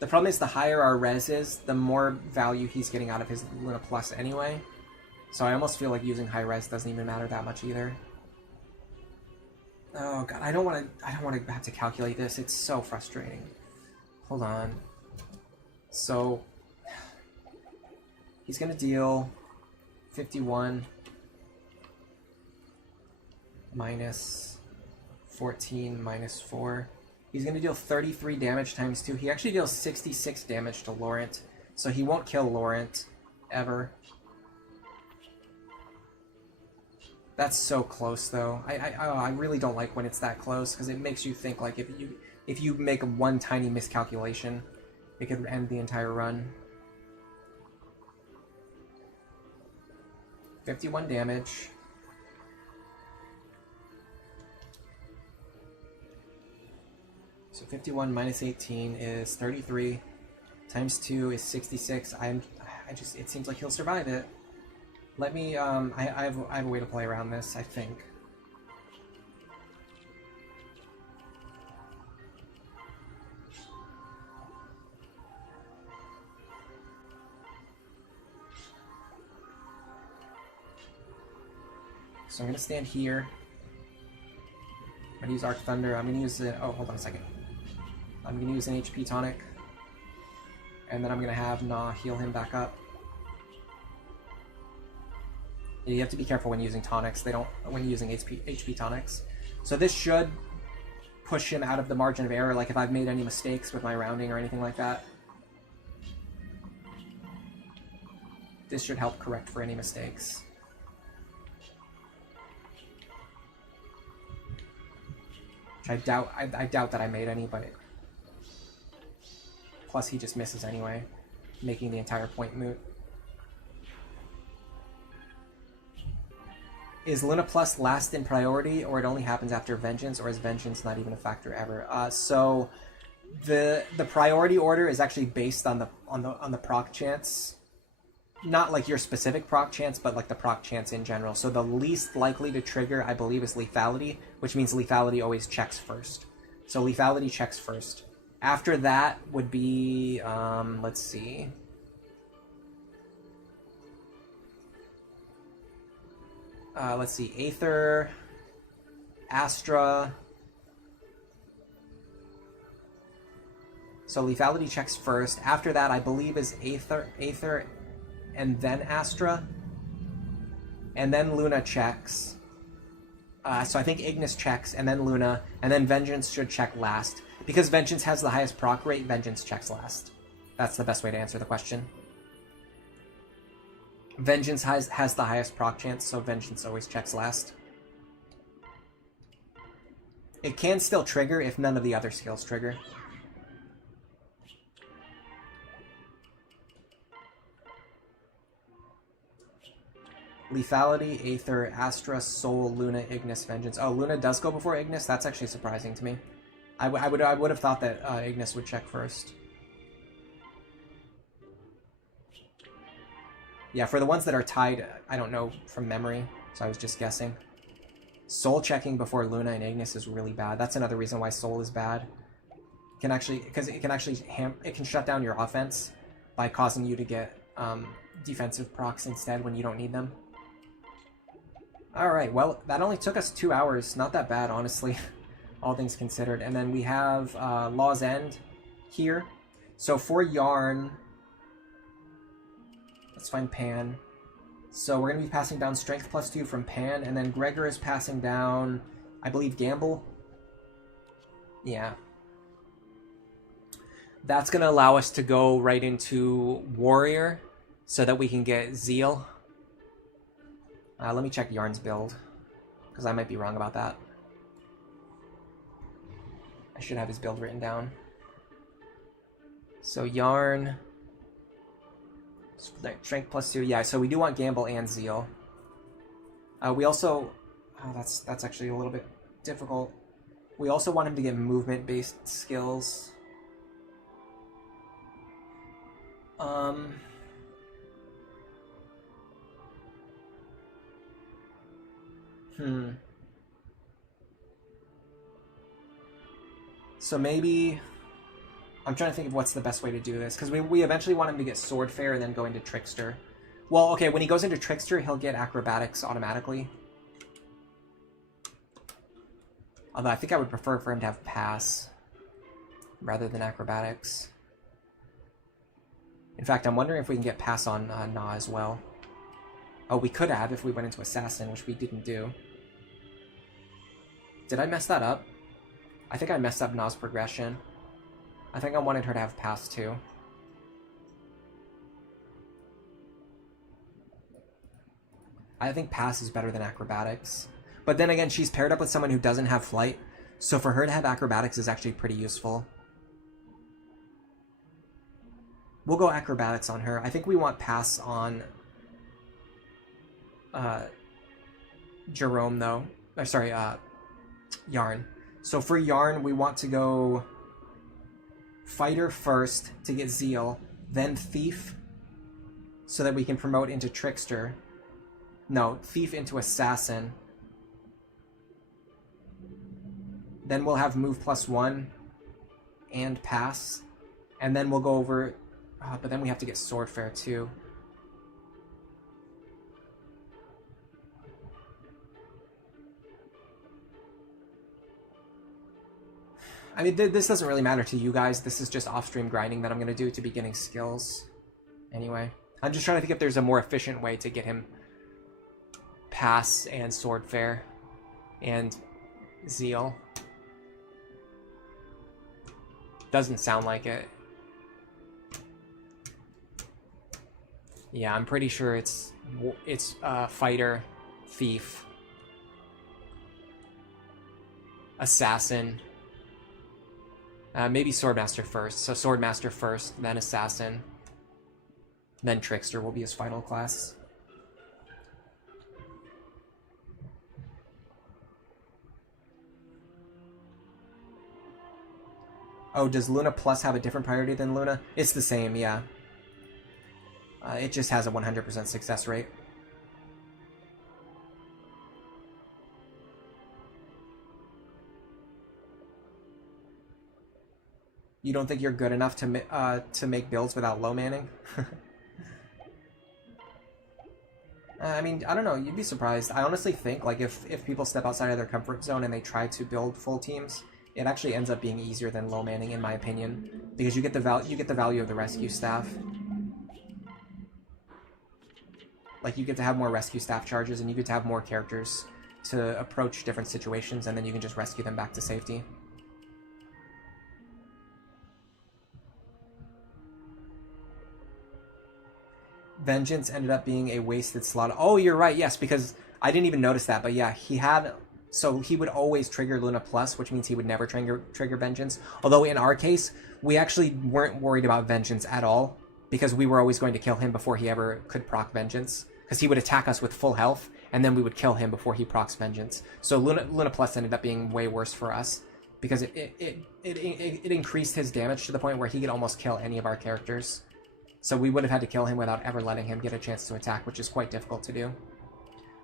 The problem is the higher our res is, the more value he's getting out of his Luna Plus anyway. So I almost feel like using high res doesn't even matter that much either. Oh god, I don't want to have to calculate this. It's so frustrating. Hold on. So he's gonna deal 51 minus 14 minus 4. He's going to deal 33 damage times 2. He actually deals 66 damage to Laurent, so he won't kill Laurent ever. That's so close, though. I really don't like when it's that close, because it makes you think like if you make one tiny miscalculation, it could end the entire run. 51 damage. So 51 minus 18 is 33, times 2 is 66. It seems like he'll survive it. Let me, I have a way to play around this, I think. So I'm going to stand here. I'm going to use Arc Thunder. I'm going to use it. Oh, hold on a second. I'm going to use an HP tonic. And then I'm going to have Nah heal him back up. You have to be careful when using tonics. When using HP tonics. So this should push him out of the margin of error, like if I've made any mistakes with my rounding or anything like that. This should help correct for any mistakes. Which I doubt that I made any, but plus he just misses anyway, making the entire point moot. Is Luna Plus last in priority, or it only happens after Vengeance, or is Vengeance not even a factor ever? So the priority order is actually based on the proc chance. Not like your specific proc chance, but like the proc chance in general. So the least likely to trigger, I believe, is lethality, which means lethality always checks first. So lethality checks first. After that would be, let's see. Aether, Astra. So lethality checks first. After that, I believe, is Aether, and then Astra, and then Luna checks. So I think Ignis checks, and then Luna, and then Vengeance should check last. Because Vengeance has the highest proc rate, Vengeance checks last. That's the best way to answer the question. Vengeance has the highest proc chance, so Vengeance always checks last. It can still trigger if none of the other skills trigger. Lethality, Aether, Astra, Soul, Luna, Ignis, Vengeance. Oh, Luna does go before Ignis? That's actually surprising to me. I would have thought that Ignis would check first. Yeah, for the ones that are tied, I don't know from memory, so I was just guessing. Soul checking before Luna and Ignis is really bad. That's another reason why Soul is bad. It can actually, because it can shut down your offense by causing you to get defensive procs instead when you don't need them. Alright, well, that only took us 2 hours. Not that bad, honestly, all things considered. And then we have Law's End here. So for Yarn, let's find Pan. So we're going to be passing down Strength +2 from Pan, and then Gregor is passing down, I believe, Gamble. Yeah. That's going to allow us to go right into Warrior so that we can get Zeal. Let me check Yarn's build, because I might be wrong about that. I should have his build written down. So Yarn, Strength +2, yeah, so we do want Gamble and Zeal. We also, that's actually a little bit difficult. We also want him to get movement-based skills. So maybe... I'm trying to think of what's the best way to do this, because we eventually want him to get Swordfair and then go into Trickster. Well, okay, when he goes into Trickster, he'll get Acrobatics automatically. Although I think I would prefer for him to have Pass rather than Acrobatics. In fact, I'm wondering if we can get Pass on Na as well. Oh, we could have if we went into Assassin, which we didn't do. Did I mess that up? I think I messed up Na's progression. I think I wanted her to have Pass too. I think Pass is better than Acrobatics. But then again, she's paired up with someone who doesn't have Flight, so for her to have Acrobatics is actually pretty useful. We'll go Acrobatics on her. I think we want Pass on Jerome, though. Or, sorry, Yarn. So for Yarn, we want to go Fighter first to get Zeal, then Thief, so that we can promote into Trickster. No, Thief into Assassin. Then we'll have Move +1 and Pass. And then we'll go over... but then we have to get Swordfair too. I mean, this doesn't really matter to you guys. This is just off-stream grinding that I'm going to do to be getting skills. Anyway, I'm just trying to think if there's a more efficient way to get him Pass and Swordfair and Zeal. Doesn't sound like it. Yeah, I'm pretty sure it's Fighter, Thief, Assassin, maybe Swordmaster first. So Swordmaster first, then Assassin, then Trickster will be his final class. Oh, does Luna Plus have a different priority than Luna? It's the same, yeah. It just has a 100% success rate. You don't think you're good enough to make builds without low manning? I mean, I don't know. You'd be surprised. I honestly think, like, if people step outside of their comfort zone and they try to build full teams, it actually ends up being easier than low manning, in my opinion, because you get the value of the rescue staff. Like, you get to have more rescue staff charges, and you get to have more characters to approach different situations, and then you can just rescue them back to safety. Vengeance ended up being a wasted slot. Oh, you're right, yes, because I didn't even notice that, but yeah, he had... So he would always trigger Luna Plus, which means he would never trigger Vengeance. Although in our case, we actually weren't worried about Vengeance at all, because we were always going to kill him before he ever could proc Vengeance. because he would attack us with full health, and then we would kill him before he procs Vengeance. So Luna Plus ended up being way worse for us, because it increased his damage to the point where he could almost kill any of our characters. So we would have had to kill him without ever letting him get a chance to attack, which is quite difficult to do.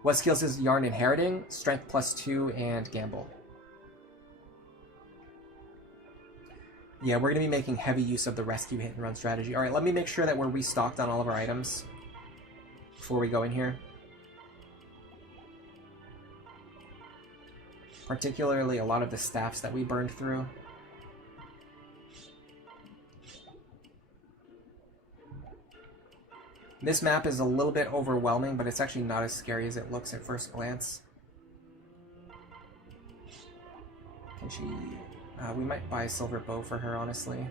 What skills is Yarn inheriting? Strength +2 and Gamble. Yeah, we're going to be making heavy use of the rescue hit and run strategy. Alright, let me make sure that we're restocked on all of our items before we go in here. Particularly a lot of the staffs that we burned through. This map is a little bit overwhelming, but it's actually not as scary as it looks at first glance. Can she... we might buy a silver bow for her, honestly.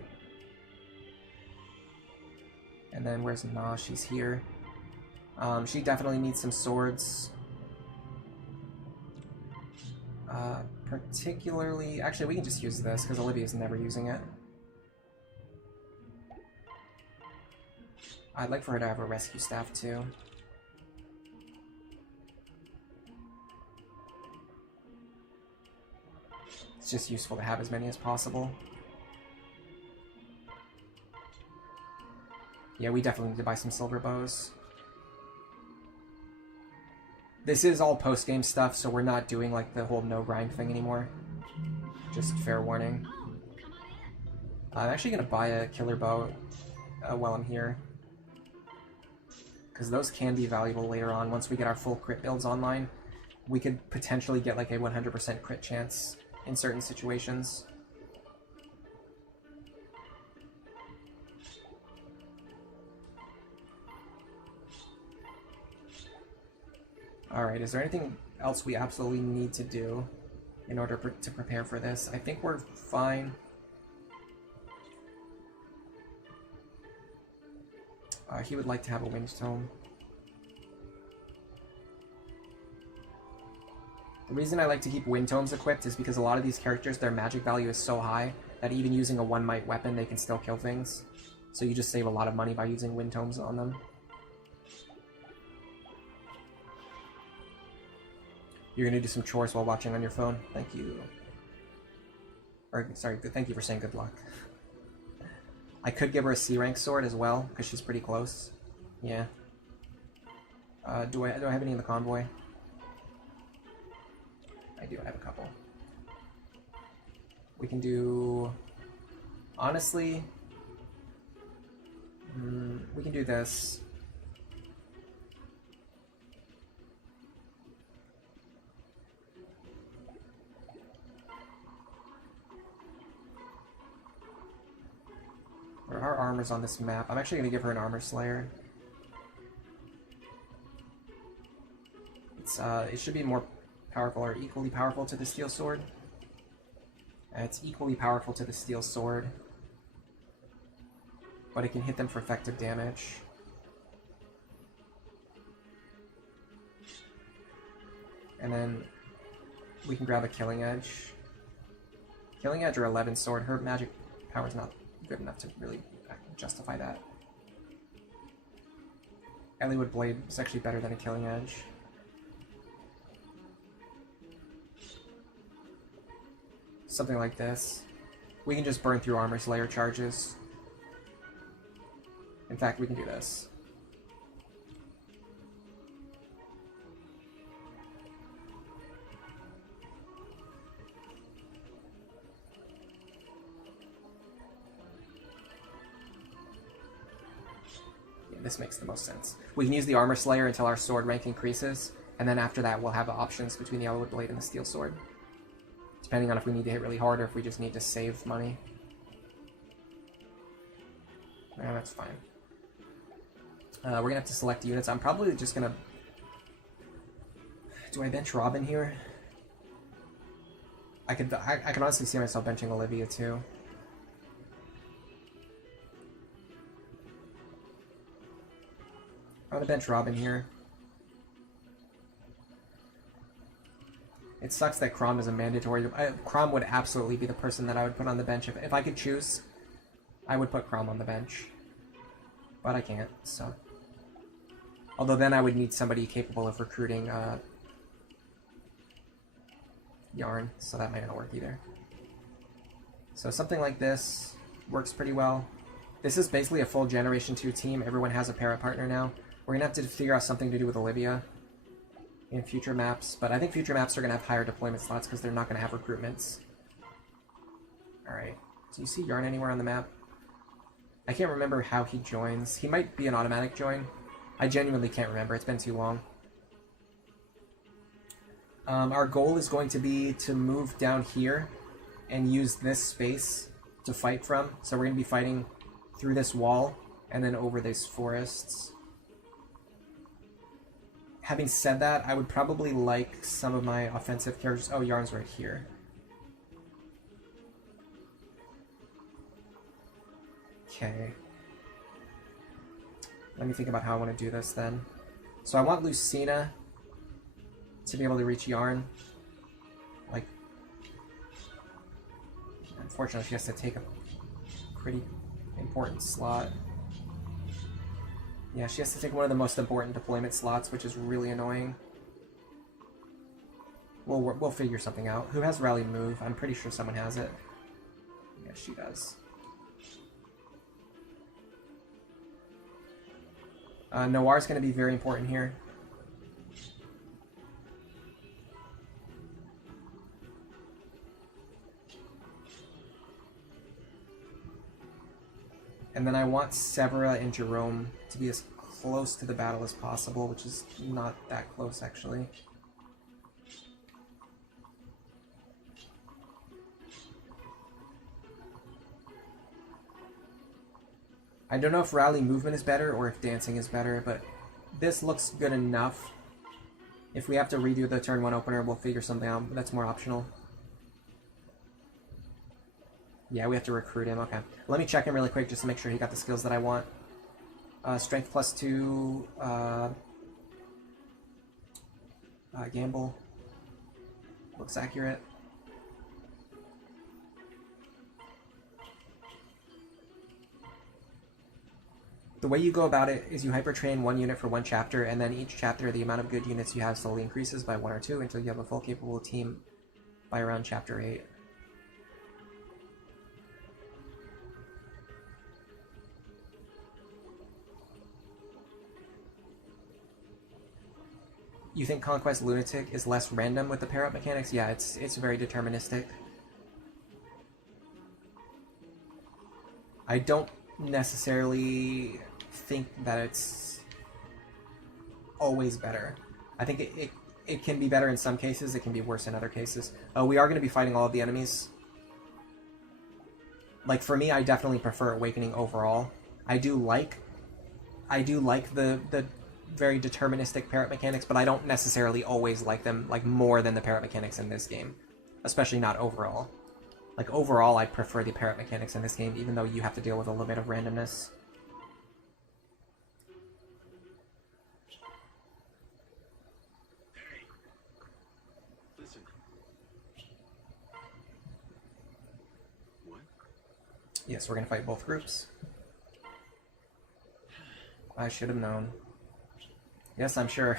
And then where's Na? She's here. She definitely needs some swords. Particularly... Actually, we can just use this, because Olivia's never using it. I'd like for her to have a rescue staff, too. It's just useful to have as many as possible. Yeah, we definitely need to buy some silver bows. This is all post-game stuff, so we're not doing like the whole no grind thing anymore. Just fair warning. I'm actually going to buy a killer bow while I'm here, because those can be valuable later on. Once we get our full crit builds online, we could potentially get like a 100% crit chance in certain situations. Alright, is there anything else we absolutely need to do in order to prepare for this? I think we're fine. He would like to have a wind tome. The reason I like to keep wind tomes equipped is because a lot of these characters, their magic value is so high that even using a 1-might weapon, they can still kill things. So you just save a lot of money by using wind tomes on them. You're gonna do some chores while watching on your phone. Thank you. Or, sorry, thank you for saying good luck. I could give her a C-rank sword as well, because she's pretty close. Yeah. Do I have any in the convoy? I do, I have a couple. We can do... Honestly... we can do this. Where are armors on this map? I'm actually going to give her an armor slayer. It should be more powerful or equally powerful to the steel sword. It's equally powerful to the steel sword, but it can hit them for effective damage. And then we can grab a Killing Edge. Killing Edge or 11 sword. Her magic power is not good enough to really justify that. Eliwood Blade is actually better than a Killing Edge. Something like this. We can just burn through Armor Slayer charges. In fact, we can do this. This makes the most sense. We can use the Armor Slayer until our sword rank increases, and then after that we'll have options between the Eliwood Blade and the Steel Sword. Depending on if we need to hit really hard or if we just need to save money. Yeah, that's fine. We're gonna have to select units. I'm probably just gonna... Do I bench Robin here? I can honestly see myself benching Olivia too. I'm gonna bench Robin here. It sucks that Chrom is a mandatory... Chrom would absolutely be the person that I would put on the bench. If I could choose, I would put Chrom on the bench. But I can't, so... Although then I would need somebody capable of recruiting Yarn, so that might not work either. So something like this works pretty well. This is basically a full Generation 2 team. Everyone has a para partner now. We're going to have to figure out something to do with Olivia in future maps, but I think future maps are going to have higher deployment slots because they're not going to have recruitments. Alright, do you see Yarn anywhere on the map? I can't remember how he joins. He might be an automatic join. I genuinely can't remember. It's been too long. Our goal is going to be to move down here and use this space to fight from. So we're going to be fighting through this wall and then over these forests. Having said that, I would probably like some of my offensive characters. Oh, Yarn's right here. Okay. Let me think about how I want to do this then. So I want Lucina to be able to reach Yarn. Like, unfortunately, she has to take a pretty important slot. Yeah, she has to take one of the most important deployment slots, which is really annoying. We'll figure something out. Who has Rally Move? I'm pretty sure someone has it. Yeah, she does. Noir's going to be very important here. And then I want Severa and Jerome to be as close to the battle as possible, which is not that close, actually. I don't know if rally movement is better or if dancing is better, but this looks good enough. If we have to redo the turn 1 opener, we'll figure something out. That's more optional. Yeah, we have to recruit him. Okay. Let me check him really quick just to make sure he got the skills that I want. Strength +2, gamble. Looks accurate. The way you go about it is you hypertrain 1 unit for 1 chapter, and then each chapter the amount of good units you have slowly increases by 1 or 2 until you have a full capable team by around chapter 8. You think Conquest Lunatic is less random with the pair-up mechanics? Yeah, it's very deterministic. I don't necessarily think that it's always better. I think it can be better in some cases, it can be worse in other cases. We are going to be fighting all of the enemies. Like, for me, I definitely prefer Awakening overall. I do like the very deterministic parrot mechanics, but I don't necessarily always like them like more than the parrot mechanics in this game. Especially not overall. Like, overall, I prefer the parrot mechanics in this game, even though you have to deal with a little bit of randomness. Hey, listen. What? Yes, we're gonna fight both groups. I should have known. Yes, I'm sure.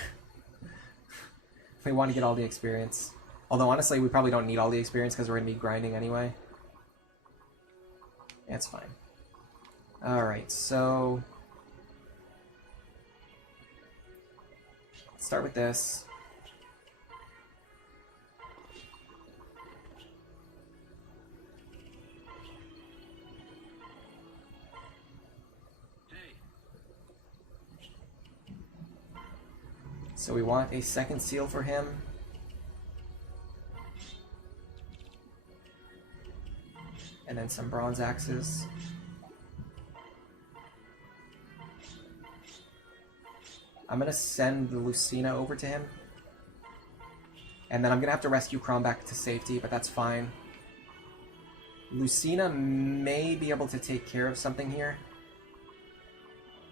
We want to get all the experience. Although, honestly, we probably don't need all the experience because we're going to be grinding anyway. It's fine. Alright, so... let's start with this. So we want a second seal for him. And then some bronze axes. I'm going to send the Lucina over to him. And then I'm going to have to rescue Crom back to safety, but that's fine. Lucina may be able to take care of something here.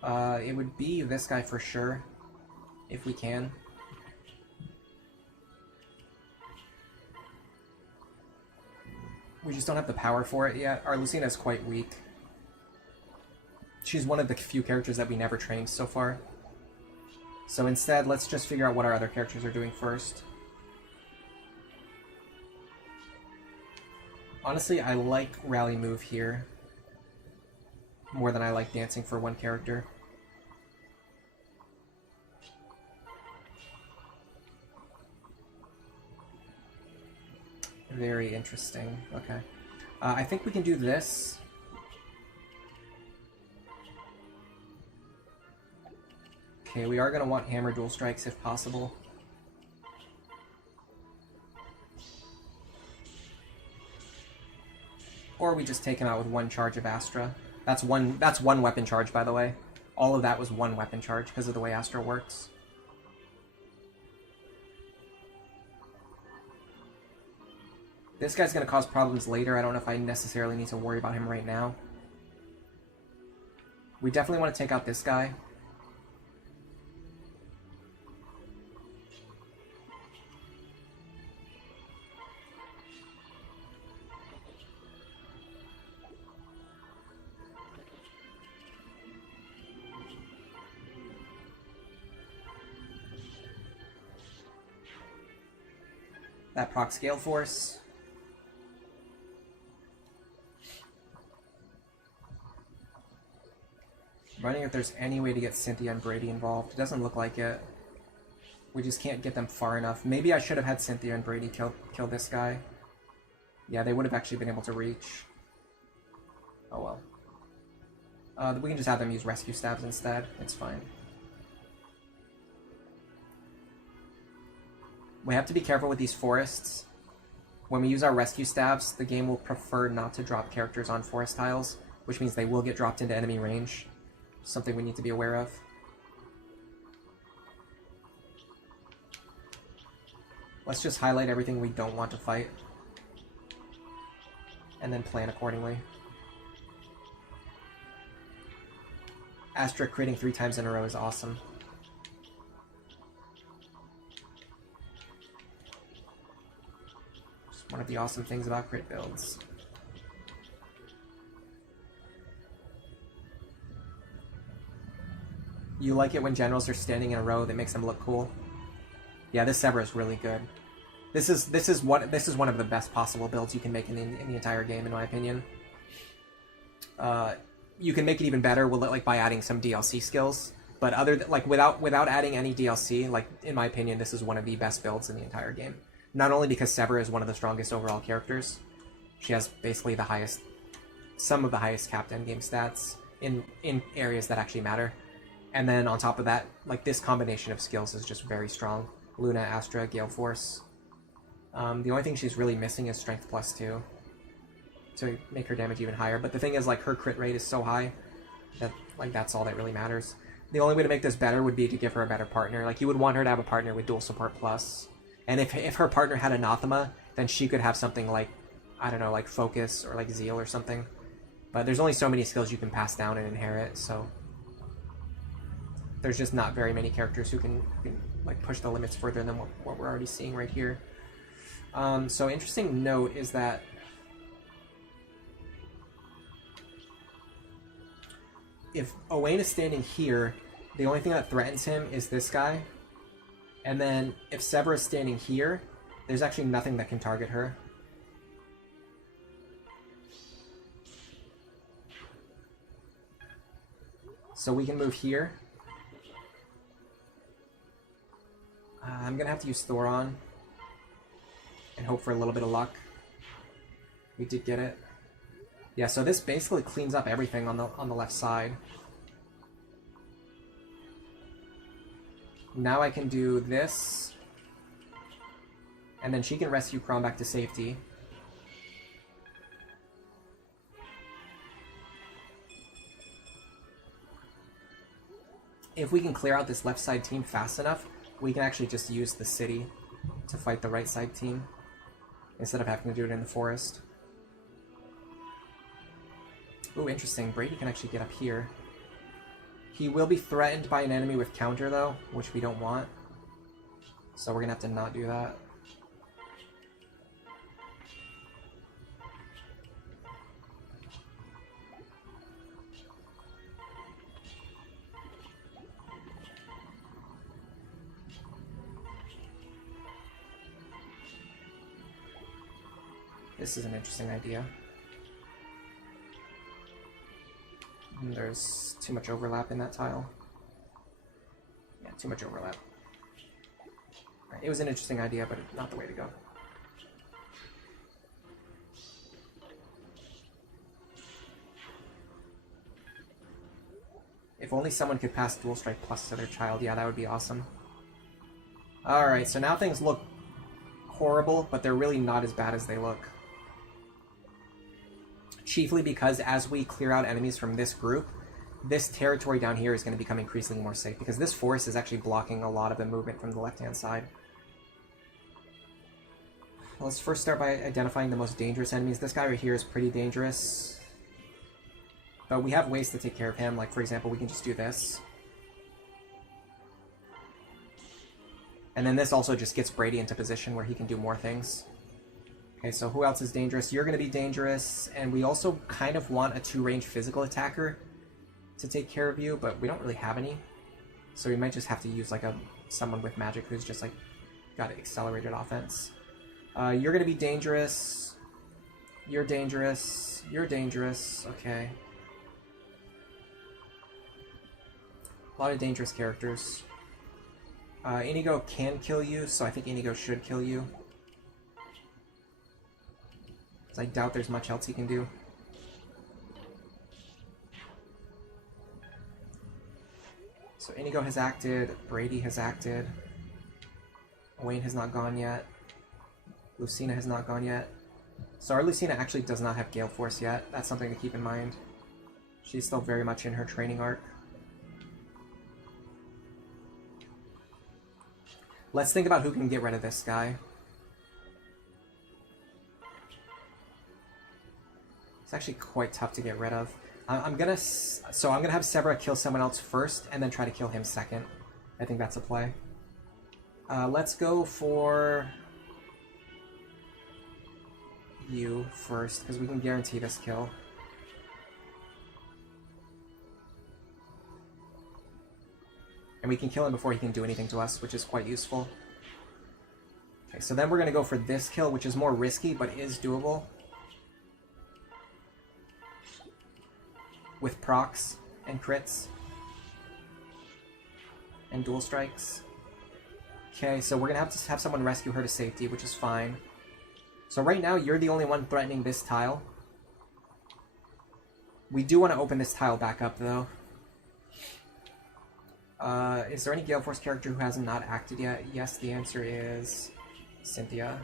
It would be this guy for sure. If we can. We just don't have the power for it yet. Our Lucina is quite weak. She's one of the few characters that we never trained so far. So instead, let's just figure out what our other characters are doing first. Honestly, I like Rally Move here more than I like dancing for one character. Very interesting. Okay. I think we can do this. Okay, we are going to want Hammer Dual Strikes if possible. Or we just take him out with one charge of Astra. That's one weapon charge, by the way. All of that was one weapon charge because of the way Astra works. This guy's going to cause problems later. I don't know if I necessarily need to worry about him right now. We definitely want to take out this guy. That procs Gale Force. Running if there's any way to get Cynthia and Brady involved. It doesn't look like it. We just can't get them far enough. Maybe I should have had Cynthia and Brady kill this guy. Yeah, they would have actually been able to reach. Oh well. We can just have them use rescue stabs instead. It's fine. We have to be careful with these forests. When we use our rescue stabs, the game will prefer not to drop characters on forest tiles, which means they will get dropped into enemy range. Something we need to be aware of. Let's just highlight everything we don't want to fight. And then plan accordingly. Astra critting 3 times in a row is awesome. It's one of the awesome things about crit builds. You like it when generals are standing in a row that makes them look cool? Yeah, this Sever is really good. This is one of the best possible builds you can make in the entire game, in my opinion. You can make it even better by adding some DLC skills, but without adding any DLC, in my opinion, this is one of the best builds in the entire game. Not only because Sever is one of the strongest overall characters, she has basically some of the highest capped endgame stats in areas that actually matter. And then on top of that, this combination of skills is just very strong. Luna, Astra, Gale Force. The only thing she's really missing is Strength +2 to make her damage even higher. But the thing is, her crit rate is so high that that's all that really matters. The only way to make this better would be to give her a better partner. You would want her to have a partner with dual support plus. And if her partner had Anathema, then she could have something I don't know, Focus or Zeal or something. But there's only so many skills you can pass down and inherit, so there's just not very many characters who can push the limits further than what we're already seeing right here. So interesting note is that if Owain is standing here, the only thing that threatens him is this guy. And then if Sever is standing here, there's actually nothing that can target her. So we can move here. I'm going to have to use Thoron and hope for a little bit of luck. We did get it. Yeah, so this basically cleans up everything on the left side. Now I can do this. And then she can rescue Kron back to safety. If we can clear out this left side team fast enough, we can actually just use the city to fight the right side team instead of having to do it in the forest. Ooh, interesting. Brady can actually get up here. He will be threatened by an enemy with counter, though, which we don't want. So we're going to have to not do that. This is an interesting idea. And there's too much overlap in that tile. Yeah, too much overlap. Right, it was an interesting idea, but not the way to go. If only someone could pass Dual Strike Plus to their child, yeah, that would be awesome. Alright, so now things look horrible, but they're really not as bad as they look. Chiefly because as we clear out enemies from this group, this territory down here is going to become increasingly more safe, because this forest is actually blocking a lot of the movement from the left-hand side. Let's first start by identifying the most dangerous enemies. This guy right here is pretty dangerous. But we have ways to take care of him. Like, for example, we can just do this. And then this also just gets Brady into position where he can do more things. Okay, so who else is dangerous? You're going to be dangerous. And we also kind of want a 2-range physical attacker to take care of you, but we don't really have any. So we might just have to use like someone with magic who's just like got accelerated offense. You're going to be dangerous. You're dangerous. You're dangerous. Okay. A lot of dangerous characters. Inigo can kill you, so I think Inigo should kill you. I doubt there's much else he can do. So Inigo has acted, Brady has acted, Wayne has not gone yet, Lucina has not gone yet. So our Lucina actually does not have Gale Force yet. That's something to keep in mind. She's still very much in her training arc. Let's think about who can get rid of this guy. It's actually quite tough to get rid of. I'm gonna have Sebra kill someone else first, and then try to kill him second. I think that's a play. Let's go for you first, because we can guarantee this kill. And we can kill him before he can do anything to us, which is quite useful. Okay, so then we're gonna go for this kill, which is more risky, but is doable. With procs and crits. And dual strikes. Okay, so we're gonna have to have someone rescue her to safety, which is fine. So right now, you're the only one threatening this tile. We do want to open this tile back up, though. Is there any Gale Force character who has not acted yet? Yes, the answer is Cynthia.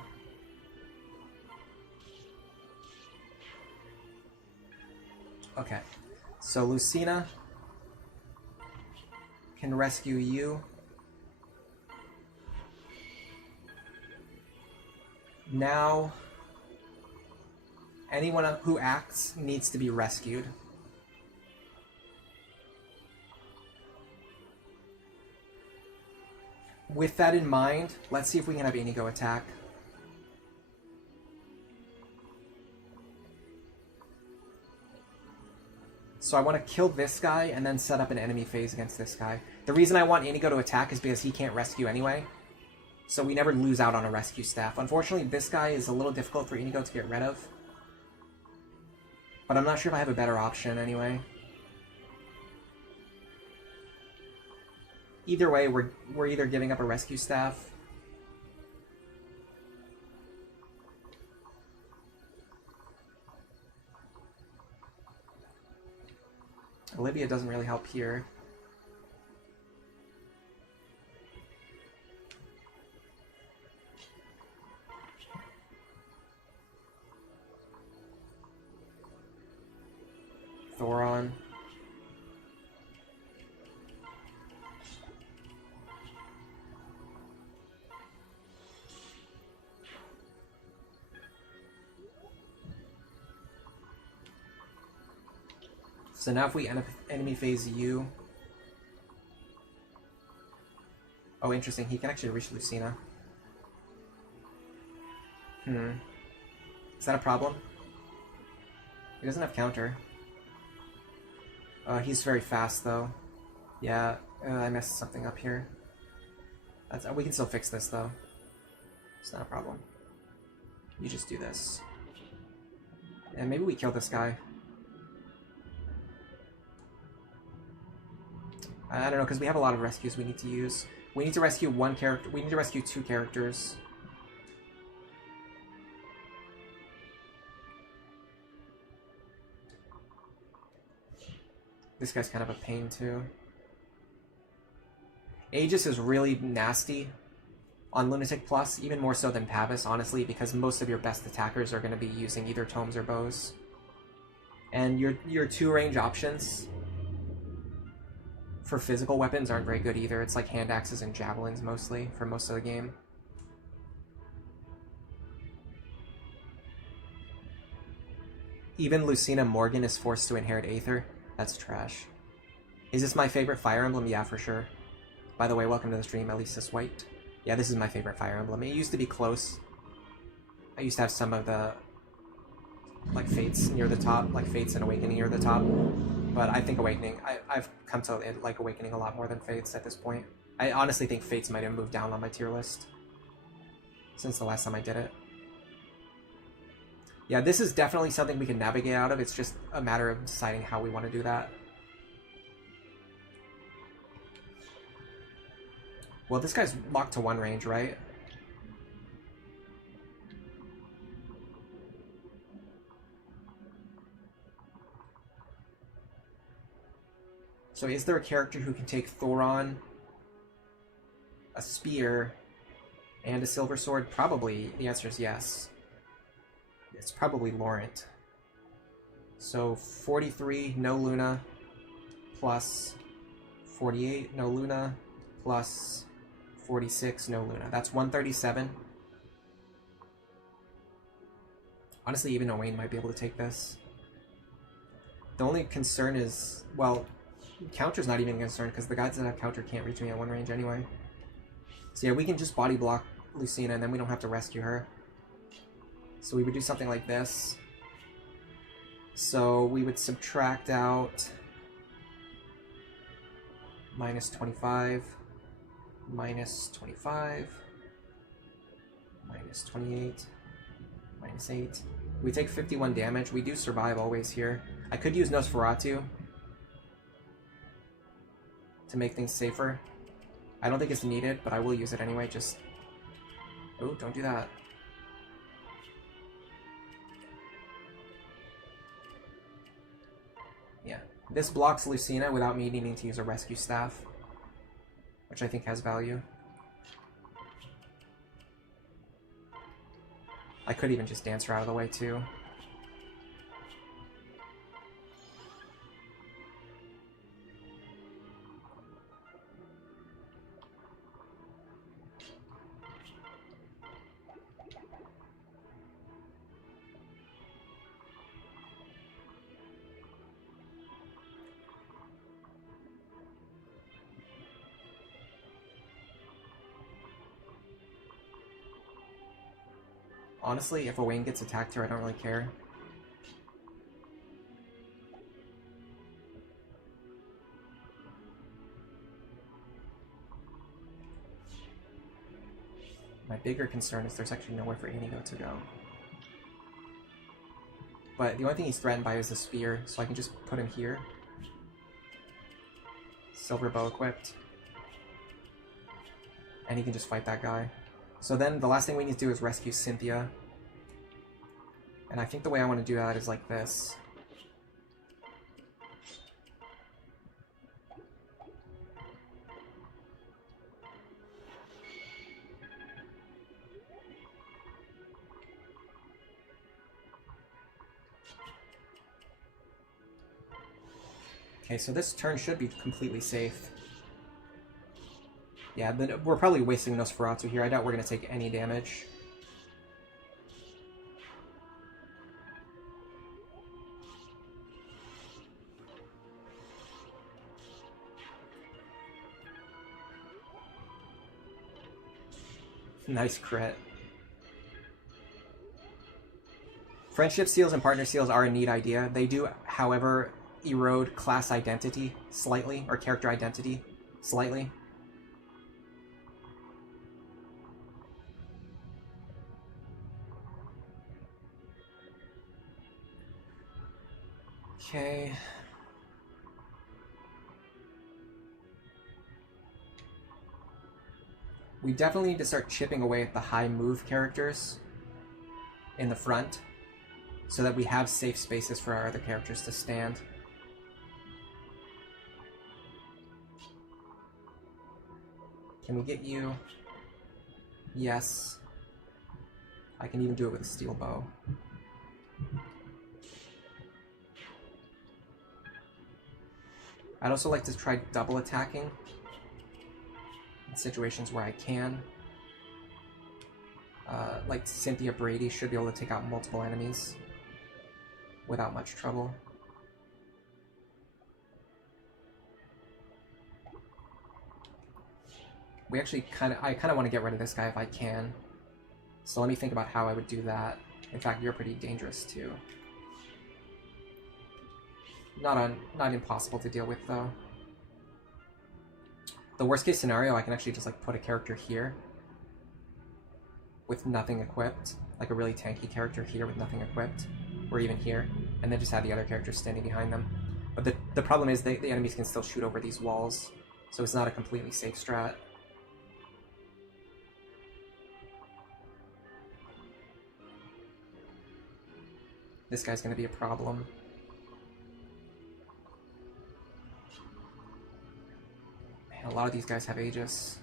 Okay, so Lucina can rescue you. Now, anyone who acts needs to be rescued. With that in mind, let's see if we can have Inigo attack. So I want to kill this guy and then set up an enemy phase against this guy. The reason I want Inigo to attack is because he can't rescue anyway. So we never lose out on a rescue staff. Unfortunately, this guy is a little difficult for Inigo to get rid of. But I'm not sure if I have a better option anyway. Either way, we're either giving up a rescue staff. Olivia doesn't really help here. Thoron. So now if we enemy phase you... Oh, interesting. He can actually reach Lucina. Is that a problem? He doesn't have counter. He's very fast, though. Yeah, I messed something up here. We can still fix this, though. It's not a problem. You just do this. And maybe we kill this guy. I don't know, because we have a lot of rescues we need to use. We need to rescue one character. We need to rescue 2 characters. This guy's kind of a pain, too. Aegis is really nasty on Lunatic Plus, even more so than Pavis, honestly, because most of your best attackers are going to be using either tomes or bows. And your 2-range options for physical weapons aren't very good either. It's like hand axes and javelins mostly for most of the game. Even Lucina Morgan is forced to inherit Aether. That's trash. Is this my favorite Fire Emblem? Yeah, for sure. By the way, welcome to the stream, Elisa's White. Yeah, this is my favorite Fire Emblem. It used to be close. I used to have some of the like Fates near the top, like Fates and Awakening near the top. But I think Awakening, I've come to like Awakening a lot more than Fates at this point. I honestly think Fates might have moved down on my tier list since the last time I did it. Yeah, this is definitely something we can navigate out of. It's just a matter of deciding how we want to do that. Well, this guy's locked to 1 range, right? So is there a character who can take Thoron, a spear, and a silver sword? Probably. The answer is yes. It's probably Laurent. So 43, no Luna, plus 48, no Luna, plus 46, no Luna. That's 137. Honestly, even Owain might be able to take this. The only concern is, well, counter's not even a concern because the guys that have counter can't reach me at 1 range anyway. So yeah, we can just body block Lucina and then we don't have to rescue her. So we would do something like this. So we would subtract out minus 25, minus 25, minus 28, minus 8. We take 51 damage. We do survive always here. I could use Nosferatu to make things safer. I don't think it's needed, but I will use it anyway, just... Oh, don't do that. Yeah. This blocks Lucina without me needing to use a rescue staff, which I think has value. I could even just dance her out of the way, too. Honestly, if Owain gets attacked here, I don't really care. My bigger concern is there's actually nowhere for Inigo to go. But the only thing he's threatened by is the spear, so I can just put him here. Silver bow equipped. And he can just fight that guy. So then the last thing we need to do is rescue Cynthia. And I think the way I want to do that is like this. Okay, so this turn should be completely safe. Yeah, but we're probably wasting Nosferatu here. I doubt we're going to take any damage. Nice crit. Friendship seals and partner seals are a neat idea. They do, however, erode class identity slightly, or character identity slightly. Okay. We definitely need to start chipping away at the high move characters in the front so that we have safe spaces for our other characters to stand. Can we get you? Yes. I can even do it with a steel bow. I'd also like to try double attacking in situations where I can. Like Cynthia Brady should be able to take out multiple enemies without much trouble. We actually I kind of want to get rid of this guy if I can. So let me think about how I would do that. In fact, you're pretty dangerous too. Not impossible to deal with though. The worst case scenario, I can actually just like put a character here with nothing equipped, like a really tanky character here with nothing equipped, or even here, and then just have the other characters standing behind them. But the problem is the enemies can still shoot over these walls, so it's not a completely safe strat. This guy's going to be a problem. Man, a lot of these guys have Aegis.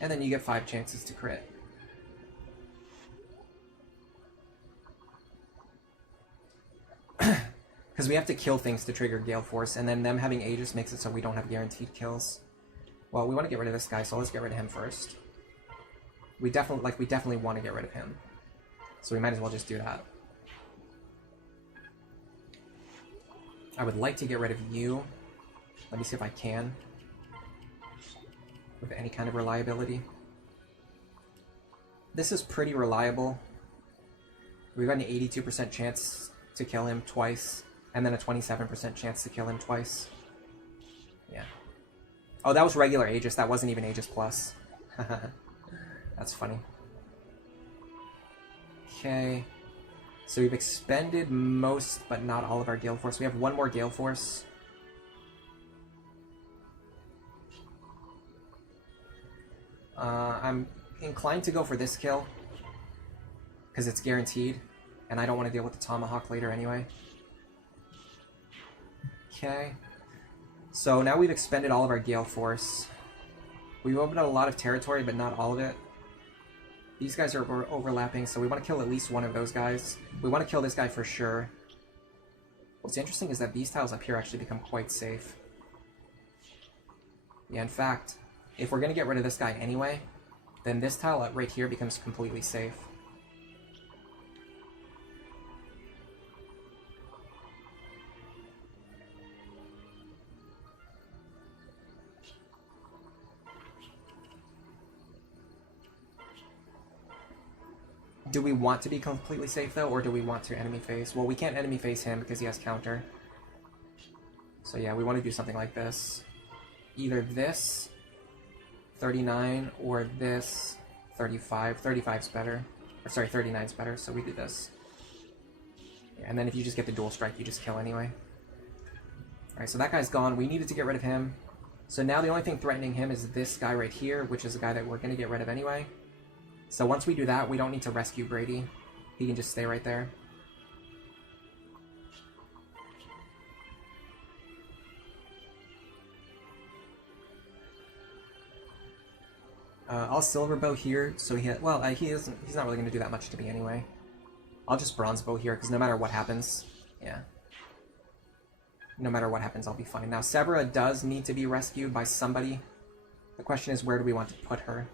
And then you get 5 chances to crit. Because we have to kill things to trigger Gale Force, and then them having Aegis makes it so we don't have guaranteed kills. Well, we want to get rid of this guy, so let's get rid of him first. We definitely want to get rid of him. So we might as well just do that. I would like to get rid of you. Let me see if I can. With any kind of reliability. This is pretty reliable. We've got an 82% chance to kill him twice, and then a 27% chance to kill him twice. Yeah. Oh, that was regular Aegis. That wasn't even Aegis Plus. That's funny. Okay. So we've expended most, but not all of our Gale Force. We have one more Gale Force. I'm inclined to go for this kill, because it's guaranteed, and I don't want to deal with the Tomahawk later anyway. Okay. So now we've expended all of our Gale Force. We've opened up a lot of territory, but not all of it. These guys are overlapping, so we want to kill at least one of those guys. We want to kill this guy for sure. What's interesting is that these tiles up here actually become quite safe. Yeah, in fact, if we're going to get rid of this guy anyway, then this tile right here becomes completely safe. Do we want to be completely safe though, or do we want to enemy phase? Well, we can't enemy phase him because he has counter. So yeah, we want to do something like this. Either this 39 or this 35. 35's better. Or sorry, 39's better, so we do this. Yeah, and then if you just get the dual strike, you just kill anyway. Alright, so that guy's gone. We needed to get rid of him. So now the only thing threatening him is this guy right here, which is a guy that we're going to get rid of anyway. So once we do that, we don't need to rescue Brady. He can just stay right there. I'll silver bow here, so he's not really going to do that much to me anyway. I'll just bronze bow here, because no matter what happens, yeah. No matter what happens, I'll be fine. Now, Severa does need to be rescued by somebody. The question is, where do we want to put her?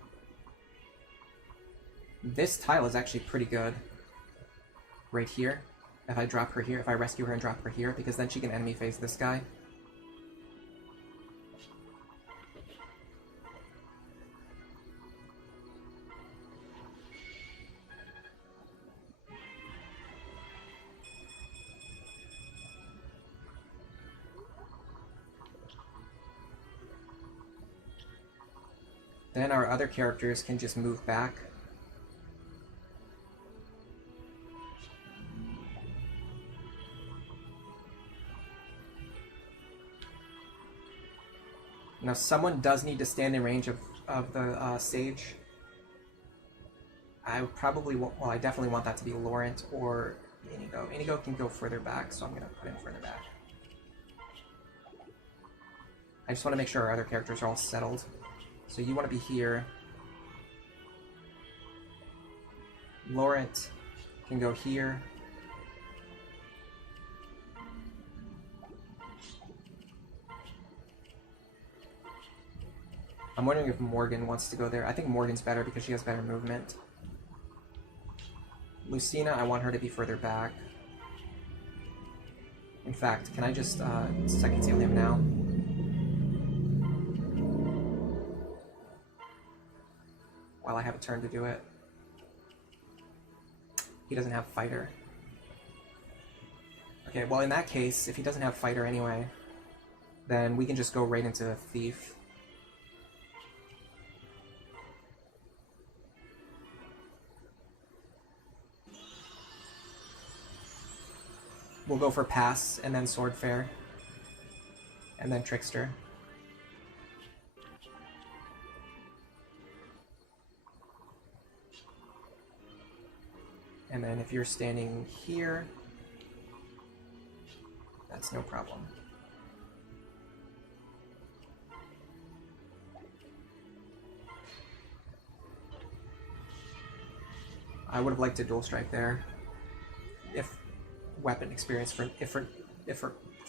This tile is actually pretty good. Right here. If I drop her here, if I rescue her and drop her here, because then she can enemy phase this guy. Then our other characters can just move back. Now someone does need to stand in range of the sage. I would probably, well, I definitely want that to be Laurent or Inigo. Inigo can go further back, so I'm going to put him further back. I just want to make sure our other characters are all settled. So you want to be here. Laurent can go here. I'm wondering if Morgan wants to go there. I think Morgan's better because she has better movement. Lucina, I want her to be further back. In fact, can I just second seal him now? While I have a turn to do it. He doesn't have fighter. Okay, well in that case, if he doesn't have fighter anyway, then we can just go right into the thief. We'll go for pass, and then sword fair, and then trickster. And then if you're standing here, that's no problem. I would have liked to dual strike there. If weapon experience for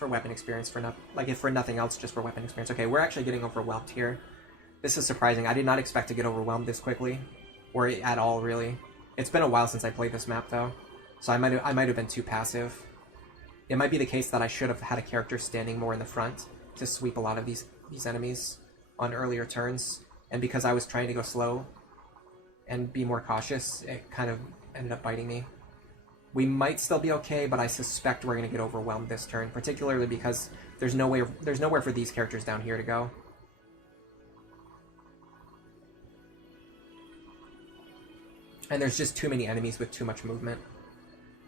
weapon experience for not like if for nothing else, just for weapon experience. Okay, we're actually getting overwhelmed here. This is surprising. I did not expect to get overwhelmed this quickly, or at all really. It's been a while since I played this map though, so I might have been too passive. It might be the case that I should have had a character standing more in the front to sweep a lot of these enemies on earlier turns, and because I was trying to go slow and be more cautious, it kind of ended up biting me. We might still be okay, but I suspect we're going to get overwhelmed this turn, particularly because there's nowhere for these characters down here to go. And there's just too many enemies with too much movement.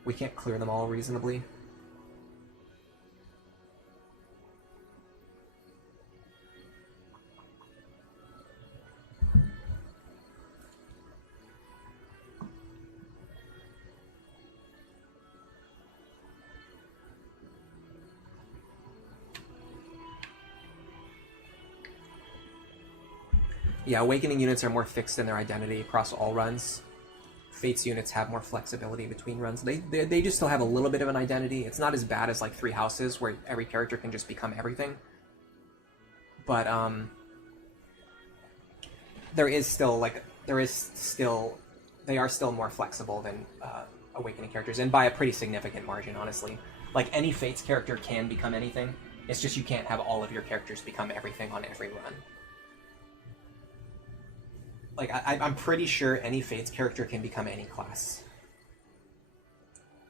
We can't clear them all reasonably. Yeah, Awakening units are more fixed in their identity across all runs. Fates units have more flexibility between runs. They just still have a little bit of an identity. It's not as bad as like Three Houses, where every character can just become everything. But they are still more flexible than Awakening characters, and by a pretty significant margin, honestly. Like any Fates character can become anything. It's just you can't have all of your characters become everything on every run. Like, I'm pretty sure any Fates character can become any class.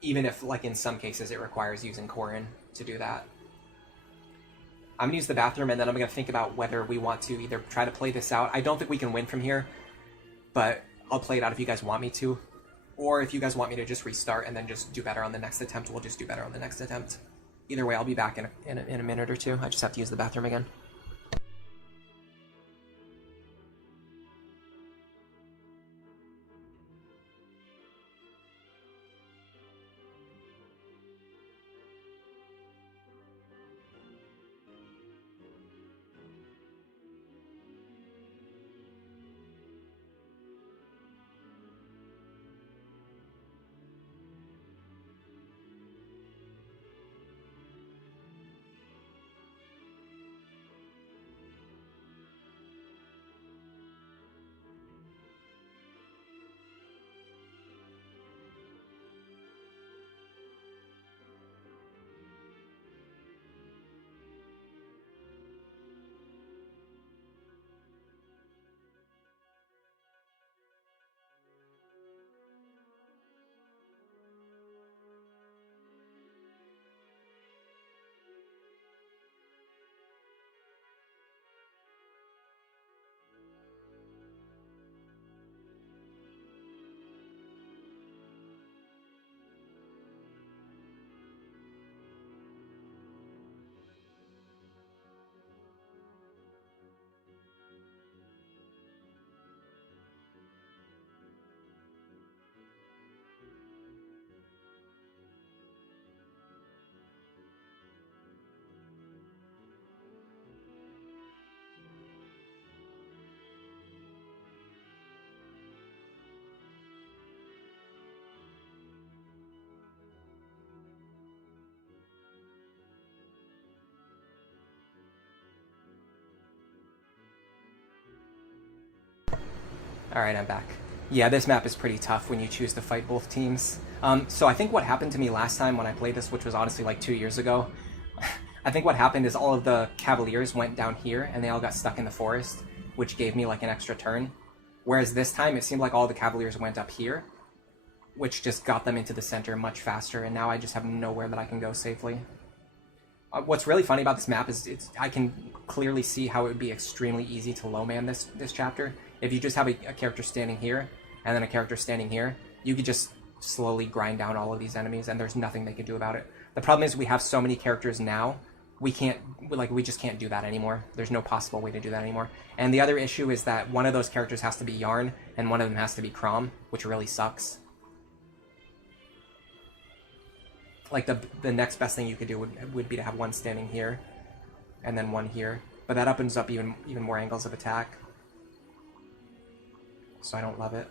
Even if, like, in some cases it requires using Corrin to do that. I'm going to use the bathroom, and then I'm going to think about whether we want to either try to play this out. I don't think we can win from here, but I'll play it out if you guys want me to. Or if you guys want me to just restart and then just do better on the next attempt, we'll just do better on the next attempt. Either way, I'll be back in a minute or two. I just have to use the bathroom again. Alright, I'm back. Yeah, this map is pretty tough when you choose to fight both teams. So I think what happened to me last time when I played this, which was honestly like 2 years ago, I think what happened is all of the Cavaliers went down here and they all got stuck in the forest, which gave me like an extra turn. Whereas this time it seemed like all the Cavaliers went up here, which just got them into the center much faster, and now I just have nowhere that I can go safely. What's really funny about this map is I can clearly see how it would be extremely easy to low man this chapter. If you just have a character standing here, and then a character standing here, you could just slowly grind down all of these enemies, and there's nothing they can do about it. The problem is we have so many characters now, we just can't do that anymore. There's no possible way to do that anymore. And the other issue is that one of those characters has to be Yarn, and one of them has to be Crom, which really sucks. Like, the next best thing you could do would be to have one standing here, and then one here. But that opens up even more angles of attack. So I don't love it.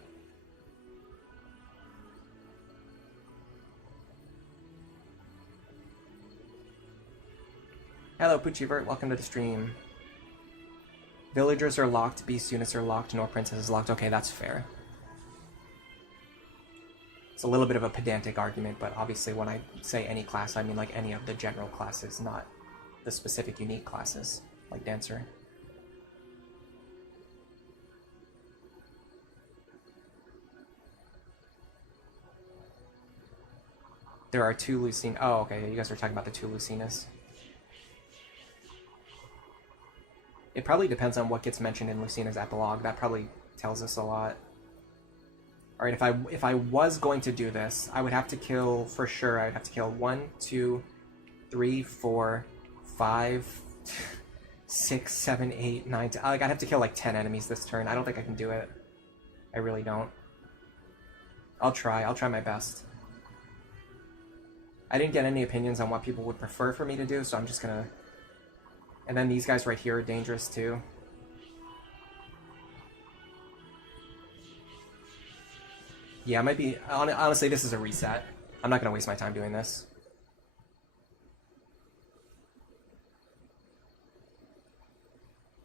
Hello, Poochivert, welcome to the stream. Villagers are locked, beast units are locked, nor princess is locked. Okay, that's fair. It's a little bit of a pedantic argument, but obviously when I say any class, I mean like any of the general classes, not the specific unique classes, like Dancer. There are 2 Lucine. Oh, okay, you guys are talking about the 2 Lucinas. It probably depends on what gets mentioned in Lucina's epilogue. That probably tells us a lot. Alright, if I was going to do this, I would have to kill, for sure, I would have to kill 1, 2, 3, 4, 5, 6, 7, 8, 9, 10. Like, I'd have to kill like 10 enemies this turn. I don't think I can do it. I really don't. I'll try my best. I didn't get any opinions on what people would prefer for me to do, so I'm just gonna... And then these guys right here are dangerous too. Yeah, it might be... Honestly, this is a reset. I'm not gonna waste my time doing this.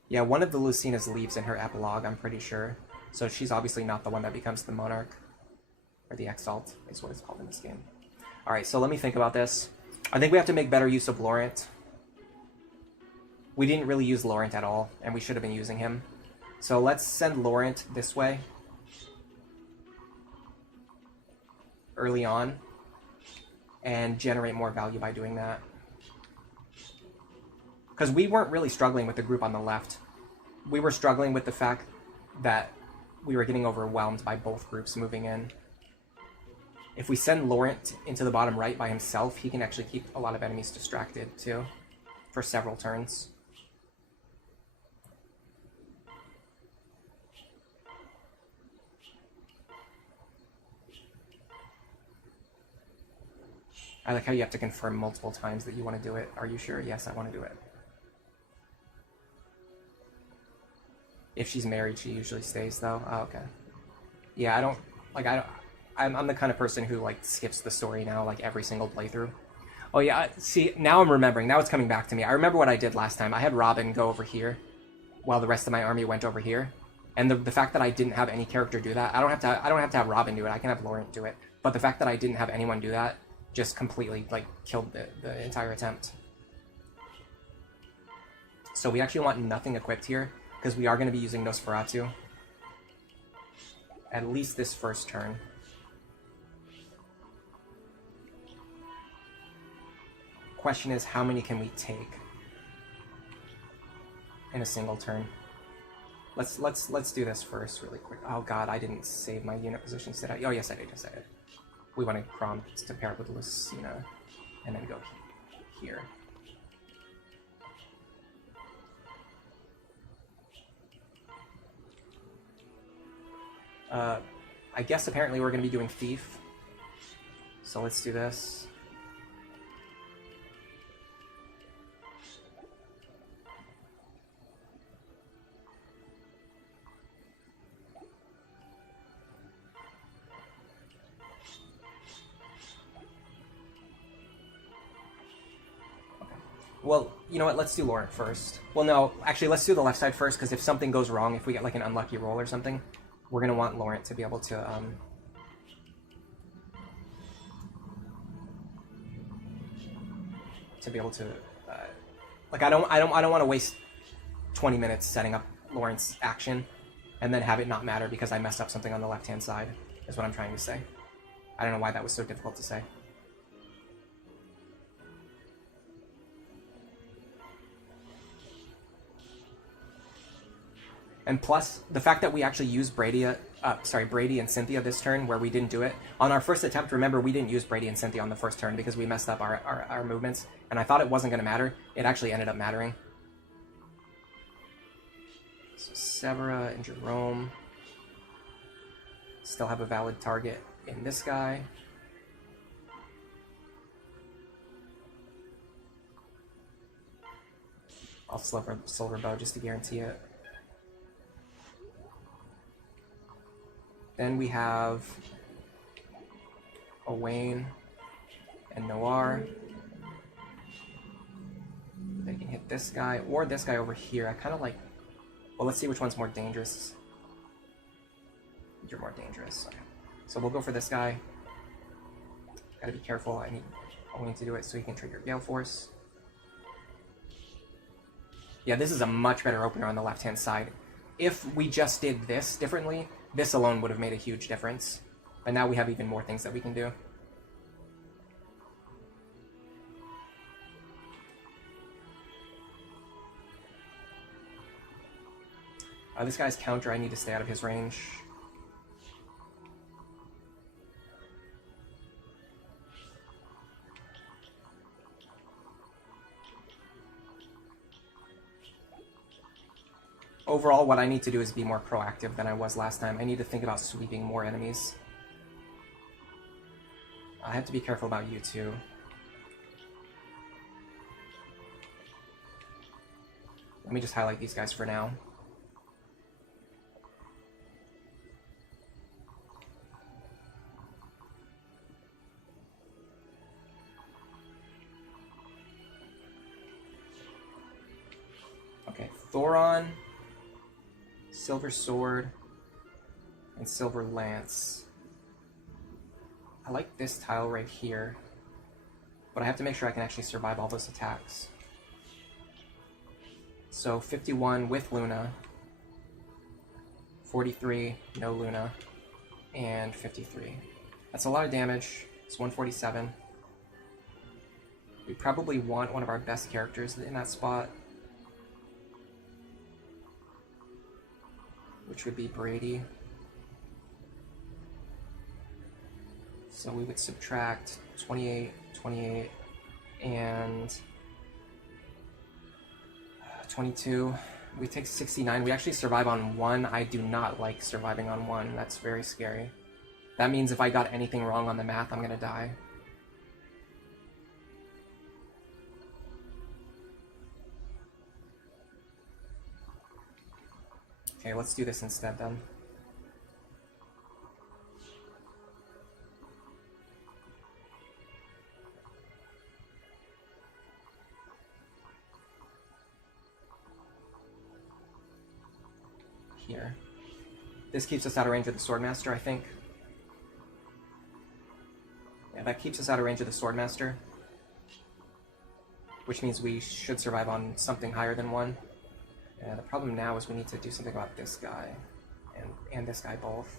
Yeah, one of the Lucinas leaves in her epilogue, I'm pretty sure. So she's obviously not the one that becomes the Monarch. Or the Exalt, is what it's called in this game. Alright, so let me think about this. I think we have to make better use of Laurent. We didn't really use Laurent at all, and we should have been using him. So let's send Laurent this way. Early on. And generate more value by doing that. Because we weren't really struggling with the group on the left. We were struggling with the fact that we were getting overwhelmed by both groups moving in. If we send Laurent into the bottom right by himself, he can actually keep a lot of enemies distracted, too. For several turns. I like how you have to confirm multiple times that you want to do it. Are you sure? Yes, I want to do it. If she's married, she usually stays, though. Oh, okay. Yeah, I'm the kind of person who, like, skips the story now, like, every single playthrough. Oh, yeah, see, now I'm remembering. Now it's coming back to me. I remember what I did last time. I had Robin go over here, while the rest of my army went over here. And the fact that I didn't have any character do that, I don't have to have Robin do it. I can have Laurent do it. But the fact that I didn't have anyone do that just completely, like, killed the entire attempt. So we actually want nothing equipped here, because we are going to be using Nosferatu. At least this first turn. Question is, how many can we take in a single turn? Let's do this first really quick. Oh god, I didn't save my unit positions, did I? Oh yes, I did. Yes, I did. We want to Crom to pair up with Lucina, and then go here. I guess apparently we're going to be doing Thief. So let's do this. Well, you know what, let's do Laurent first. Well, no, actually, let's do the left side first, because if something goes wrong, if we get, like, an unlucky roll or something, we're gonna want Laurent to be able to like I don't want to waste 20 minutes setting up Laurent's action and then have it not matter because I messed up something on the left-hand side, is what I'm trying to say. I don't know why that was so difficult to say. And plus, the fact that we actually used Brady and Cynthia this turn, where we didn't do it. On our first attempt, remember, we didn't use Brady and Cynthia on the first turn because we messed up our movements. And I thought it wasn't going to matter. It actually ended up mattering. So Severa and Jerome still have a valid target in this guy. I'll Silver Bow just to guarantee it. Then we have Owain and Noir. They can hit this guy or this guy over here. I kind of like... Well, let's see which one's more dangerous. You're more dangerous. Okay. So we'll go for this guy. Gotta be careful. I need Owain to do it so he can trigger Gale Force. Yeah, this is a much better opener on the left-hand side. If we just did this differently, this alone would have made a huge difference. But now we have even more things that we can do. This guy's counter, I need to stay out of his range. Overall, what I need to do is be more proactive than I was last time. I need to think about sweeping more enemies. I have to be careful about you too. Let me just highlight these guys for now. Okay, Thoron, Silver Sword, and Silver Lance. I like this tile right here, but I have to make sure I can actually survive all those attacks. So 51 with Luna, 43, no Luna, and 53. That's a lot of damage. It's 147. We probably want one of our best characters in that spot, which would be Brady. So we would subtract 28, 28, and 22. We take 69. We actually survive on 1. I do not like surviving on 1. That's very scary. That means if I got anything wrong on the math, I'm gonna die. Okay, let's do this instead then. Here. This keeps us out of range of the Swordmaster, I think. Yeah, that keeps us out of range of the Swordmaster. Which means we should survive on something higher than 1. Yeah, the problem now is we need to do something about this guy and this guy both.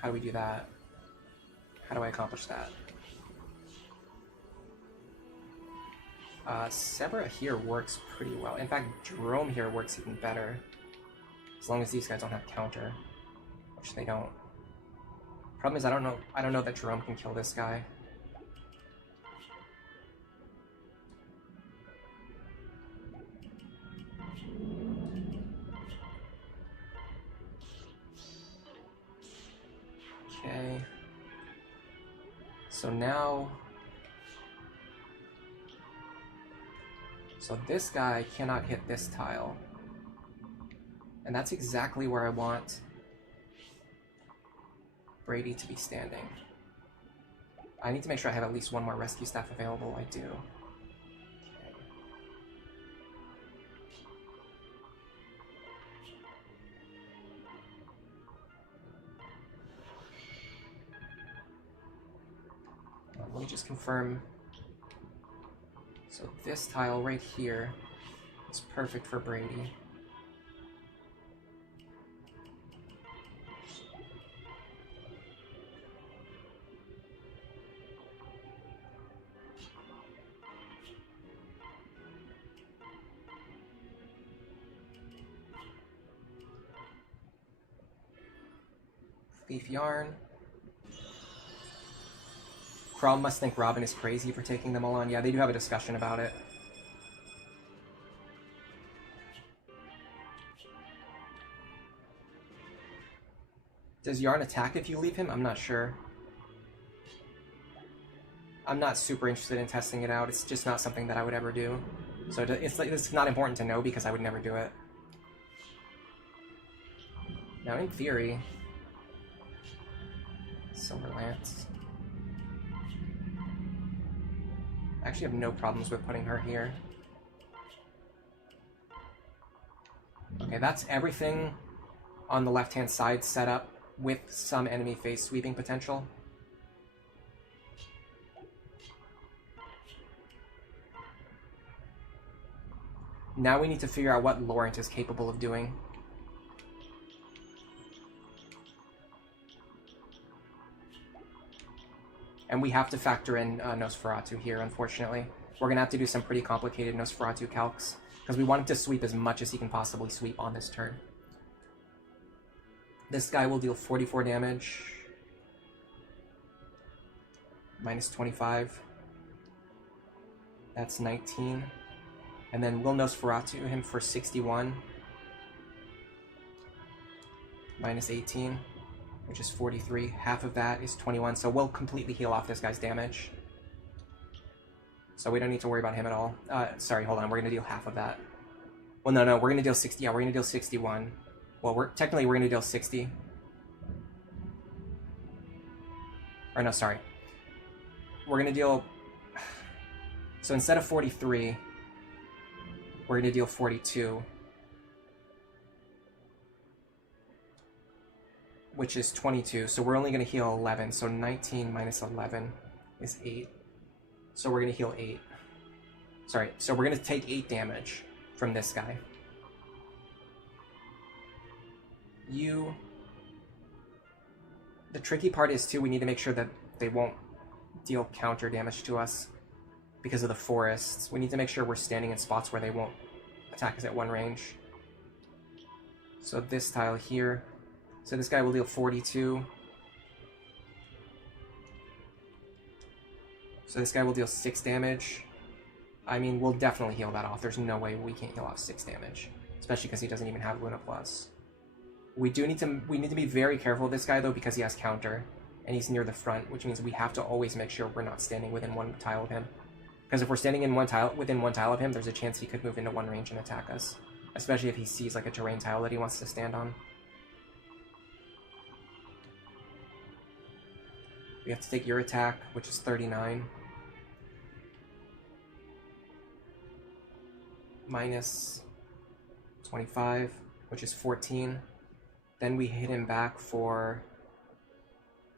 How do we do that? How do I accomplish that? Severa here works pretty well. In fact, Jerome here works even better. As long as these guys don't have counter, which they don't. Problem is I don't know that Jerome can kill this guy. Okay. So now... So this guy cannot hit this tile. And that's exactly where I want Brady to be standing. I need to make sure I have at least one more rescue staff available. I do. Okay. just confirm. So this tile right here is perfect for Brady. Thief Yarn. Krom must think Robin is crazy for taking them all on. Yeah, they do have a discussion about it. Does Yarn attack if you leave him? I'm not sure. I'm not super interested in testing it out. It's just not something that I would ever do. So it's not important to know because I would never do it. Now, in theory, Silver Lance. I actually have no problems with putting her here. Okay, that's everything on the left-hand side set up with some enemy phase sweeping potential. Now we need to figure out what Laurent is capable of doing. And we have to factor in Nosferatu here, unfortunately. We're going to have to do some pretty complicated Nosferatu calcs, because we want him to sweep as much as he can possibly sweep on this turn. This guy will deal 44 damage. Minus 25. That's 19. And then we'll Nosferatu him for 61. Minus 18. Which is 43. Half of that is 21, so we'll completely heal off this guy's damage. So we don't need to worry about him at all. Sorry, hold on, we're going to deal half of that. Well, no, we're going to deal 60. Yeah, we're going to deal 61. Well, we're going to deal 60. Or no, sorry. We're going to deal... So instead of 43, we're going to deal 42. Which is 22, so we're only going to heal 11, so 19 minus 11 is 8. So we're going to heal 8. Sorry, so we're going to take 8 damage from this guy. The tricky part is, too, we need to make sure that they won't deal counter damage to us because of the forests. We need to make sure we're standing in spots where they won't attack us at one range. So this tile here... So this guy will deal 42. So this guy will deal 6 damage. I mean, we'll definitely heal that off. There's no way we can't heal off 6 damage. Especially because he doesn't even have Luna Plus. We need to be very careful with this guy, though, because he has counter. And he's near the front, which means we have to always make sure we're not standing within one tile of him. Because if we're standing in within one tile of him, there's a chance he could move into one range and attack us. Especially if he sees like a terrain tile that he wants to stand on. We have to take your attack, which is 39. Minus 25, which is 14. Then we hit him back for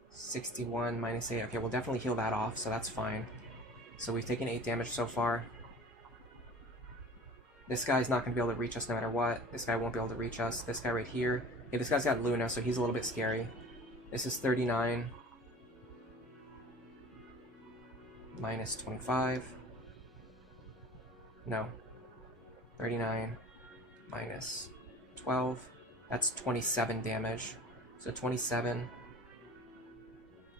61 minus 8. Okay, we'll definitely heal that off, so that's fine. So we've taken 8 damage so far. This guy's not going to be able to reach us no matter what. This guy won't be able to reach us. This guy right here. Okay, this guy's got Luna, so he's a little bit scary. This is 39. Minus 25. No. 39 minus 12. That's 27 damage. So 27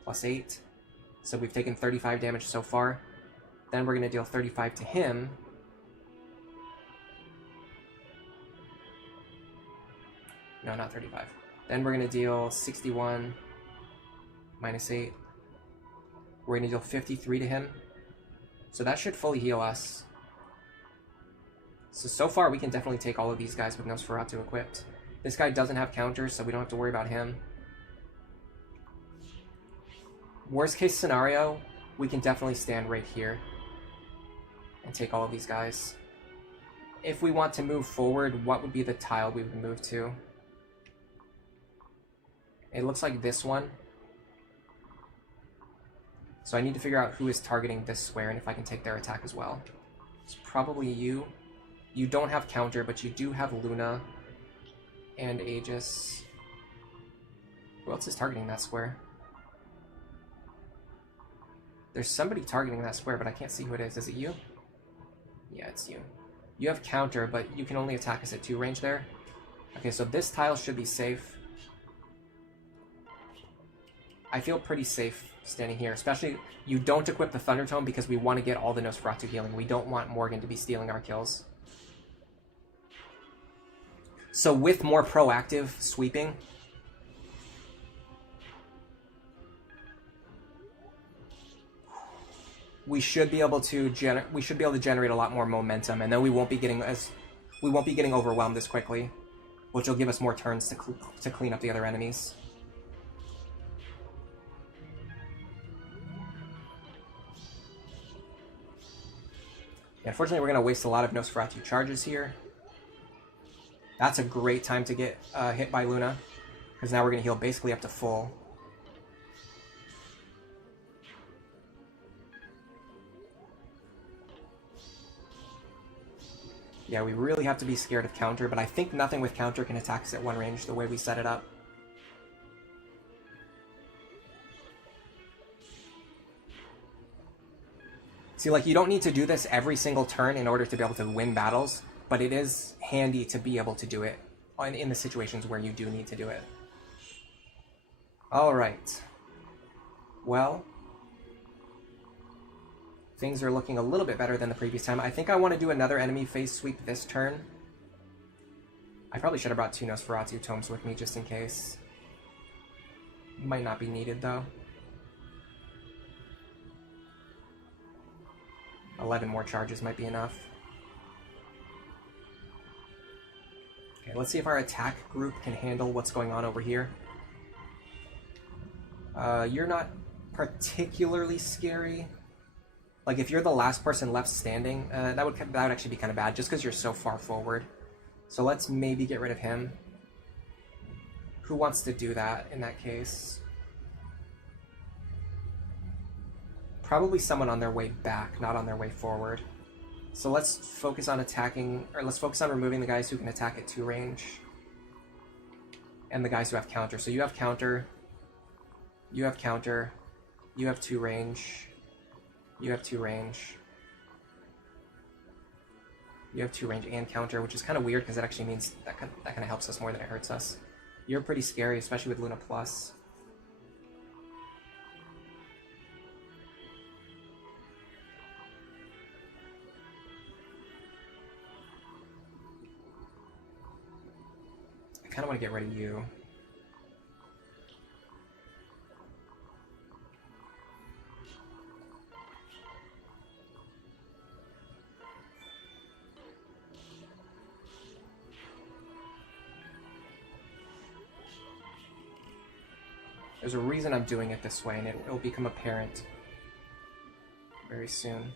plus 8. So we've taken 35 damage so far. Then we're going to deal 35 to him. No, not 35. Then we're going to deal 61 minus 8. We're going to deal 53 to him. So that should fully heal us. So far we can definitely take all of these guys with Nosferatu equipped. This guy doesn't have counters, so we don't have to worry about him. Worst case scenario, we can definitely stand right here and take all of these guys. If we want to move forward, what would be the tile we would move to? It looks like this one. So I need to figure out who is targeting this square and if I can take their attack as well. It's probably you. You don't have counter, but you do have Luna and Aegis. Who else is targeting that square? There's somebody targeting that square, but I can't see who it is. Is it you? Yeah, it's you. You have counter, but you can only attack us at 2 range there. Okay, so this tile should be safe. I feel pretty safe standing here, especially you don't equip the Thunder Tome because we want to get all the Nosferatu healing. We don't want Morgan to be stealing our kills. So with more proactive sweeping, we should be able to generate a lot more momentum, and then we won't be getting overwhelmed as quickly, which will give us more turns to clean up the other enemies. Yeah, unfortunately, we're going to waste a lot of Nosferatu charges here. That's a great time to get hit by Luna, because now we're going to heal basically up to full. Yeah, we really have to be scared of counter, but I think nothing with counter can attack us at 1 range the way we set it up. See, like, you don't need to do this every single turn in order to be able to win battles, but it is handy to be able to do it in the situations where you do need to do it. Alright. Well, things are looking a little bit better than the previous time. I think I want to do another enemy phase sweep this turn. I probably should have brought 2 Nosferatu tomes with me just in case. Might not be needed, though. 11 more charges might be enough. Okay, let's see if our attack group can handle what's going on over here. You're not particularly scary. Like, if you're the last person left standing, that would actually be kind of bad, just because you're so far forward. So let's maybe get rid of him. Who wants to do that in that case? Probably someone on their way back, not on their way forward. So let's focus on attacking, or let's focus on removing the guys who can attack at 2 range. And the guys who have counter. So you have counter. You have counter. You have 2 range. You have 2 range. You have 2 range and counter, which is kind of weird because it actually means that kind of helps us more than it hurts us. You're pretty scary, especially with Luna Plus. I kind of want to get rid of you. There's a reason I'm doing it this way, and it'll become apparent very soon.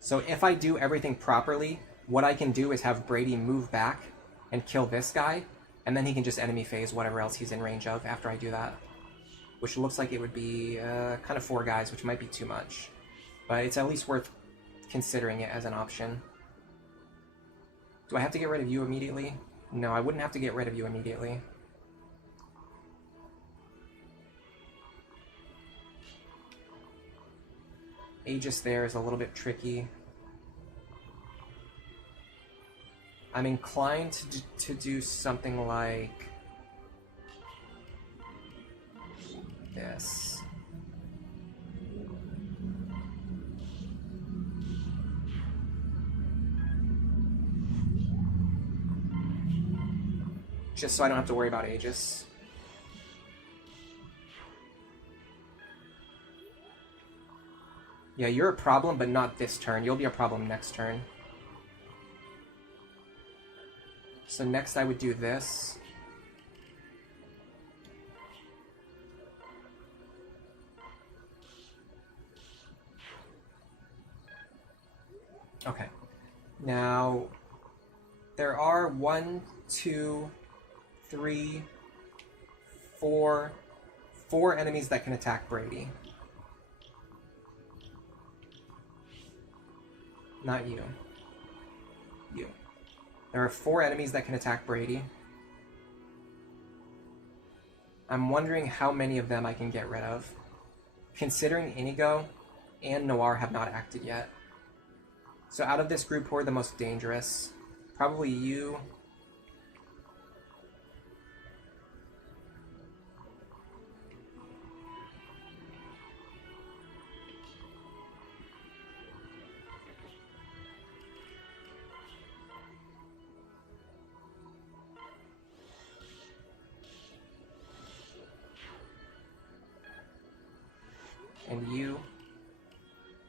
So if I do everything properly, what I can do is have Brady move back and kill this guy, and then he can just enemy phase whatever else he's in range of after I do that. Which looks like it would be kind of 4 guys, which might be too much. But it's at least worth considering it as an option. Do I have to get rid of you immediately? No, I wouldn't have to get rid of you immediately. Aegis there is a little bit tricky. I'm inclined to do something like this. Just so I don't have to worry about Aegis. Yeah, you're a problem, but not this turn. You'll be a problem next turn. So next I would do this. Okay. Now, there are 1, 2, 3, 4, 4 enemies that can attack Brady. Not you. You. There are 4 enemies that can attack Brady. I'm wondering how many of them I can get rid of. Considering Inigo and Noir have not acted yet. So out of this group, who are the most dangerous? Probably you. And you.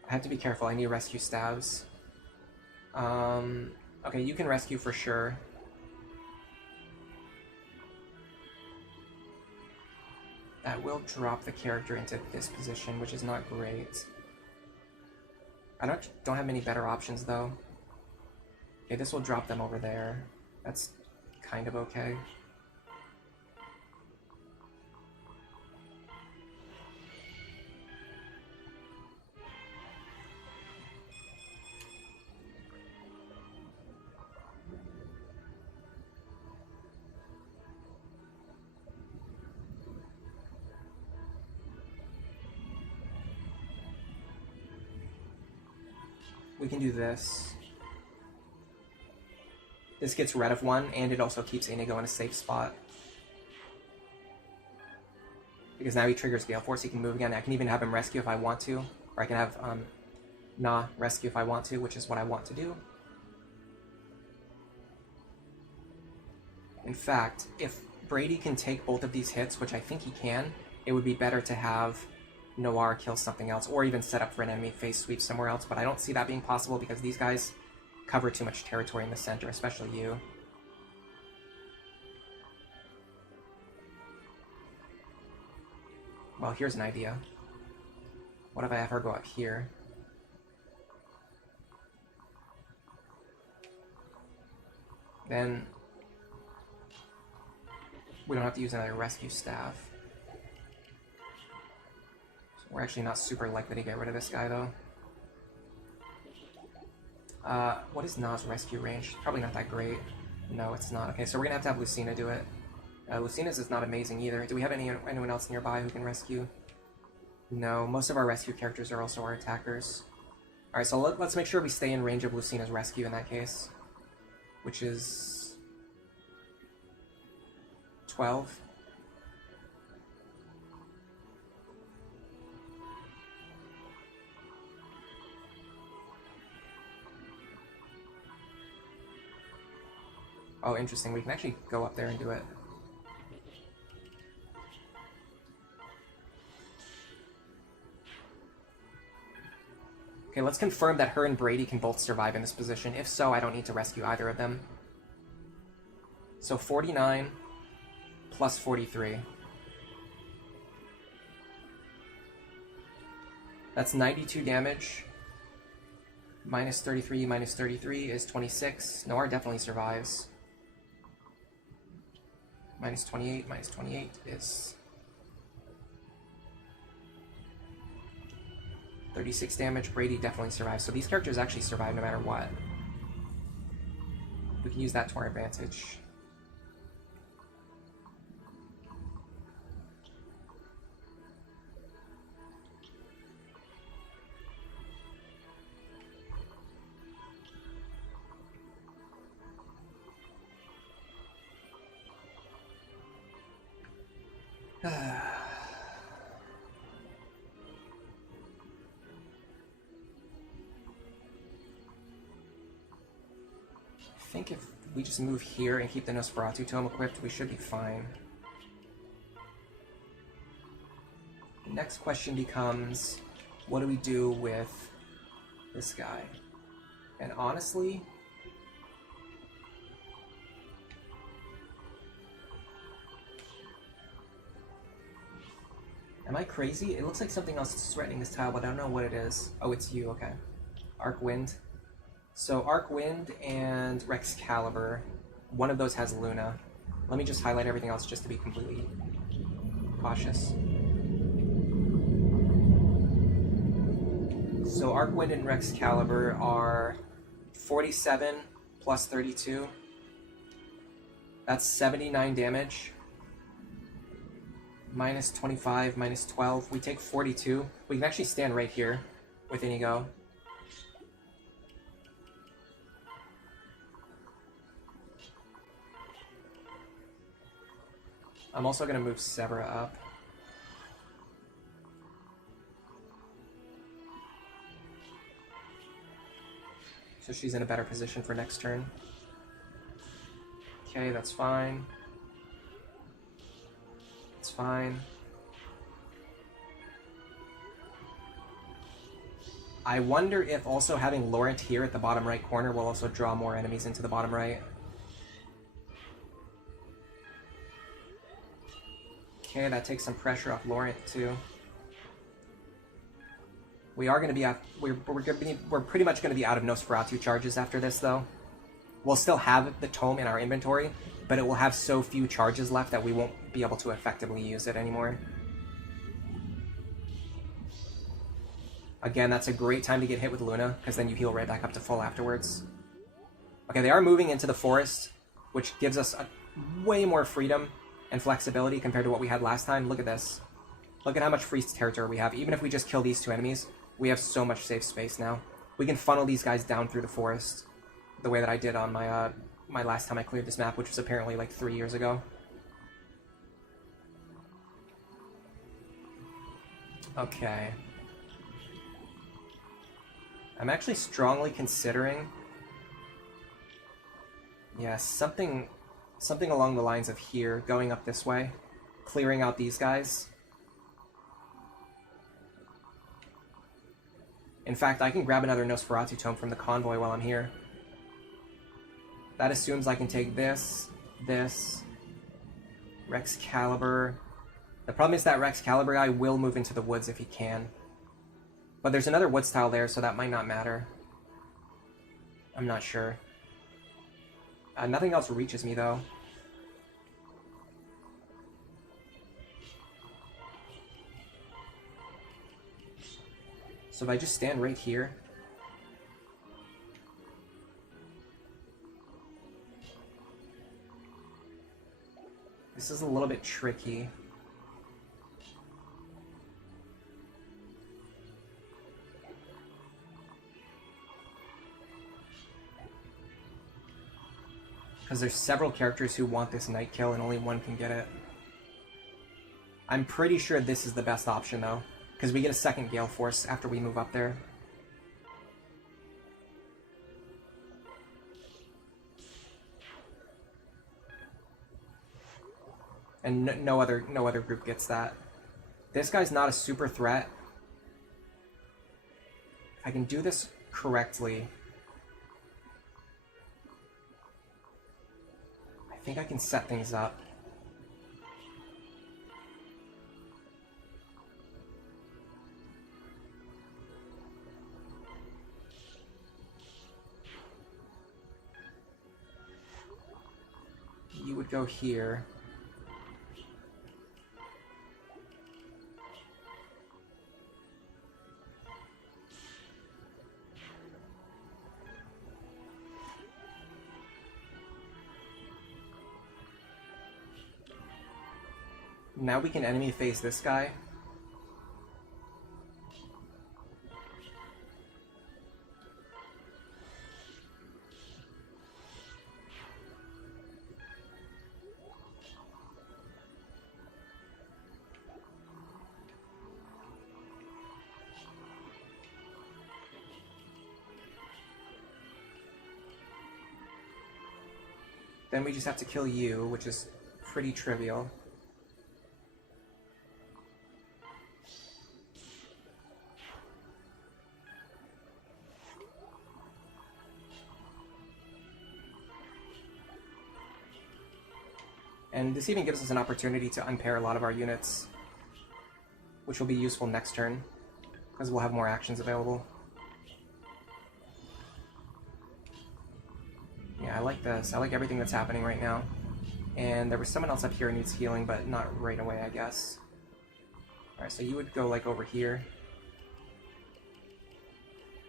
I have to be careful, I need rescue stabs. Okay, you can rescue for sure. That will drop the character into this position, which is not great. I don't have many better options though. Okay, this will drop them over there. That's kind of okay. We can do this. This gets rid of one, and it also keeps Inigo in a safe spot. Because now he triggers Gale Force, he can move again. I can even have him rescue if I want to. Or I can have Na rescue if I want to, which is what I want to do. In fact, if Brady can take both of these hits, which I think he can, it would be better to have Noir kill something else, or even set up for an enemy face sweep somewhere else, but I don't see that being possible because these guys cover too much territory in the center, especially you. Well, here's an idea. What if I have her go up here? Then we don't have to use another rescue staff. We're actually not super likely to get rid of this guy, though. What is Na's rescue range? Probably not that great. No, it's not. Okay, so we're gonna have to have Lucina do it. Lucina's is not amazing either. Do we have anyone else nearby who can rescue? No, most of our rescue characters are also our attackers. Alright, so let's make sure we stay in range of Lucina's rescue in that case. Which is 12. Oh, interesting. We can actually go up there and do it. Okay, let's confirm that her and Brady can both survive in this position. If so, I don't need to rescue either of them. So 49 plus 43. That's 92 damage. Minus 33 is 26. Noir definitely survives. Minus 28 is 36 damage. Brady definitely survives. So these characters actually survive no matter what. We can use that to our advantage. I think if we just move here and keep the Nosferatu Tome equipped, we should be fine. The next question becomes, what do we do with this guy? And honestly, am I crazy? It looks like something else is threatening this tile, but I don't know what it is. Oh, it's you, okay. Arc Wind. So Arc Wind and Rexcalibur, one of those has Luna. Let me just highlight everything else just to be completely cautious. So Arcwind and Rexcalibur are 47 plus 32. That's 79 damage. Minus 25, minus 12. We take 42. We can actually stand right here with Inigo. I'm also going to move Severa up. So she's in a better position for next turn. Okay, that's fine. It's fine. I wonder if also having Laurent here at the bottom right corner will also draw more enemies into the bottom right. Okay, that takes some pressure off Laurent too. We are going to be out. We're pretty much going to be out of Nosferatu charges after this, though. We'll still have the tome in our inventory, but it will have so few charges left that we won't be able to effectively use it anymore. Again, that's a great time to get hit with Luna, because then you heal right back up to full afterwards. Okay, they are moving into the forest, which gives us way more freedom and flexibility compared to what we had last time. Look at this. Look at how much free territory we have. Even if we just kill these two enemies, we have so much safe space now. We can funnel these guys down through the forest the way that I did on my my last time I cleared this map, which was apparently like 3 years ago. Okay. I'm actually strongly considering... yeah, something along the lines of here, going up this way, clearing out these guys. In fact, I can grab another Nosferatu tome from the convoy while I'm here. That assumes I can take this, Rexcalibur. The problem is that Rexcalibur guy will move into the woods if he can. But there's another woods tile there, so that might not matter. I'm not sure. Nothing else reaches me, though. So if I just stand right here... this is a little bit tricky. Because there's several characters who want this night kill and only one can get it. I'm pretty sure this is the best option, though. Because we get a second Gale Force after we move up there. And no other group gets that. This guy's not a super threat. If I can do this correctly... I think I can set things up. You would go here. Now we can enemy face this guy. Then we just have to kill you, which is pretty trivial. And this even gives us an opportunity to unpair a lot of our units, which will be useful next turn, because we'll have more actions available. Yeah, I like this. I like everything that's happening right now. And there was someone else up here who needs healing, but not right away, I guess. Alright, so you would go, like, over here.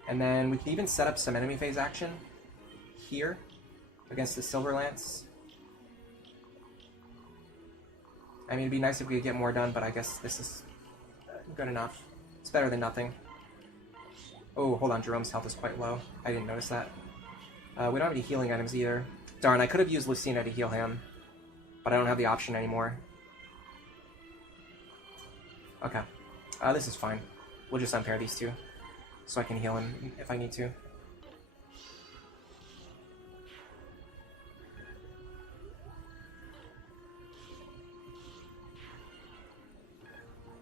And then we can even set up some enemy phase action here against the Silver Lance. I mean, it'd be nice if we could get more done, but I guess this is good enough. It's better than nothing. Oh, hold on, Jerome's health is quite low. I didn't notice that. We don't have any healing items either. Darn, I could have used Lucina to heal him, but I don't have the option anymore. Okay. This is fine. We'll just unpair these two, so I can heal him if I need to.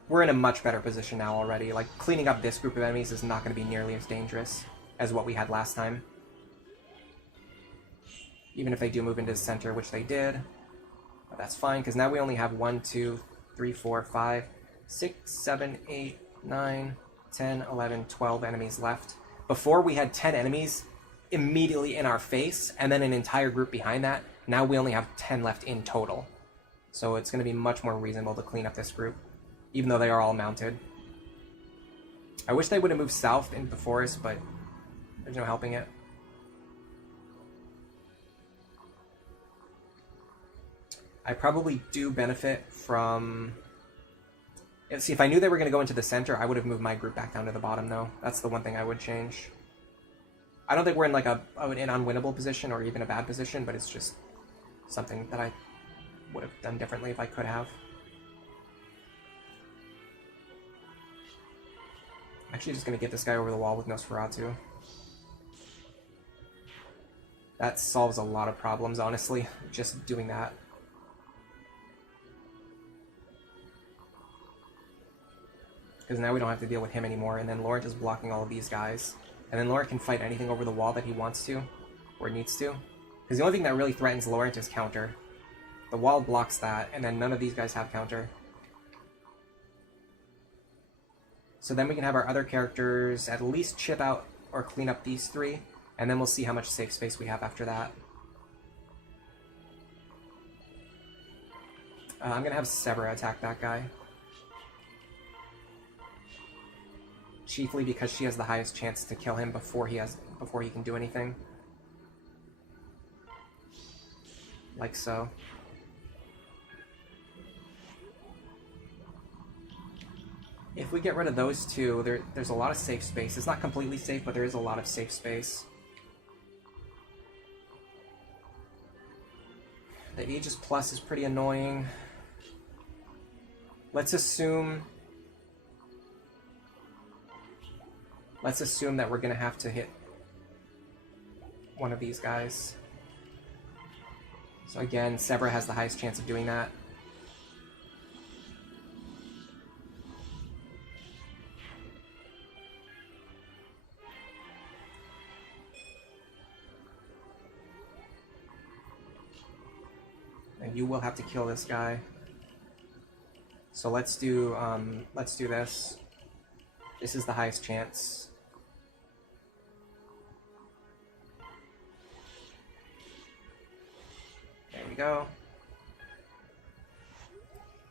We're in a much better position now already. Like, cleaning up this group of enemies is not going to be nearly as dangerous as what we had last time. Even if they do move into the center, which they did. But that's fine, because now we only have 1, 2, 3, 4, 5, 6, 7, 8, 9, 10, 11, 12 enemies left. Before we had 10 enemies immediately in our face, and then an entire group behind that. Now we only have 10 left in total. So it's going to be much more reasonable to clean up this group, even though they are all mounted. I wish they would have moved south into the forest, but there's no helping it. I probably do benefit from... See, if I knew they were going to go into the center, I would have moved my group back down to the bottom, though. That's the one thing I would change. I don't think we're in like an unwinnable position or even a bad position, but it's just something that I would have done differently if I could have. Actually, just going to get this guy over the wall with Nosferatu. That solves a lot of problems, honestly, just doing that. Because now we don't have to deal with him anymore, and then Laurent is blocking all of these guys. And then Laurent can fight anything over the wall that he wants to, or needs to. Because the only thing that really threatens Laurent is counter. The wall blocks that, and then none of these guys have counter. So then we can have our other characters at least chip out or clean up these three, and then we'll see how much safe space we have after that. I'm going to have Severa attack that guy. Chiefly because she has the highest chance to kill him before he can do anything. Like so. If we get rid of those two, there's a lot of safe space. It's not completely safe, but there is a lot of safe space. The Aegis Plus is pretty annoying. Let's assume that we're going to have to hit one of these guys. So again, Severa has the highest chance of doing that. And you will have to kill this guy. So let's do this. This is the highest chance. There we go.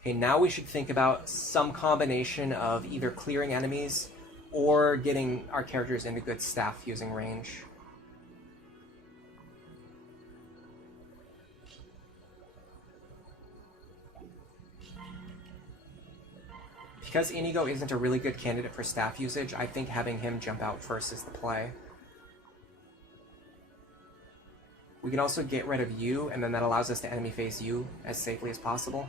Okay, now we should think about some combination of either clearing enemies or getting our characters into good staff using range. Because Inigo isn't a really good candidate for staff usage, I think having him jump out first is the play. We can also get rid of you, and then that allows us to enemy phase you as safely as possible.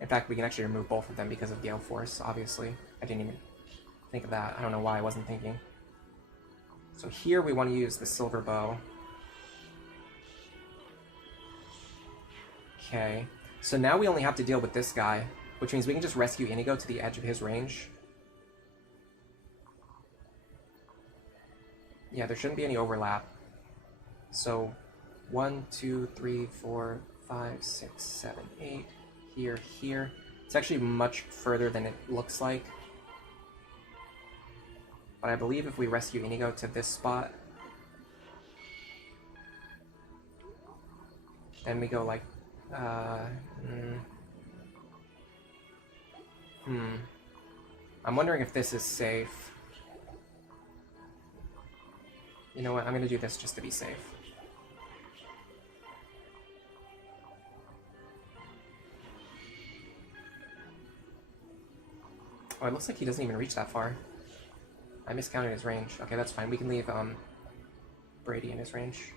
In fact, we can actually remove both of them because of Gale Force, obviously. I didn't even think of that. I don't know why I wasn't thinking. So here we want to use the Silver Bow. Okay, so now we only have to deal with this guy, which means we can just rescue Inigo to the edge of his range. Yeah, there shouldn't be any overlap. So 1, 2, 3, 4, 5, 6, 7, 8. Here. It's actually much further than it looks like. But I believe if we rescue Inigo to this spot, then we go like, I'm wondering if this is safe. You know what, I'm gonna do this just to be safe. Oh, it looks like he doesn't even reach that far. I miscounted his range. Okay, that's fine. We can leave Brady in his range.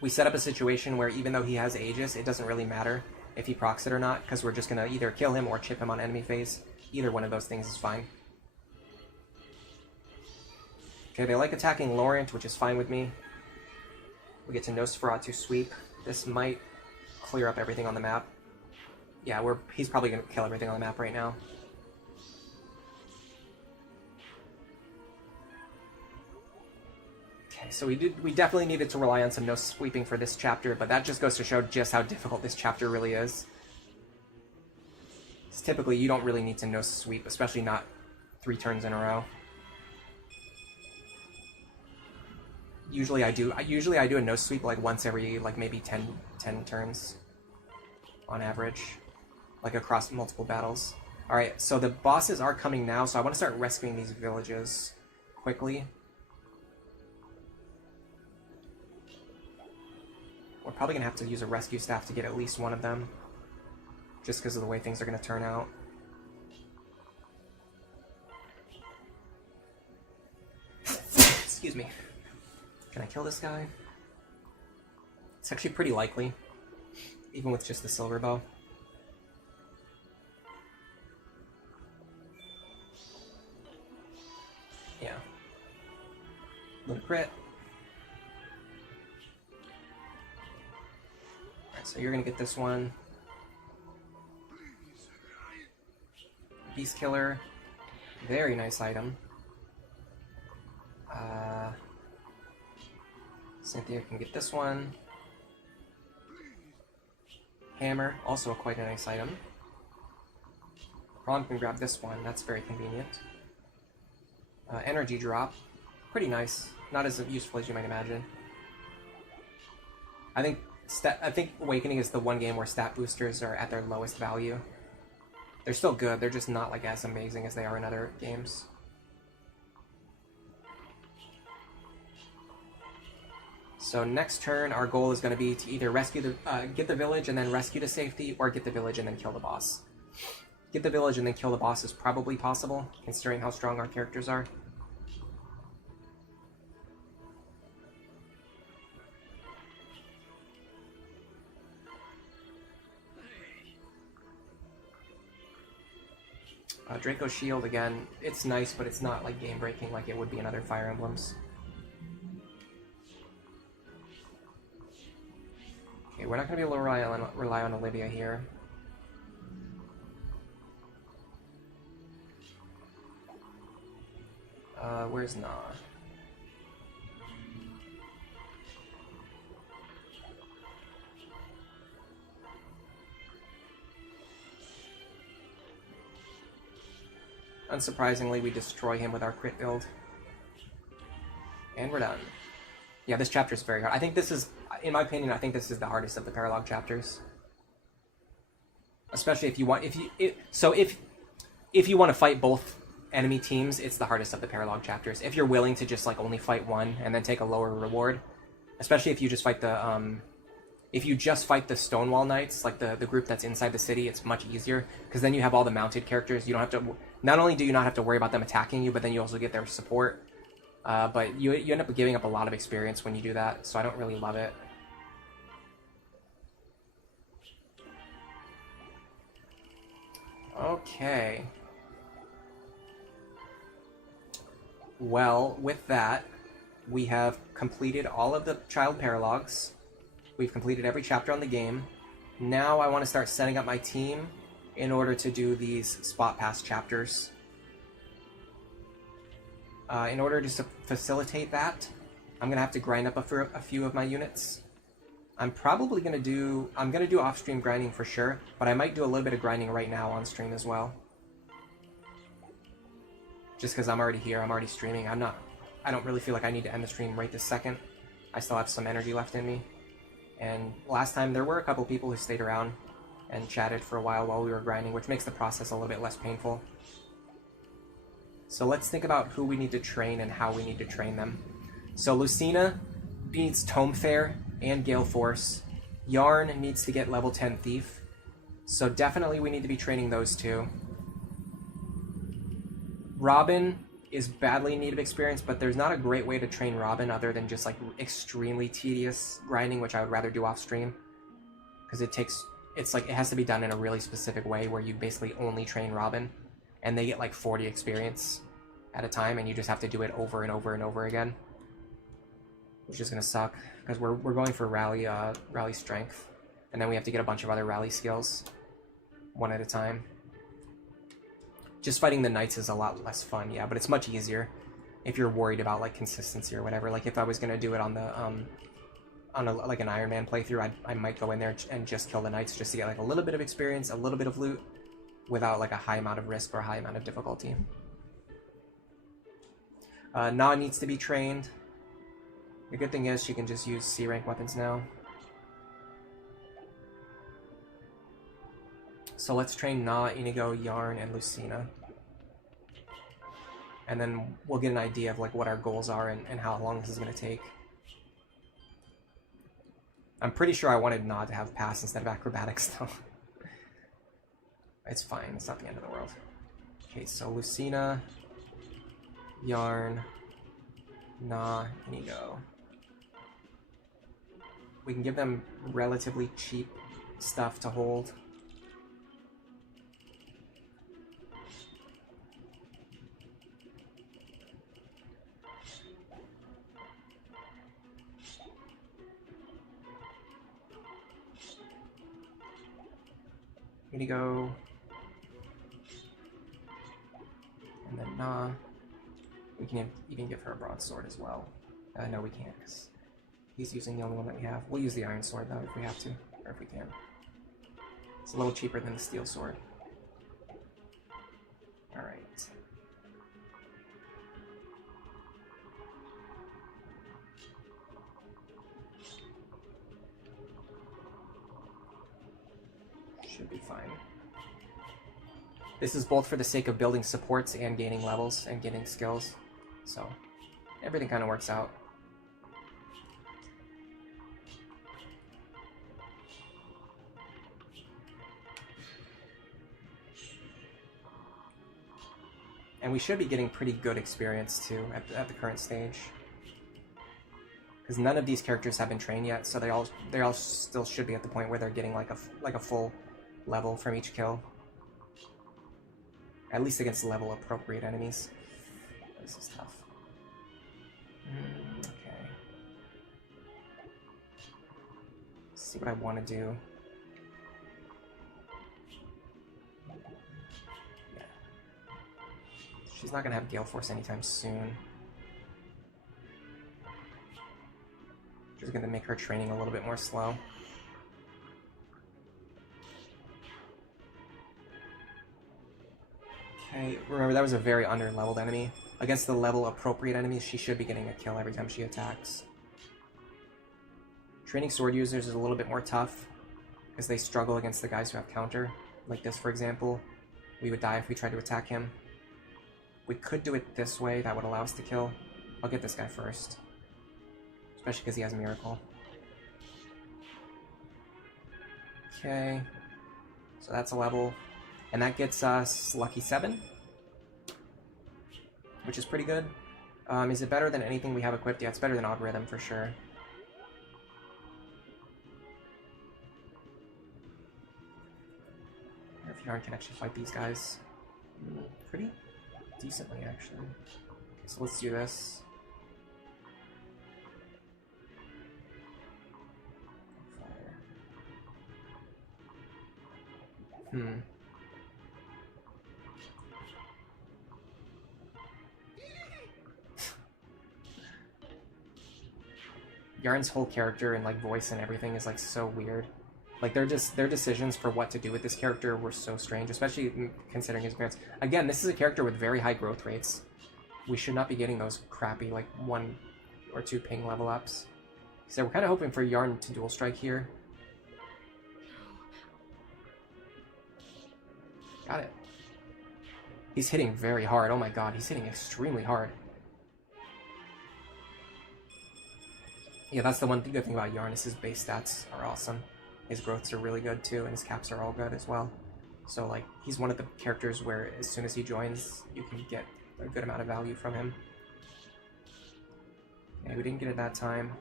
We set up a situation where even though he has Aegis, it doesn't really matter if he procs it or not, because we're just going to either kill him or chip him on enemy phase. Either one of those things is fine. Okay, they like attacking Laurent, which is fine with me. We get to Nosferatu sweep. This might clear up everything on the map. Yeah, he's probably going to kill everything on the map right now. Okay, so we definitely needed to rely on some no sweeping for this chapter, but that just goes to show just how difficult this chapter really is. Typically, you don't really need to no sweep, especially not 3 turns in a row. Usually I do a no sweep like once every like maybe 10 turns on average, like across multiple battles. All right, so the bosses are coming now, so I want to start rescuing these villages quickly. We're probably gonna have to use a rescue staff to get at least one of them, just because of the way things are gonna turn out. Excuse me. Can I kill this guy? It's actually pretty likely, even with just the silver bow. Yeah. Little crit. Alright, so you're gonna get this one. Beast Killer. Very nice item. Cynthia can get this one. Hammer, also quite a nice item. Ron can grab this one, that's very convenient. Energy drop, pretty nice. Not as useful as you might imagine. I think Awakening is the one game where stat boosters are at their lowest value. They're still good, they're just not like as amazing as they are in other games. So next turn, our goal is going to be to either rescue get the village and then rescue to safety, or get the village and then kill the boss. Get the village and then kill the boss is probably possible, considering how strong our characters are. Draco's Shield, again, it's nice, but it's not like game-breaking like it would be in other Fire Emblems. Okay, we're not going to be able to rely on Olivia here. Where's Na? Unsurprisingly, we destroy him with our crit build. And we're done. Yeah, this chapter is very hard. I think this is, in my opinion, I think this is the hardest of the paralog chapters. Especially if you want, if you want to fight both enemy teams, it's the hardest of the paralog chapters. If you're willing to just like only fight one and then take a lower reward, especially if you just fight the Stonewall Knights, like the group that's inside the city, it's much easier because then you have all the mounted characters. You don't have to. Not only do you not have to worry about them attacking you, but then you also get their support. But you end up giving up a lot of experience when you do that, so I don't really love it. Okay. Well, with that, we have completed all of the child paralogs. We've completed every chapter on the game. Now I want to start setting up my team in order to do these spot pass chapters. In order to facilitate that, I'm going to have to grind up a few of my units. I'm probably going to do... I'm going to do off-stream grinding for sure, but I might do a little bit of grinding right now on stream as well. Just because I'm already here, I'm already streaming. I don't really feel like I need to end the stream right this second. I still have some energy left in me. And last time there were a couple people who stayed around and chatted for a while we were grinding, which makes the process a little bit less painful. So let's think about who we need to train and how we need to train them. So Lucina needs Tome Fair and Gale Force. Yarn needs to get level 10 Thief. So definitely we need to be training those two. Robin is badly in need of experience, but there's not a great way to train Robin other than just like extremely tedious grinding, which I would rather do off stream. Because it has to be done in a really specific way where you basically only train Robin and they get like 40 experience at a time and you just have to do it over and over and over again. Which is gonna suck because we're going for rally strength. And then we have to get a bunch of other rally skills one at a time. Just fighting the knights is a lot less fun, yeah, but it's much easier if you're worried about like consistency or whatever. Like if I was gonna do it on the like an Iron Man playthrough, I might go in there and just kill the knights just to get like a little bit of experience, a little bit of loot, without like a high amount of risk or a high amount of difficulty. Na needs to be trained. The good thing is she can just use C rank weapons now. So let's train Na, Inigo, Yarn, and Lucina. And then we'll get an idea of like what our goals are and how long this is going to take. I'm pretty sure I wanted Na to have pass instead of acrobatics though. It's fine, it's not the end of the world. Okay, so Lucina, Yarn, Na, Inigo. We can give them relatively cheap stuff to hold. Inigo. And then Na. We can even give her a broadsword as well. No, we can't, because he's using the only one that we have. We'll use the iron sword, though, if we have to, or if we can. It's a little cheaper than the steel sword. Alright. Should be fine. This is both for the sake of building supports and gaining levels and getting skills. So, everything kind of works out. And we should be getting pretty good experience too at the current stage. Because none of these characters have been trained yet, so they all still should be at the point where they're getting like a full level from each kill. At least against level appropriate enemies. This is tough. Okay. Let's see what I want to do. Yeah. She's not going to have Gale Force anytime soon. Which is going to make her training a little bit more slow. Okay, remember that was a very under-leveled enemy. Against the level-appropriate enemies, she should be getting a kill every time she attacks. Training sword users is a little bit more tough, because they struggle against the guys who have counter. Like this, for example. We would die if we tried to attack him. We could do it this way, that would allow us to kill. I'll get this guy first. Especially because he has Miracle. Okay. So that's a level. And that gets us Lucky 7. Which is pretty good. Is it better than anything we have equipped? Yeah, it's better than Odd Rhythm for sure. I wonder if Yarn can actually fight these guys. Pretty decently, actually. Okay, so let's do this. Fire. Yarn's whole character and like voice and everything is like so weird. Like their decisions for what to do with this character were so strange, especially considering his appearance. Again, this is a character with very high growth rates. We should not be getting those crappy like 1 or 2 ping level ups. So we're kind of hoping for Yarn to dual strike here. Got it. He's hitting very hard. Oh my god, he's hitting extremely hard. Yeah, that's the one good thing about Yarn is his base stats are awesome. His growths are really good too, and his caps are all good as well. So like, he's one of the characters where as soon as he joins, you can get a good amount of value from him. Okay, we didn't get it that time.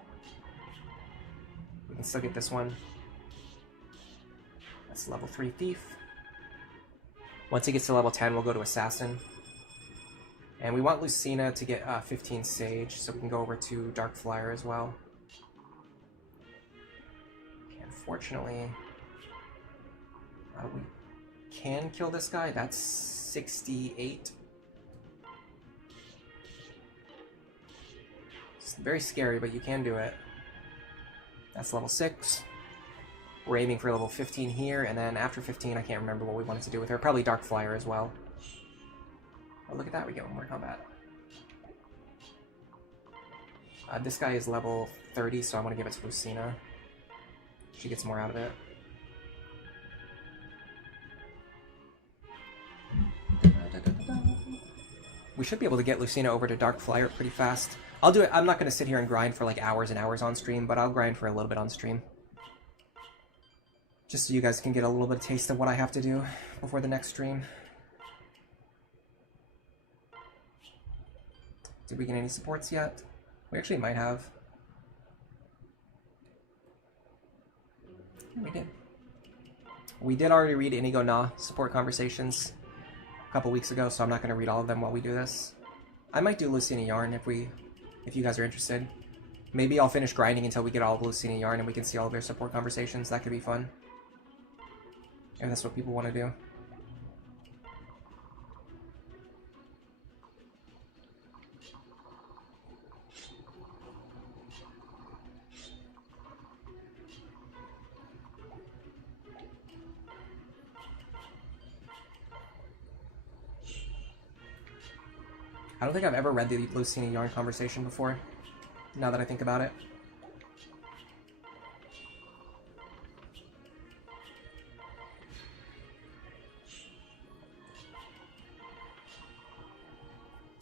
We can still get this one. That's level 3 Thief. Once he gets to level 10, we'll go to Assassin. And we want Lucina to get 15 Sage, so we can go over to Dark Flyer as well. Okay, unfortunately, we can kill this guy. That's 68. It's very scary, but you can do it. That's level 6. We're aiming for level 15 here, and then after 15, I can't remember what we wanted to do with her. Probably Dark Flyer as well. Oh, look at that, we get more combat. This guy is level 30, so I want to give it to Lucina. She gets more out of it. We should be able to get Lucina over to Dark Flyer pretty fast. I'll do it. I'm not going to sit here and grind for like hours and hours on stream, but I'll grind for a little bit on stream. Just so you guys can get a little bit of taste of what I have to do before the next stream. Did we get any supports yet? We actually might have. We did. We did already read Inigo Na support conversations a couple weeks ago, so I'm not going to read all of them while we do this. I might do Lucina Yarn if you guys are interested. Maybe I'll finish grinding until we get all of Lucina Yarn and we can see all of their support conversations. That could be fun. And that's what people want to do. I don't think I've ever read the Lucina Yarn conversation before, now that I think about it.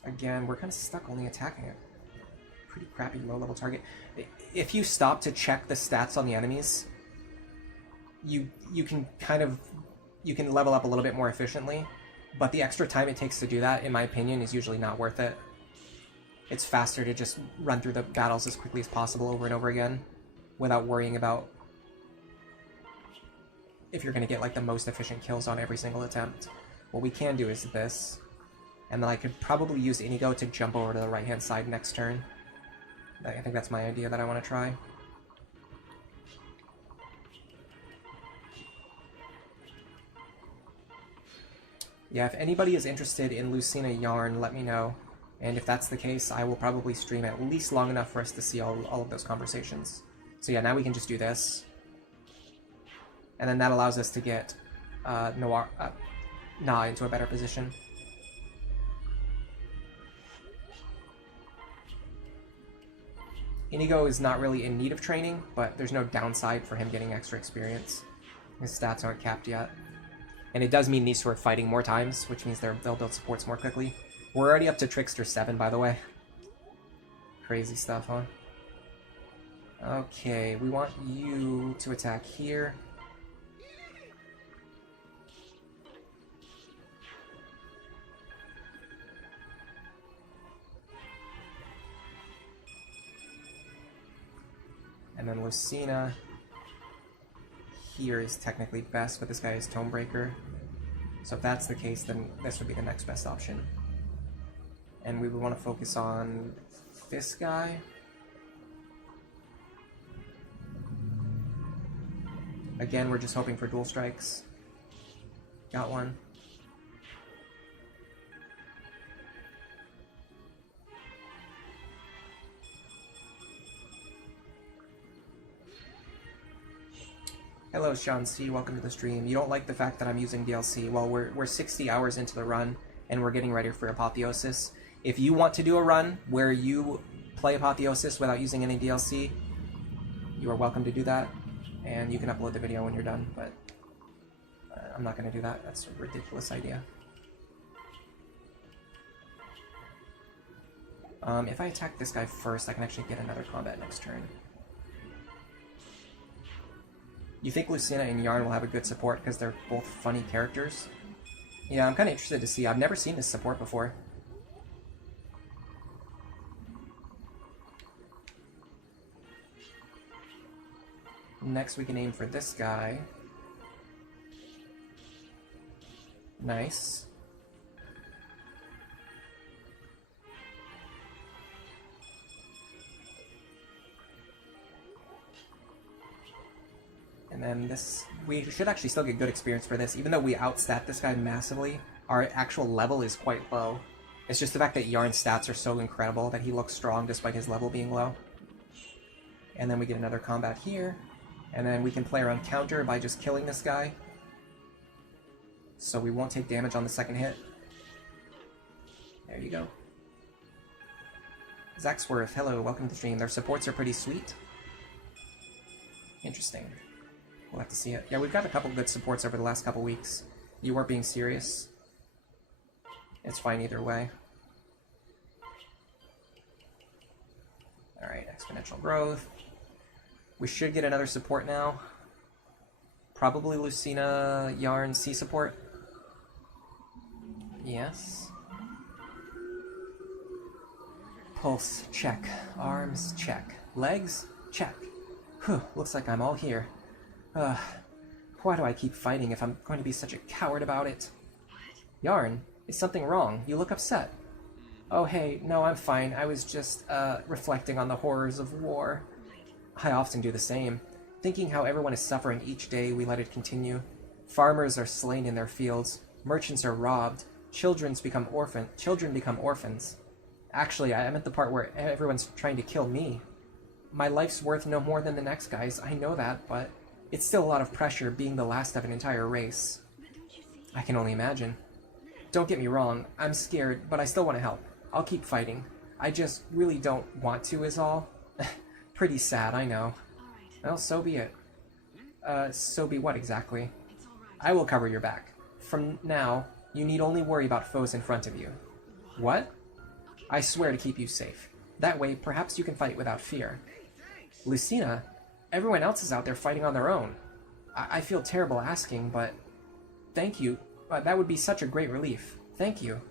Again, we're kind of stuck only attacking it. Pretty crappy low-level target. If you stop to check the stats on the enemies, you can level up a little bit more efficiently, but the extra time it takes to do that, in my opinion, is usually not worth it. It's faster to just run through the battles as quickly as possible over and over again, without worrying about if you're going to get like the most efficient kills on every single attempt. What we can do is this. And then I could probably use Inigo to jump over to the right-hand side next turn. I think that's my idea that I want to try. Yeah, if anybody is interested in Lucina Yarn, let me know. And if that's the case, I will probably stream at least long enough for us to see all of those conversations. So yeah, now we can just do this. And then that allows us to get Na into a better position. Inigo is not really in need of training, but there's no downside for him getting extra experience. His stats aren't capped yet. And it does mean these two are fighting more times, which means they'll build supports more quickly. We're already up to Trickster 7, by the way. Crazy stuff, huh? Okay, we want you to attack here. And then Lucina here is technically best, but this guy is Tomebreaker. So if that's the case, then this would be the next best option. And we would want to focus on this guy. Again, we're just hoping for dual strikes. Got one. Hello, Sean C. Welcome to the stream. You don't like the fact that I'm using DLC? Well, we're 60 hours into the run, and we're getting ready for Apotheosis. If you want to do a run where you play Apotheosis without using any DLC, you are welcome to do that, and you can upload the video when you're done, but I'm not going to do that. That's a ridiculous idea. If I attack this guy first, I can actually get another combat next turn. You think Lucina and Yarn will have a good support because they're both funny characters? Yeah, I'm kind of interested to see. I've never seen this support before. Next, we can aim for this guy. Nice. And then this, we should actually still get good experience for this. Even though we outstat this guy massively, our actual level is quite low. It's just the fact that Yarn's stats are so incredible that he looks strong despite his level being low. And then we get another combat here. And then we can play around counter by just killing this guy. So we won't take damage on the second hit. There you go. Zaxworth, hello, welcome to the stream. Their supports are pretty sweet. Interesting. We'll have to see it. Yeah, we've got a couple good supports over the last couple weeks. You weren't being serious. It's fine either way. Alright, exponential growth. We should get another support now. Probably Lucina, Yarn, C support. Yes. Pulse, check. Arms, check. Legs, check. Whew, looks like I'm all here. Why do I keep fighting if I'm going to be such a coward about it? Yarn, is something wrong? You look upset. Oh hey, no, I'm fine. I was just, reflecting on the horrors of war. I often do the same, thinking how everyone is suffering each day we let it continue. Farmers are slain in their fields, merchants are robbed, children become orphans. Actually, I meant the part where everyone's trying to kill me. My life's worth no more than the next guy's, I know that, but it's still a lot of pressure being the last of an entire race. I can only imagine. Don't get me wrong, I'm scared, but I still want to help. I'll keep fighting. I just really don't want to is all. Pretty sad, I know. Well, so be it. So be what exactly? I will cover your back. From now, you need only worry about foes in front of you. What? I swear to keep you safe. That way, perhaps you can fight without fear. Lucina, everyone else is out there fighting on their own. I feel terrible asking, but thank you. That would be such a great relief. Thank you.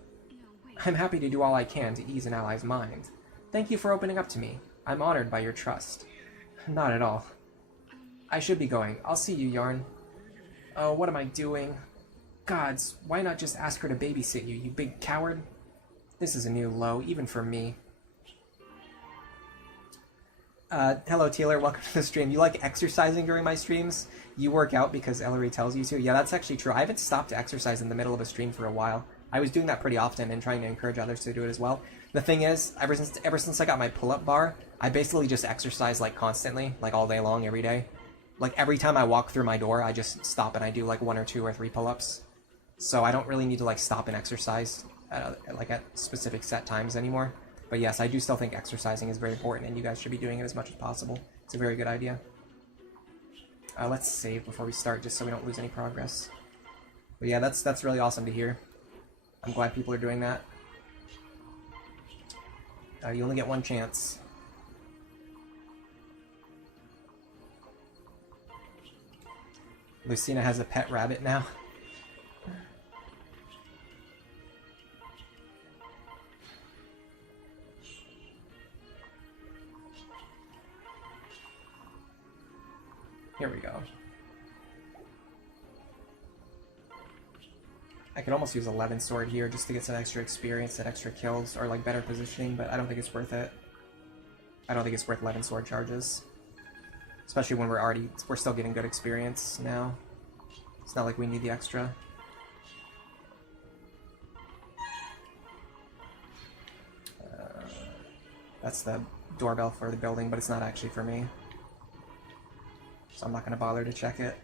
I'm happy to do all I can to ease an ally's mind. Thank you for opening up to me. I'm honored by your trust. Not at all. I should be going. I'll see you, Yarn. Oh, what am I doing? Gods, why not just ask her to babysit you, you big coward? This is a new low, even for me. Hello, Taylor. Welcome to the stream. You like exercising during my streams? You work out because Ellery tells you to? Yeah, that's actually true. I haven't stopped to exercise in the middle of a stream for a while. I was doing that pretty often and trying to encourage others to do it as well. The thing is, ever since I got my pull-up bar, I basically just exercise, like, constantly, like, all day long, every day. Like, every time I walk through my door, I just stop and I do, like, 1 or 2 or 3 pull-ups. So I don't really need to, like, stop and exercise, at specific set times anymore. But yes, I do still think exercising is very important, and you guys should be doing it as much as possible. It's a very good idea. Let's save before we start, just so we don't lose any progress. But yeah, that's really awesome to hear. I'm glad people are doing that. You only get one chance. Lucina has a pet rabbit now. Here we go. I could almost use 11 sword here just to get some extra experience and extra kills, or like better positioning, but I don't think it's worth it. I don't think it's worth 11 sword charges. Especially when we're still getting good experience now. It's not like we need the extra. That's the doorbell for the building, but it's not actually for me. so I'm not going to bother to check it.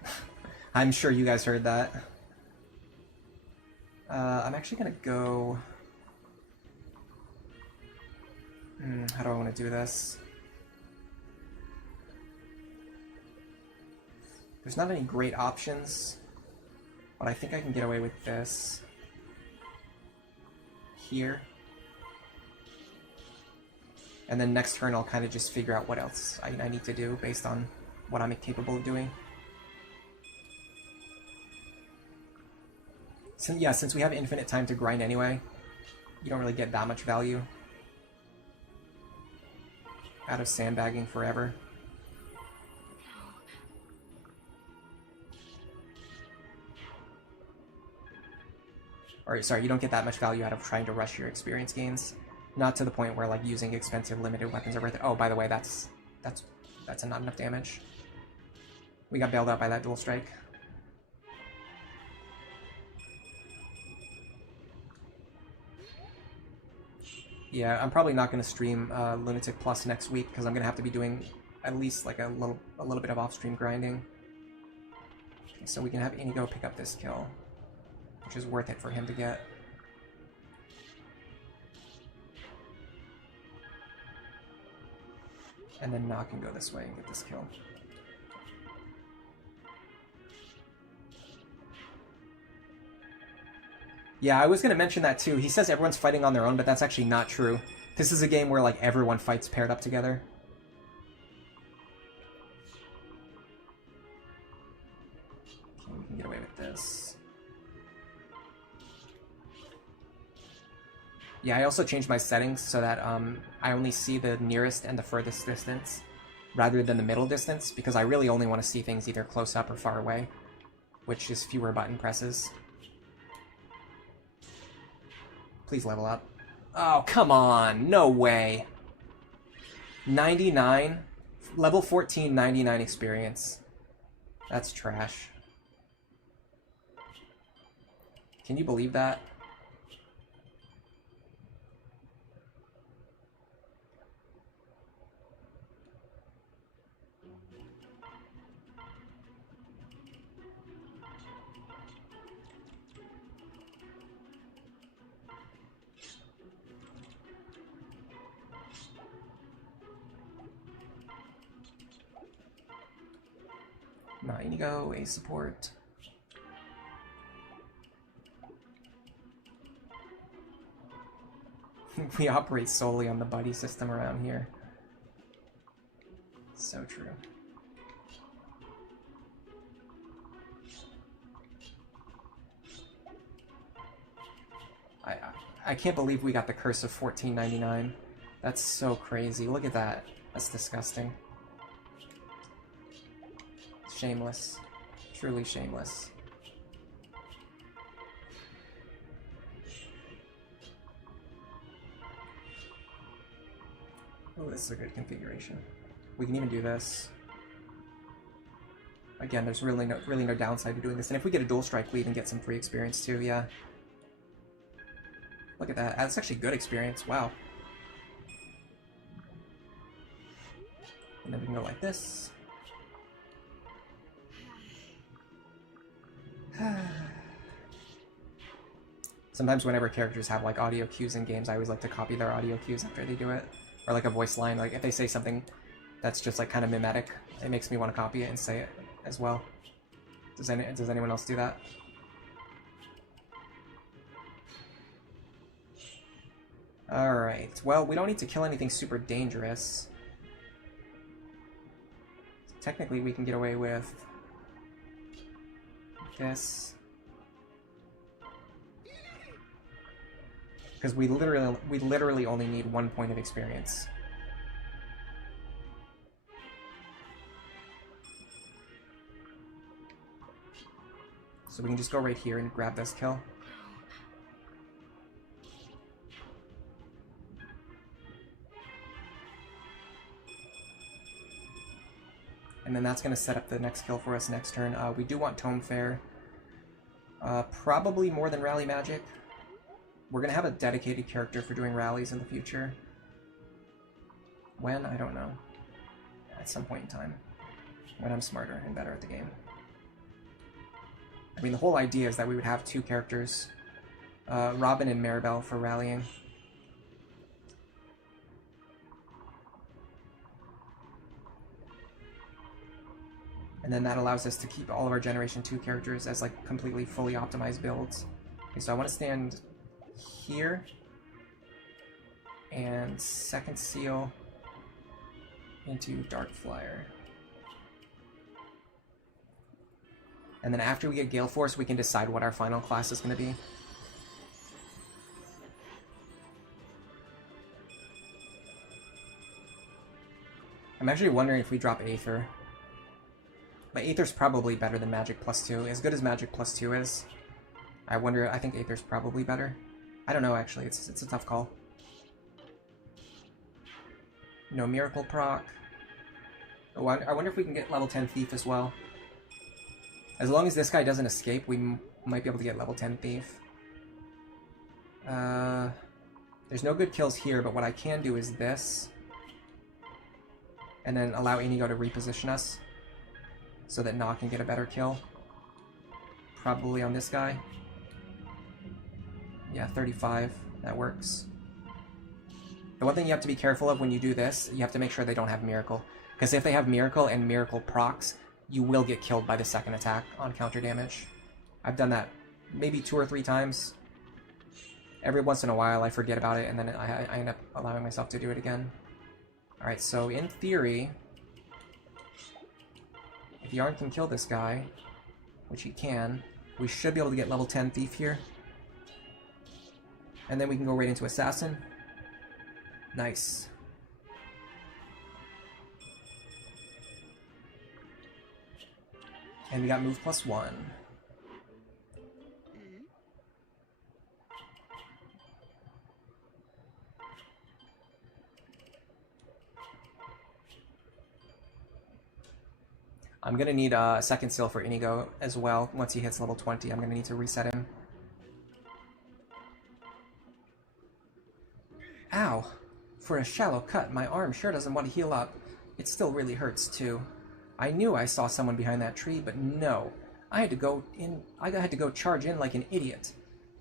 I'm sure you guys heard that. I'm actually going to go... how do I want to do this? There's not any great options, but I think I can get away with this. Here. And then next turn I'll kind of just figure out what else I need to do based on what I'm capable of doing. So, yeah, since we have infinite time to grind anyway, you don't really get that much value out of sandbagging forever. Or, sorry, you don't get that much value out of trying to rush your experience gains. Not to the point where, like, using expensive limited weapons are worth it. Oh, by the way, that's not enough damage. We got bailed out by that dual strike. Yeah, I'm probably not going to stream Lunatic Plus next week because I'm going to have to be doing at least like a little bit of off-stream grinding. Okay, so we can have Inigo pick up this kill, which is worth it for him to get. And then Na can go this way and get this kill. Yeah, I was going to mention that too. He says everyone's fighting on their own, but that's actually not true. This is a game where like everyone fights paired up together. Okay, we can get away with this. Yeah, I also changed my settings so that I only see the nearest and the furthest distance rather than the middle distance, because I really only want to see things either close up or far away, which is fewer button presses. Please level up. Oh, come on. No way. 99? Level 14, 99 experience. That's trash. Can you believe that? Not Inigo, a support. We operate solely on the buddy system around here. So true. I can't believe we got the curse of 1499. That's so crazy. Look at that. That's disgusting. Shameless. Truly shameless. Oh, this is a good configuration. We can even do this. Again, there's really no downside to doing this. And if we get a dual strike, we even get some free experience too, yeah. Look at that. That's actually good experience. Wow. And then we can go like this. Sometimes whenever characters have like audio cues in games, I always like to copy their audio cues after they do it. Or like a voice line, like if they say something that's just like kind of mimetic, it makes me want to copy it and say it as well. Does anyone else do that? Alright, well, we don't need to kill anything super dangerous. Technically, we can get away with this. Because we literally only need 1 point of experience. So we can just go right here and grab this kill. And then that's going to set up the next kill for us next turn. We do want Tome Fair. Probably more than Rally Magic. We're going to have a dedicated character for doing rallies in the future. When? I don't know. At some point in time. when I'm smarter and better at the game. I mean, the whole idea is that we would have two characters, Robin and Maribel, for rallying. And then that allows us to keep all of our Generation 2 characters as like completely fully optimized builds. Okay, so I want to stand here. And second seal into Dark Flyer. And then after we get Gale Force, we can decide what our final class is going to be. I'm actually wondering if we drop Aether. But Aether's probably better than Magic +2. As good as Magic +2 is, I think Aether's probably better. I don't know, actually. It's a tough call. No Miracle proc. Oh, I wonder if we can get level 10 Thief as well. As long as this guy doesn't escape, we might be able to get level 10 Thief. There's no good kills here, but what I can do is this. And then allow Inigo to reposition us, so that Na can get a better kill. Probably on this guy. Yeah, 35. That works. The one thing you have to be careful of when you do this, you have to make sure they don't have Miracle. Because if they have Miracle and Miracle procs, you will get killed by the second attack on counter damage. I've done that maybe 2 or 3 times. Every once in a while I forget about it, and then I end up allowing myself to do it again. Alright, so in theory, if Yarn can kill this guy, which he can, we should be able to get level 10 Thief here. And then we can go right into Assassin. Nice. And we got move +1. I'm gonna need a second seal for Inigo as well. Once he hits level 20, I'm gonna need to reset him. Ow! For a shallow cut, my arm sure doesn't want to heal up. It still really hurts too. I knew I saw someone behind that tree, but no. I had to go charge in like an idiot.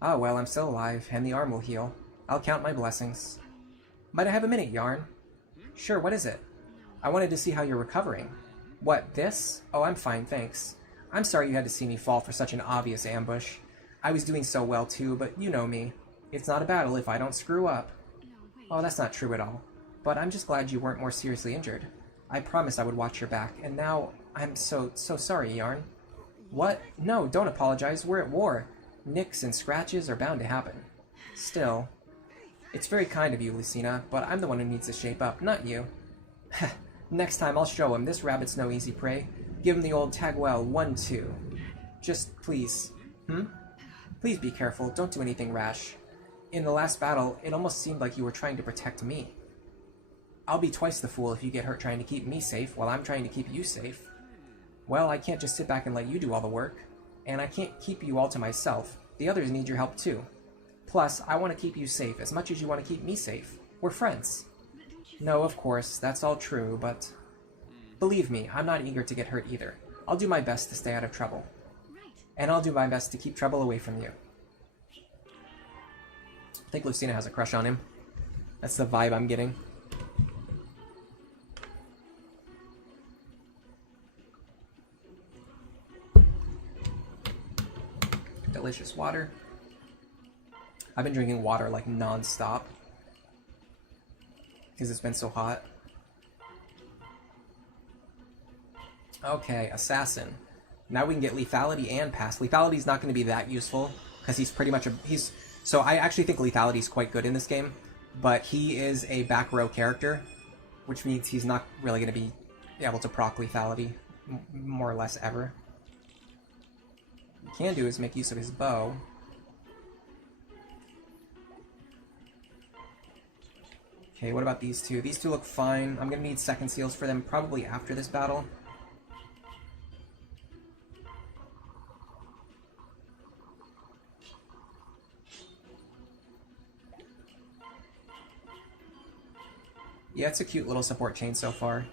Ah well, I'm still alive, and the arm will heal. I'll count my blessings. Might I have a minute, Yarn? Sure, what is it? I wanted to see how you're recovering. What, this? Oh, I'm fine, thanks. I'm sorry you had to see me fall for such an obvious ambush. I was doing so well too, but you know me. It's not a battle if I don't screw up. Oh, that's not true at all. But I'm just glad you weren't more seriously injured. I promised I would watch your back, and now I'm so sorry, Yarn. What? No, don't apologize. We're at war. Nicks and scratches are bound to happen. Still, it's very kind of you, Lucina, but I'm the one who needs to shape up, not you. Next time I'll show him this rabbit's no easy prey. Give him the old Tagwell 1-2. Just please. Please be careful. Don't do anything rash. In the last battle, it almost seemed like you were trying to protect me. I'll be twice the fool if you get hurt trying to keep me safe while I'm trying to keep you safe. Well, I can't just sit back and let you do all the work. And I can't keep you all to myself. The others need your help too. Plus, I want to keep you safe as much as you want to keep me safe. We're friends. No, of course, that's all true, but... Believe me, I'm not eager to get hurt either. I'll do my best to stay out of trouble. And I'll do my best to keep trouble away from you. I think Lucina has a crush on him. That's the vibe I'm getting. Delicious water. I've been drinking water like non-stop because it's been so hot. Okay, Assassin. Now we can get Lethality and Pass. Lethality's not going to be that useful because he's pretty much so I actually think Lethality is quite good in this game, but he is a back row character, which means he's not really going to be able to proc Lethality more or less ever. What he can do is make use of his bow. Okay, what about these two? These two look fine. I'm going to need second seals for them probably after this battle. Yeah, it's a cute little support chain so far.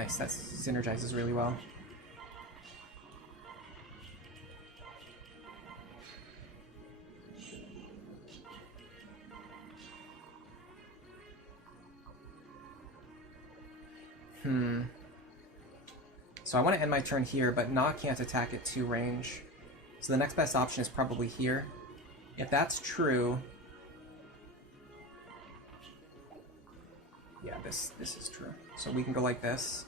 Nice, that synergizes really well. So I want to end my turn here, but Na can't attack at 2 range. So the next best option is probably here. If that's true... Yeah, this is true. So we can go like this.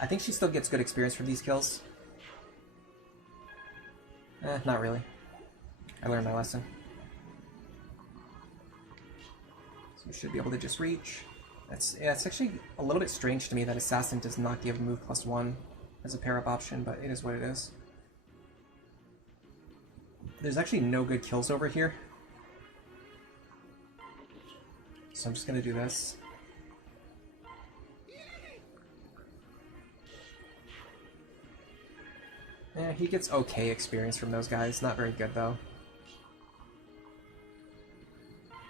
I think she still gets good experience from these kills. Not really. I learned my lesson. So we should be able to just reach. It's actually a little bit strange to me that Assassin does not give move +1 as a pair-up option, but it is what it is. There's actually no good kills over here. So I'm just going to do this. Yeah, he gets okay experience from those guys. Not very good, though.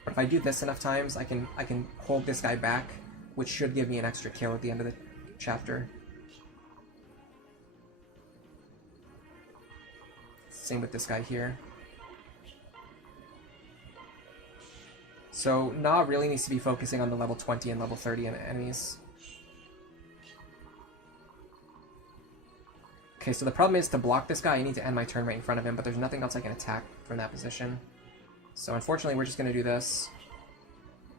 But if I do this enough times, I can hold this guy back, which should give me an extra kill at the end of the chapter. Same with this guy here. So Na really needs to be focusing on the level 20 and level 30 enemies. Okay, so the problem is to block this guy, I need to end my turn right in front of him, but there's nothing else I can attack from that position. So unfortunately, we're just going to do this.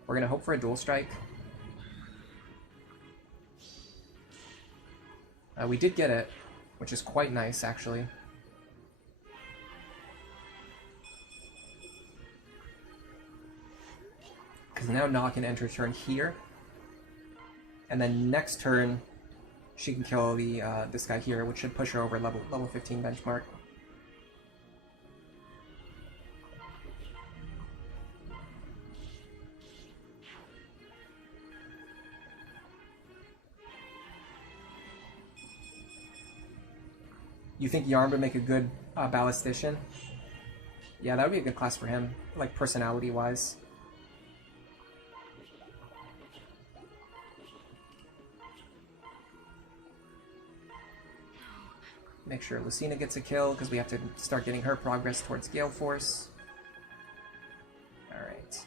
We're going to hope for a dual strike. We did get it, which is quite nice, actually. Because now Na can enter turn here. And then next turn, she can kill the this guy here, which should push her over level 15 benchmark. You think Yarn would make a good ballistician? Yeah, that would be a good class for him, like personality-wise. Make sure Lucina gets a kill, because we have to start getting her progress towards Gale Force. Alright.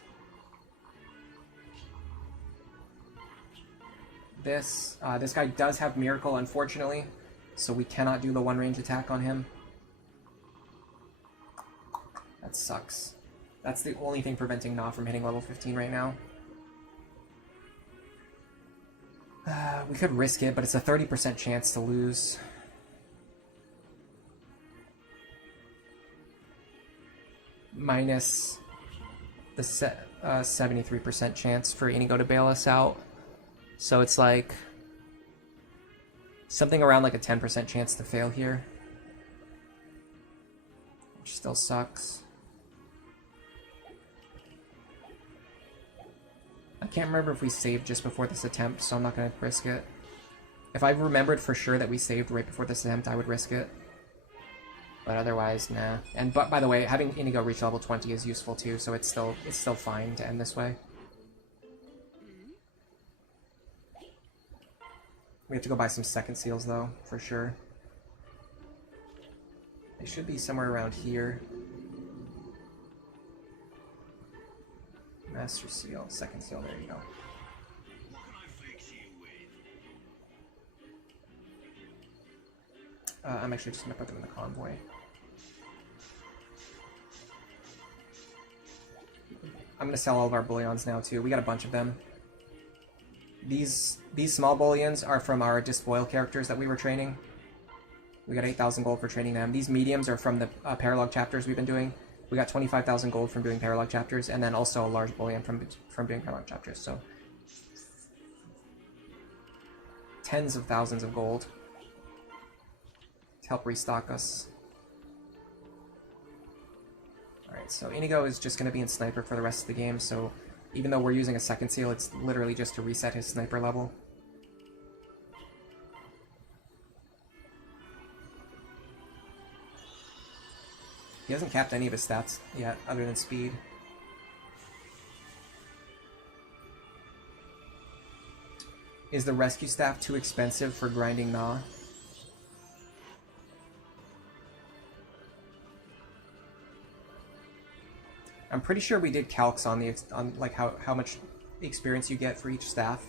This guy does have Miracle, unfortunately, so we cannot do the one-range attack on him. That sucks. That's the only thing preventing Na from hitting level 15 right now. We could risk it, but it's a 30% chance to lose. Minus the 73% chance for Inigo to bail us out. So it's like something around like a 10% chance to fail here. Which still sucks. I can't remember if we saved just before this attempt, so I'm not going to risk it. If I remembered for sure that we saved right before this attempt, I would risk it. But otherwise, nah. And but by the way, having Inigo reach level 20 is useful too, so it's still fine to end this way. We have to go buy some second seals though, for sure. They should be somewhere around here. Master seal, second seal, there you go. I'm actually just going to put them in the convoy. I'm going to sell all of our bullions now too. We got a bunch of them. These small bullions are from our disloyal characters that we were training. We got 8,000 gold for training them. These mediums are from the paralog chapters we've been doing. We got 25,000 gold from doing paralog chapters, and then also a large bullion from doing paralog chapters. So tens of thousands of gold to help restock us. Alright, so Inigo is just going to be in Sniper for the rest of the game, so even though we're using a second seal, it's literally just to reset his Sniper level. He hasn't capped any of his stats yet, other than speed. Is the rescue staff too expensive for grinding Gnaw? I'm pretty sure we did calcs on like how much experience you get for each staff,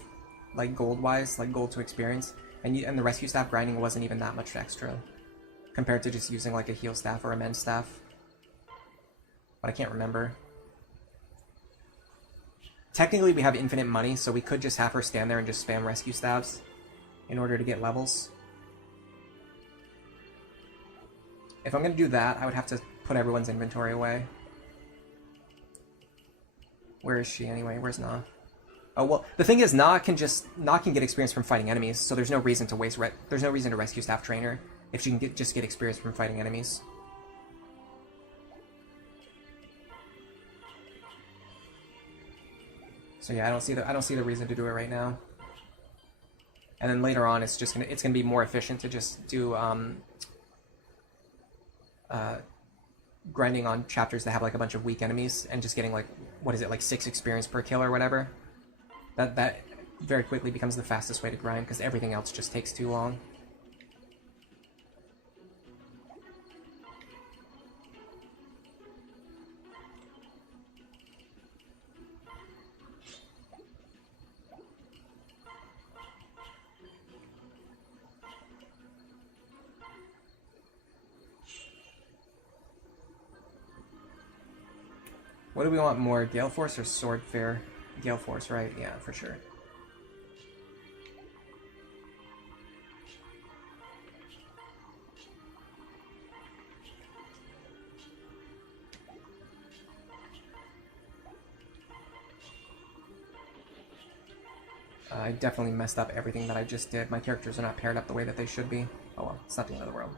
like gold wise, like gold to experience, and the rescue staff grinding wasn't even that much extra compared to just using like a heal staff or a mend staff. But I can't remember. Technically, we have infinite money, so we could just have her stand there and just spam rescue staffs in order to get levels. If I'm going to do that, I would have to put everyone's inventory away. Where is she anyway? Where's Na? Oh, well, the thing is, Na can get experience from fighting enemies, so there's no reason to waste there's no reason to rescue staff train her if she can just get experience from fighting enemies. So yeah, I don't see the reason to do it right now. And then later on, it's gonna be more efficient to just do grinding on chapters that have like a bunch of weak enemies and just getting like, what is it, like 6 experience per kill or whatever. That very quickly becomes the fastest way to grind because everything else just takes too long. What do we want more, Gale Force or Sword Fair? Gale Force, right? Yeah, for sure. I definitely messed up everything that I just did. My characters are not paired up the way that they should be. Oh well, it's not the end of the world.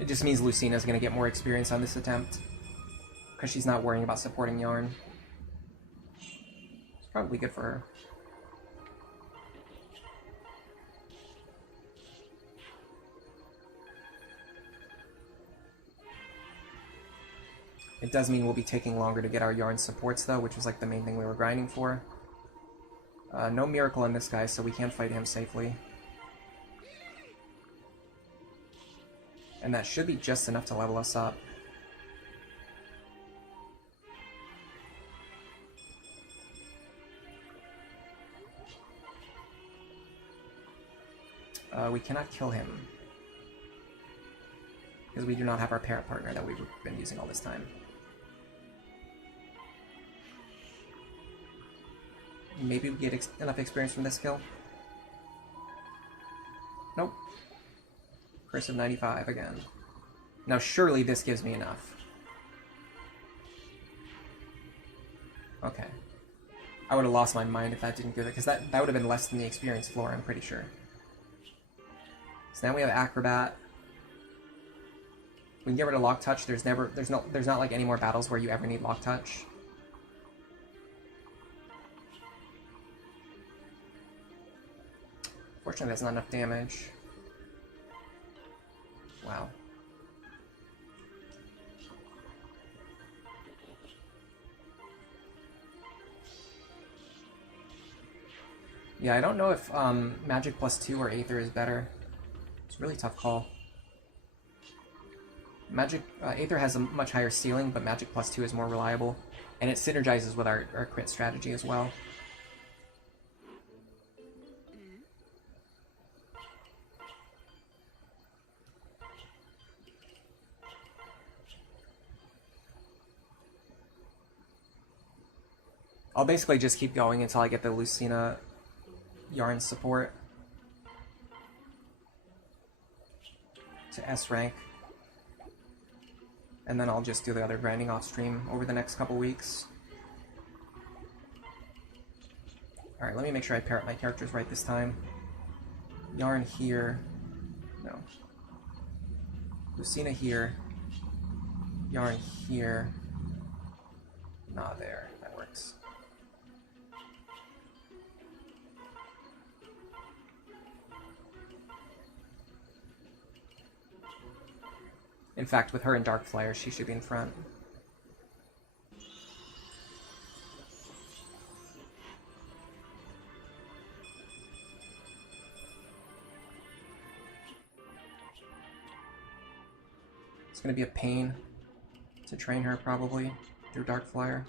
It just means Lucina's gonna get more experience on this attempt. Because she's not worrying about supporting Yarn. It's probably good for her. It does mean we'll be taking longer to get our Yarn supports though, which was like the main thing we were grinding for. No miracle on this guy, so we can't fight him safely. And that should be just enough to level us up. We cannot kill him. Because we do not have our parent partner that we've been using all this time. Maybe we get enough experience from this kill? Nope. Curse of 95 again. Now surely this gives me enough. Okay. I would have lost my mind if that didn't give it, because that would have been less than the experience floor, I'm pretty sure. So now we have Acrobat. We can get rid of Lock Touch. There's not like any more battles where you ever need Lock Touch. Fortunately, that's not enough damage. Wow. Yeah, I don't know if Magic +2 or Aether is better. It's a really tough call. Aether has a much higher ceiling, but Magic +2 is more reliable, and it synergizes with our crit strategy as well. I'll basically just keep going until I get the Lucina Yarn support to S rank. And then I'll just do the other grinding off stream over the next couple weeks. Alright, let me make sure I pair up my characters right this time. Yarn here. No. Lucina here. Yarn here. Nah, there. That works. In fact, with her and Dark Flyer, she should be in front. It's going to be a pain to train her, probably, through Dark Flyer.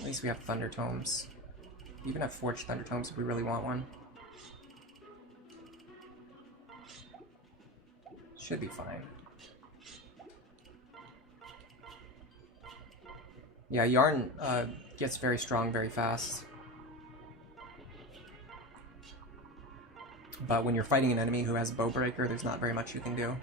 At least we have Thunder Tomes. We even have Forged Thunder Tomes if we really want one. Should be fine. Yeah, Yarn gets very strong very fast. But when you're fighting an enemy who has Bowbreaker, there's not very much you can do.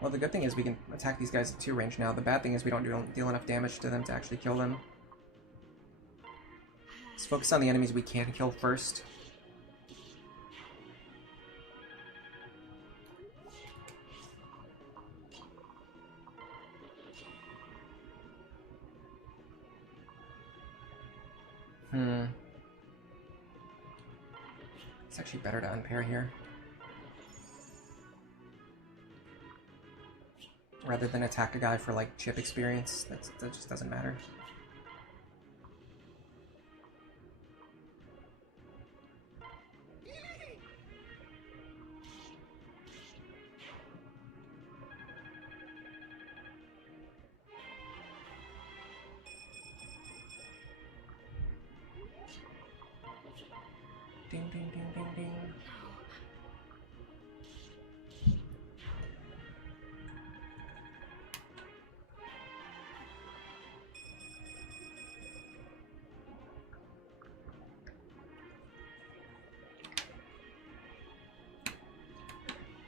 Well, the good thing is we can attack these guys at 2 range now. The bad thing is we don't deal enough damage to them to actually kill them. Let's focus on the enemies we can kill first. It's actually better to unpair here. Rather than attack a guy for, like, chip experience. That just doesn't matter. Ding, ding, ding, ding, ding.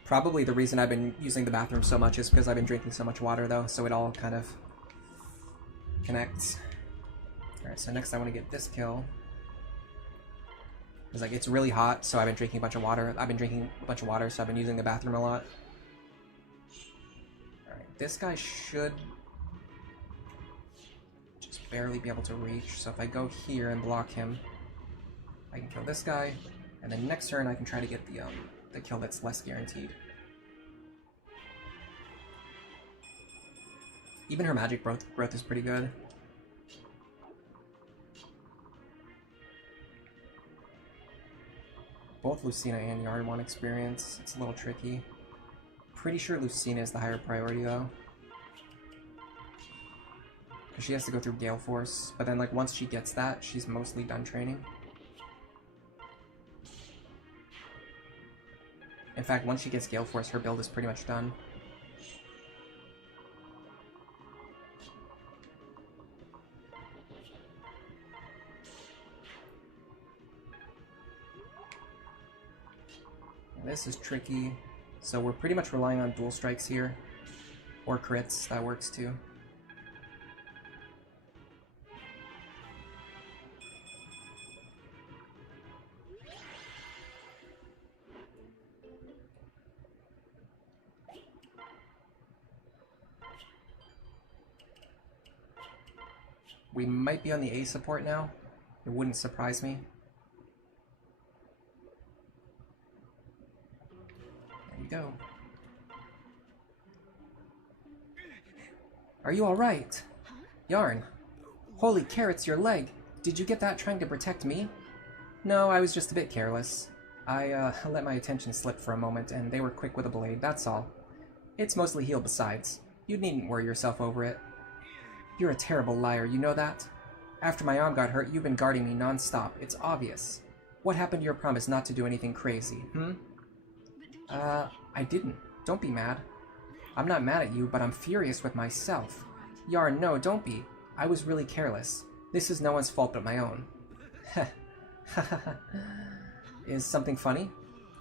Probably the reason I've been using the bathroom so much is because I've been drinking so much water, though, so it all kind of connects. Alright, so next I want to get this kill. Because, like, it's really hot, so I've been drinking a bunch of water. I've been drinking a bunch of water, so I've been using the bathroom a lot. Alright, this guy should just barely be able to reach, so if I go here and block him, I can kill this guy, and then next turn I can try to get the kill that's less guaranteed. Even her magic growth is pretty good. Both Lucina and Yarn want experience. It's a little tricky. Pretty sure Lucina is the higher priority, though. Because she has to go through Gale Force, but then, like, once she gets that, she's mostly done training. In fact, once she gets Gale Force, her build is pretty much done. This is tricky, so we're pretty much relying on dual strikes here, or crits, that works too. We might be on the A support now, it wouldn't surprise me. Go. Are you alright? Yarn. Holy carrots, your leg. Did you get that trying to protect me? No, I was just a bit careless. I let my attention slip for a moment, and they were quick with a blade, that's all. It's mostly healed besides. You needn't worry yourself over it. You're a terrible liar, you know that? After my arm got hurt, you've been guarding me non-stop. It's obvious. What happened to your promise not to do anything crazy, I didn't. Don't be mad. I'm not mad at you, but I'm furious with myself. Yarn, no, don't be. I was really careless. This is no one's fault but my own. Is something funny?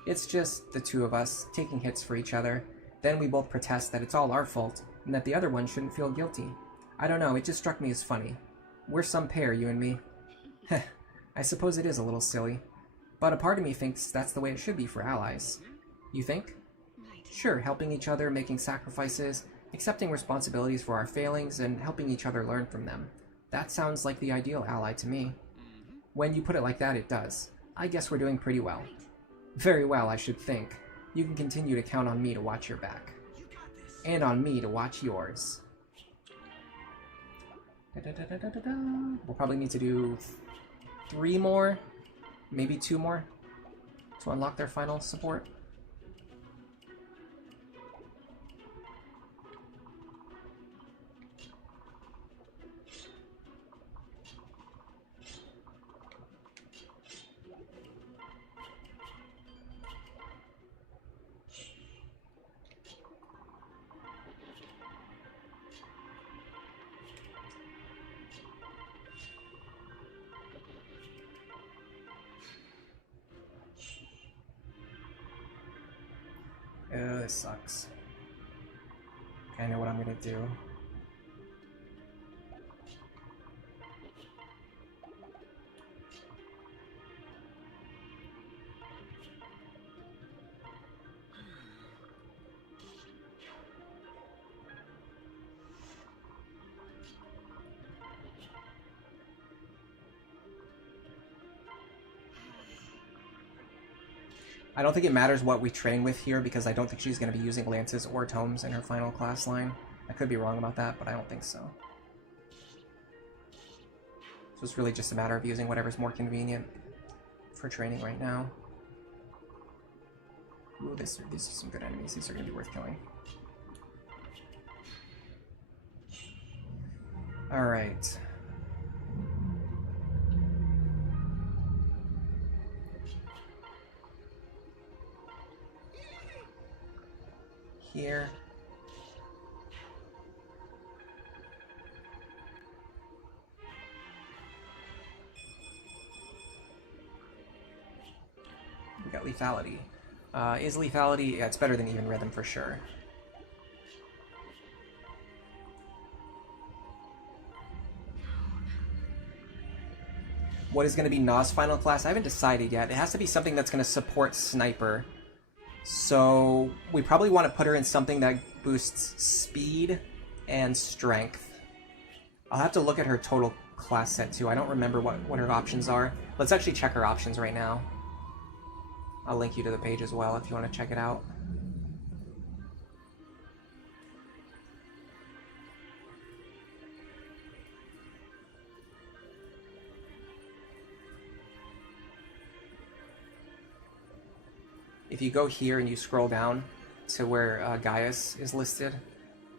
It's just the two of us taking hits for each other. Then we both protest that it's all our fault and that the other one shouldn't feel guilty. I don't know, it just struck me as funny. We're some pair, you and me. Heh, I suppose it is a little silly. But a part of me thinks that's the way it should be for allies. You think? Sure, helping each other, making sacrifices, accepting responsibilities for our failings, and helping each other learn from them. That sounds like the ideal ally to me. When you put it like that, it does. I guess we're doing pretty well. Very well, I should think. You can continue to count on me to watch your back. And on me to watch yours. We'll probably need to do 3 more, maybe 2 more, to unlock their final support. This sucks. Okay, I know what I'm gonna do. I don't think it matters what we train with here because I don't think she's going to be using lances or tomes in her final class line. I could be wrong about that, but I don't think so. So it's really just a matter of using whatever's more convenient for training right now. Ooh, these are some good enemies. These are going to be worth killing. Alright. Here. We got lethality. Is lethality... Yeah, it's better than even rhythm for sure. What is going to be Na's final class? I haven't decided yet. It has to be something that's going to support Sniper. So we probably want to put her in something that boosts speed and strength. I'll have to look at her total class set too. I don't remember what her options are. Let's actually check her options right now. I'll link you to the page as well if you want to check it out. If you go here and you scroll down to where Gaius is listed,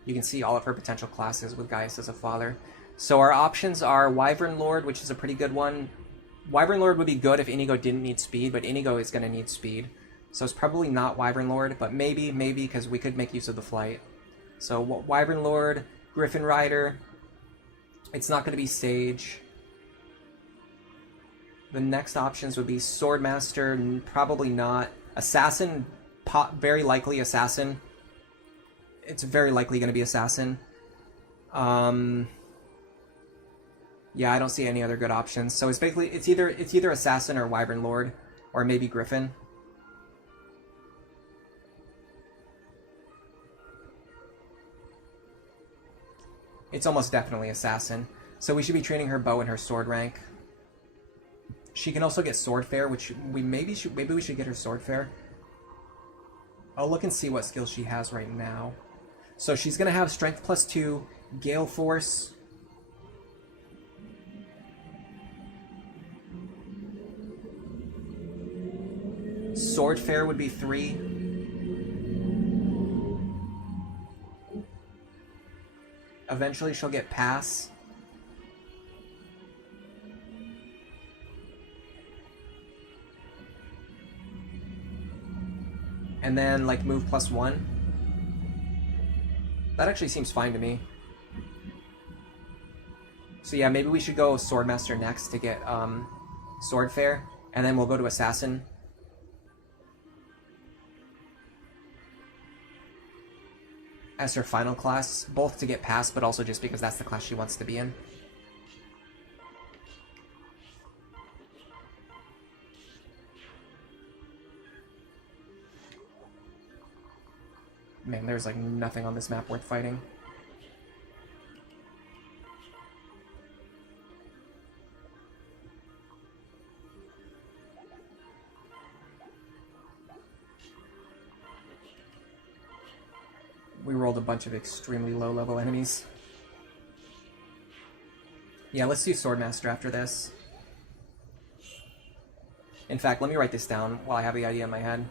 you can see all of her potential classes with Gaius as a father. So our options are Wyvern Lord, which is a pretty good one. Wyvern Lord would be good if Inigo didn't need speed, but Inigo is going to need speed. So it's probably not Wyvern Lord, but maybe, because we could make use of the flight. So Wyvern Lord, Griffin Rider. It's not going to be Sage. The next options would be Swordmaster, probably not. Assassin, very likely Assassin. It's very likely going to be Assassin. Yeah, I don't see any other good options. So it's basically it's either Assassin or Wyvern Lord, or maybe Griffin. It's almost definitely Assassin. So we should be training her bow and her sword rank. She can also get Sword Fair, which maybe we should get her Sword Fair. I'll look and see what skills she has right now. So she's gonna have Strength +2, Gale Force. Sword Fair would be 3. Eventually she'll get Pass. And then, like, move +1. That actually seems fine to me. So yeah, maybe we should go Swordmaster next to get Sword Fair, and then we'll go to Assassin. As her final class, both to get past, but also just because that's the class she wants to be in. Man, there's like nothing on this map worth fighting. We rolled a bunch of extremely low-level enemies. Yeah, let's do Swordmaster after this. In fact, let me write this down while I have the idea in my head.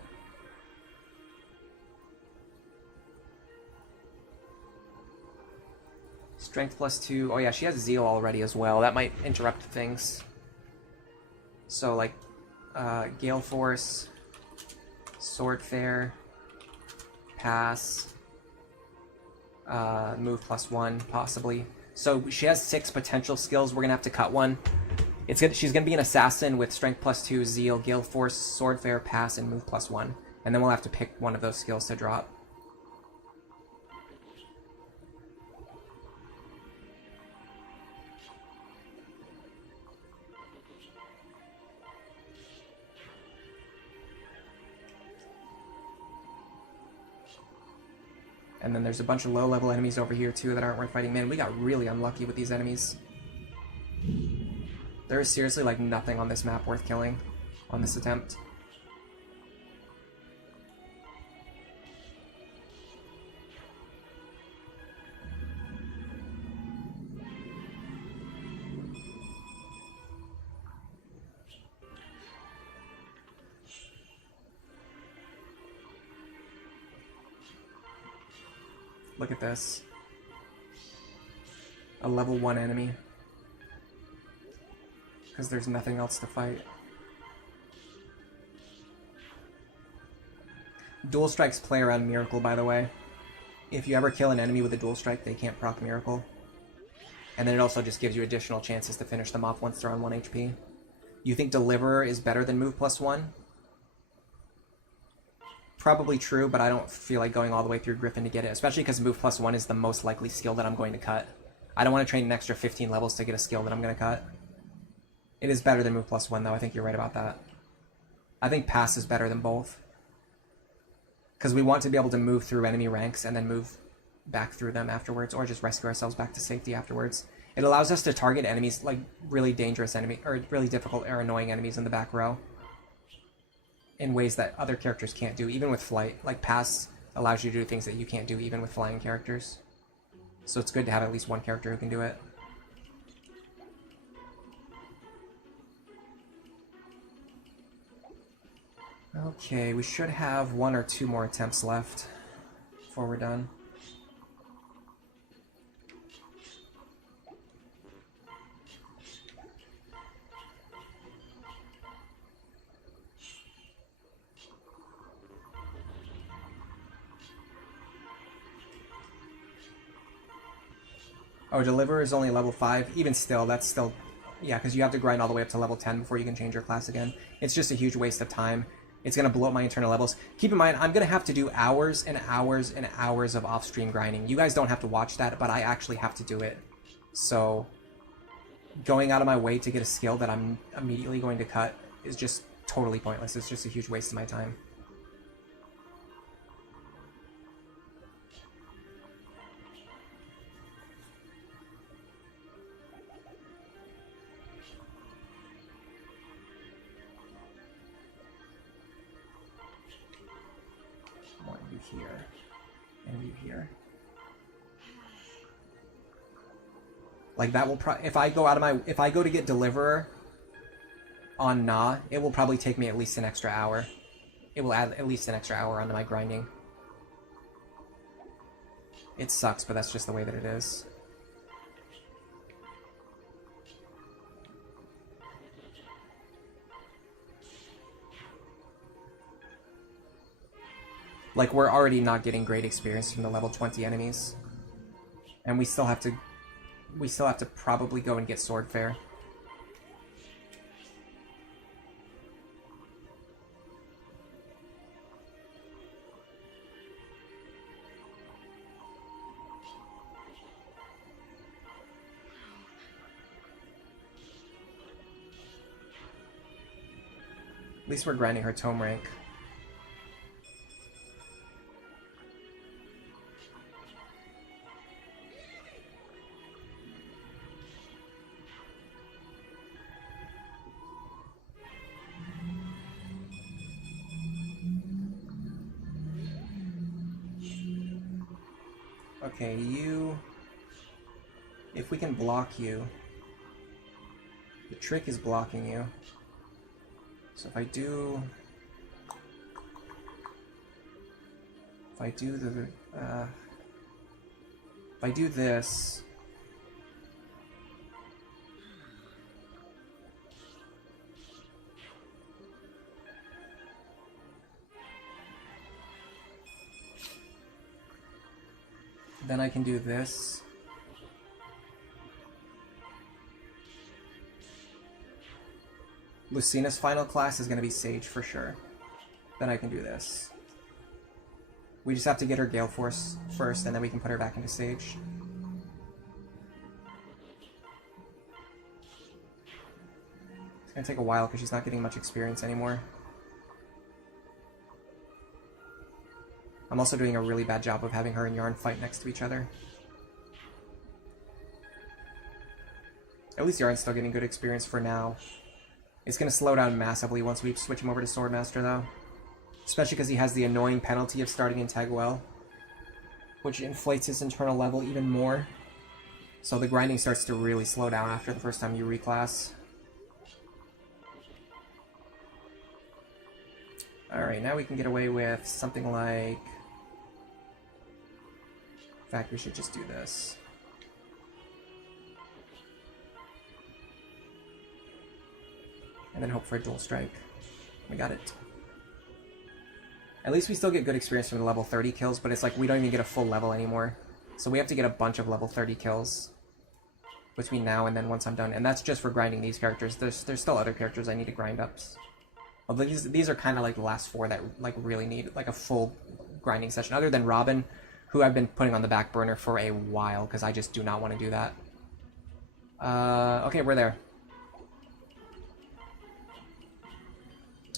Strength +2. Oh yeah, she has Zeal already as well. That might interrupt things. So, like, Gale Force, Sword Fair, Pass... move +1, possibly. So she has 6 potential skills. We're gonna have to cut one. She's gonna be an assassin with strength +2, zeal, gale force, sword fair, pass, and move +1. And then we'll have to pick one of those skills to drop. And then there's a bunch of low-level enemies over here, too, that aren't worth fighting. Man, we got really unlucky with these enemies. There is seriously, like, nothing on this map worth killing on this attempt. Look at this. A level 1 enemy. Because there's nothing else to fight. Dual strikes play around Miracle, by the way. If you ever kill an enemy with a dual strike, they can't proc Miracle. And then it also just gives you additional chances to finish them off once they're on 1 HP. You think Deliverer is better than move +1? Probably true, but I don't feel like going all the way through Griffin to get it, especially because move +1 is the most likely skill that I'm going to cut. I don't want to train an extra 15 levels to get a skill that I'm going to cut. It is better than move +1, though. I think you're right about that. I think Pass is better than both. Because we want to be able to move through enemy ranks and then move back through them afterwards, or just rescue ourselves back to safety afterwards. It allows us to target enemies, like really dangerous enemy, or really difficult or annoying enemies in the back row, in ways that other characters can't do, even with flight. Like, Pass allows you to do things that you can't do even with flying characters. So it's good to have at least one character who can do it. Okay, we should have 1 or 2 more attempts left before we're done. Oh, Deliverer is only level 5. Even still, that's still... Yeah, because you have to grind all the way up to level 10 before you can change your class again. It's just a huge waste of time. It's going to blow up my internal levels. Keep in mind, I'm going to have to do hours and hours and hours of off-stream grinding. You guys don't have to watch that, but I actually have to do it. So, going out of my way to get a skill that I'm immediately going to cut is just totally pointless. It's just a huge waste of my time. Here and you here. Like, that will if I go to get Deliverer on Na, it will probably take me at least an extra hour. It will add at least an extra hour onto my grinding. It sucks, but that's just the way that it is. Like, we're already not getting great experience from the level 20 enemies. And we still have to probably go and get Sword Fair. least we're grinding her tome rank. Okay, you... If we can block you... The trick is blocking you. So if I do... If I do the... if I do this... Then I can do this. Lucina's final class is going to be Sage for sure. Then I can do this. We just have to get her Gale Force first, and then we can put her back into Sage. It's going to take a while because she's not getting much experience anymore. I'm also doing a really bad job of having her and Yarn fight next to each other. At least Yarn's still getting good experience for now. It's going to slow down massively once we switch him over to Swordmaster, though. Especially because he has the annoying penalty of starting in Taguel, which inflates his internal level even more. So the grinding starts to really slow down after the first time you reclass. Alright, now we can get away with something like... In fact, we should just do this. And then hope for a dual strike. We got it. At least we still get good experience from the level 30 kills, but it's like we don't even get a full level anymore. So we have to get a bunch of level 30 kills between now and then once I'm done. And that's just for grinding these characters. There's still other characters I need to grind up. Although these are kind of like the last four that like really need like a full grinding session. Other than Robin, who I've been putting on the back burner for a while because I just do not want to do that. Okay, we're there.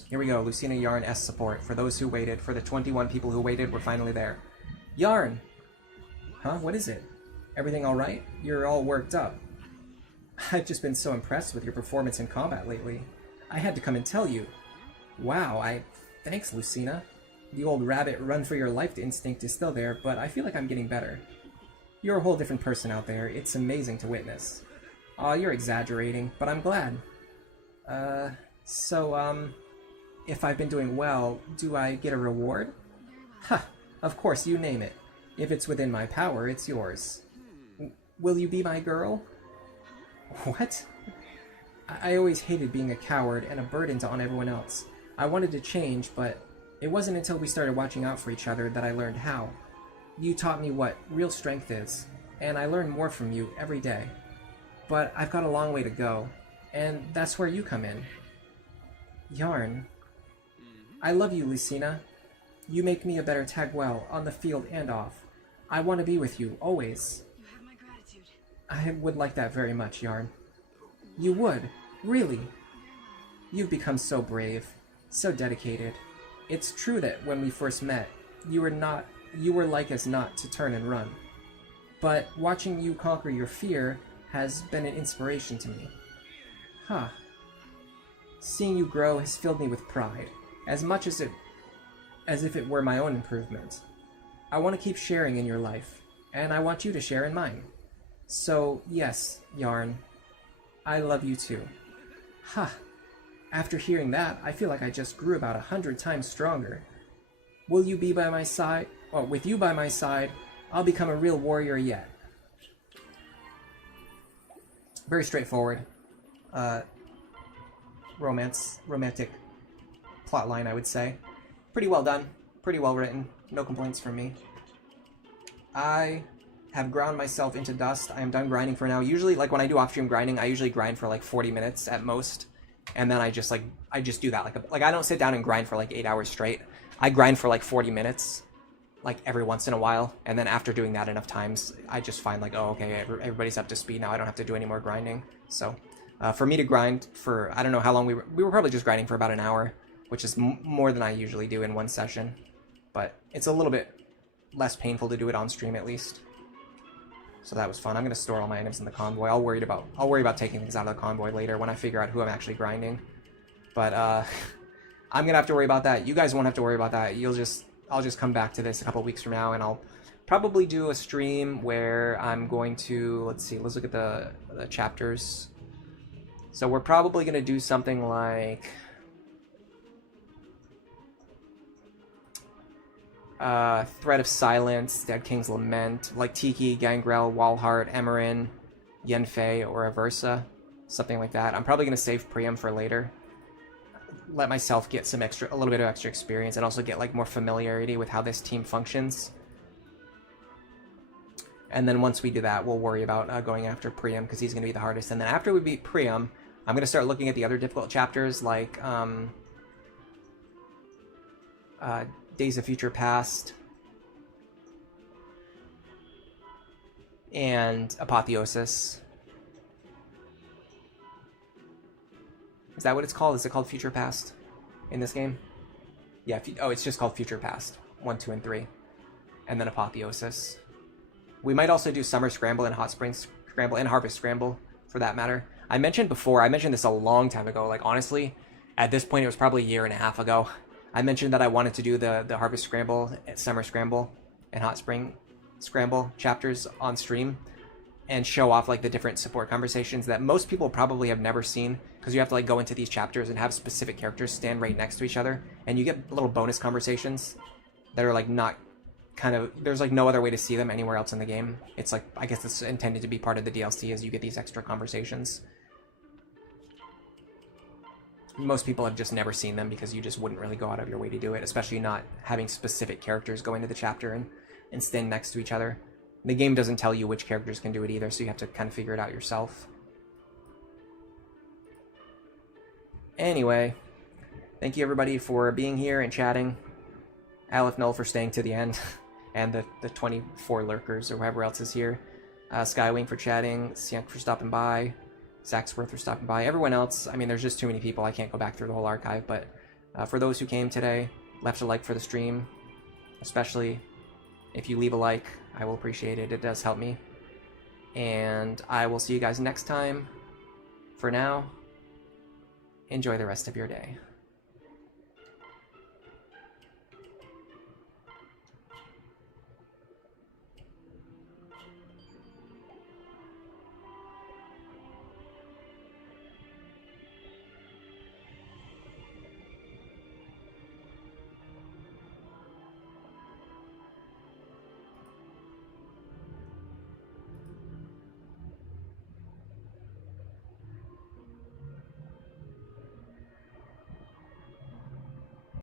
Here we go, Lucina, Yarn, S support. For those who waited, for the 21 people who waited, we're finally there. Yarn! Huh? What is it? Everything alright? You're all worked up. I've just been so impressed with your performance in combat lately. I had to come and tell you. Wow, Thanks, Lucina. The old rabbit run-for-your-life instinct is still there, but I feel like I'm getting better. You're a whole different person out there. It's amazing to witness. Aw, you're exaggerating, but I'm glad. If I've been doing well, do I get a reward? Ha! Of course, you name it. If it's within my power, it's yours. Will you be my girl? What? I always hated being a coward and a burden on everyone else. I wanted to change, but it wasn't until we started watching out for each other that I learned how. You taught me what real strength is, and I learn more from you every day. But I've got a long way to go, and that's where you come in. Yarn. I love you, Lucina. You make me a better Taguel, on the field and off. I want to be with you, always. You have my gratitude. I would like that very much, Yarn. You would? Really? You've become so brave, so dedicated. It's true that when we first met, you were like as not to turn and run. But watching you conquer your fear has been an inspiration to me. Huh. Seeing you grow has filled me with pride, as much as if it were my own improvement. I want to keep sharing in your life, and I want you to share in mine. So, yes, Yarn, I love you too. Huh. After hearing that, I feel like I just grew about 100 times stronger. Will you be by my side? Well, with you by my side, I'll become a real warrior yet. Very straightforward. Romantic plotline, I would say. Pretty well done. Pretty well written. No complaints from me. I have ground myself into dust. I am done grinding for now. Usually, like when I do off-stream grinding, I usually grind for like 40 minutes at most. And then I just do that. Like I don't sit down and grind for like 8 hours straight. I grind for like 40 minutes, like every once in a while. And then after doing that enough times, I just find like, oh, okay, everybody's up to speed now. I don't have to do any more grinding. So for me to grind for, I don't know how long we were probably just grinding for about an hour which is more than I usually do in one session. But it's a little bit less painful to do it on stream at least. So that was fun. I'm gonna store all my items in the convoy. I'll worry about taking things out of the convoy later when I figure out who I'm actually grinding. But I'm gonna have to worry about that. You guys won't have to worry about that. I'll just come back to this a couple weeks from now, and I'll probably do a stream where I'm going to, let's look at the chapters. So we're probably gonna do something like Thread of Silence, Dead King's Lament, like Tiki, Gangrel, Walhart, Emerin, Yenfei, or Aversa, something like that. I'm probably going to save Priam for later. Let myself get a little bit of extra experience, and also get like more familiarity with how this team functions. And then once we do that, we'll worry about going after Priam, because he's going to be the hardest. And then after we beat Priam, I'm going to start looking at the other difficult chapters, like Days of Future Past and Apotheosis. Is that what it's called? Is it called Future Past in this game? Yeah, it's just called Future Past. 1, 2, and 3. And then Apotheosis. We might also do Summer Scramble and Hot Spring Scramble and Harvest Scramble, for that matter. I mentioned this a long time ago. Like, honestly, at this point, it was probably a year and a half ago. I mentioned that I wanted to do the Harvest Scramble, Summer Scramble, and Hot Spring Scramble chapters on stream, and show off like the different support conversations that most people probably have never seen, because you have to like go into these chapters and have specific characters stand right next to each other, and you get little bonus conversations that are like not there's like no other way to see them anywhere else in the game. It's like, I guess it's intended to be part of the DLC, as you get these extra conversations. Most people have just never seen them, because you just wouldn't really go out of your way to do it, especially not having specific characters go into the chapter and stand next to each other. The game doesn't tell you which characters can do it either, so you have to kind of figure it out yourself. Anyway, thank you everybody for being here and chatting. Aleph Null for staying to the end, and the 24 lurkers or whoever else is here. Skywing for chatting, Sienk for stopping by, Saxworth for stopping by. Everyone else, I mean, there's just too many people. I can't go back through the whole archive, but for those who came today, left a like for the stream, especially if you leave a like, I will appreciate it. It does help me. And I will see you guys next time. For now, enjoy the rest of your day.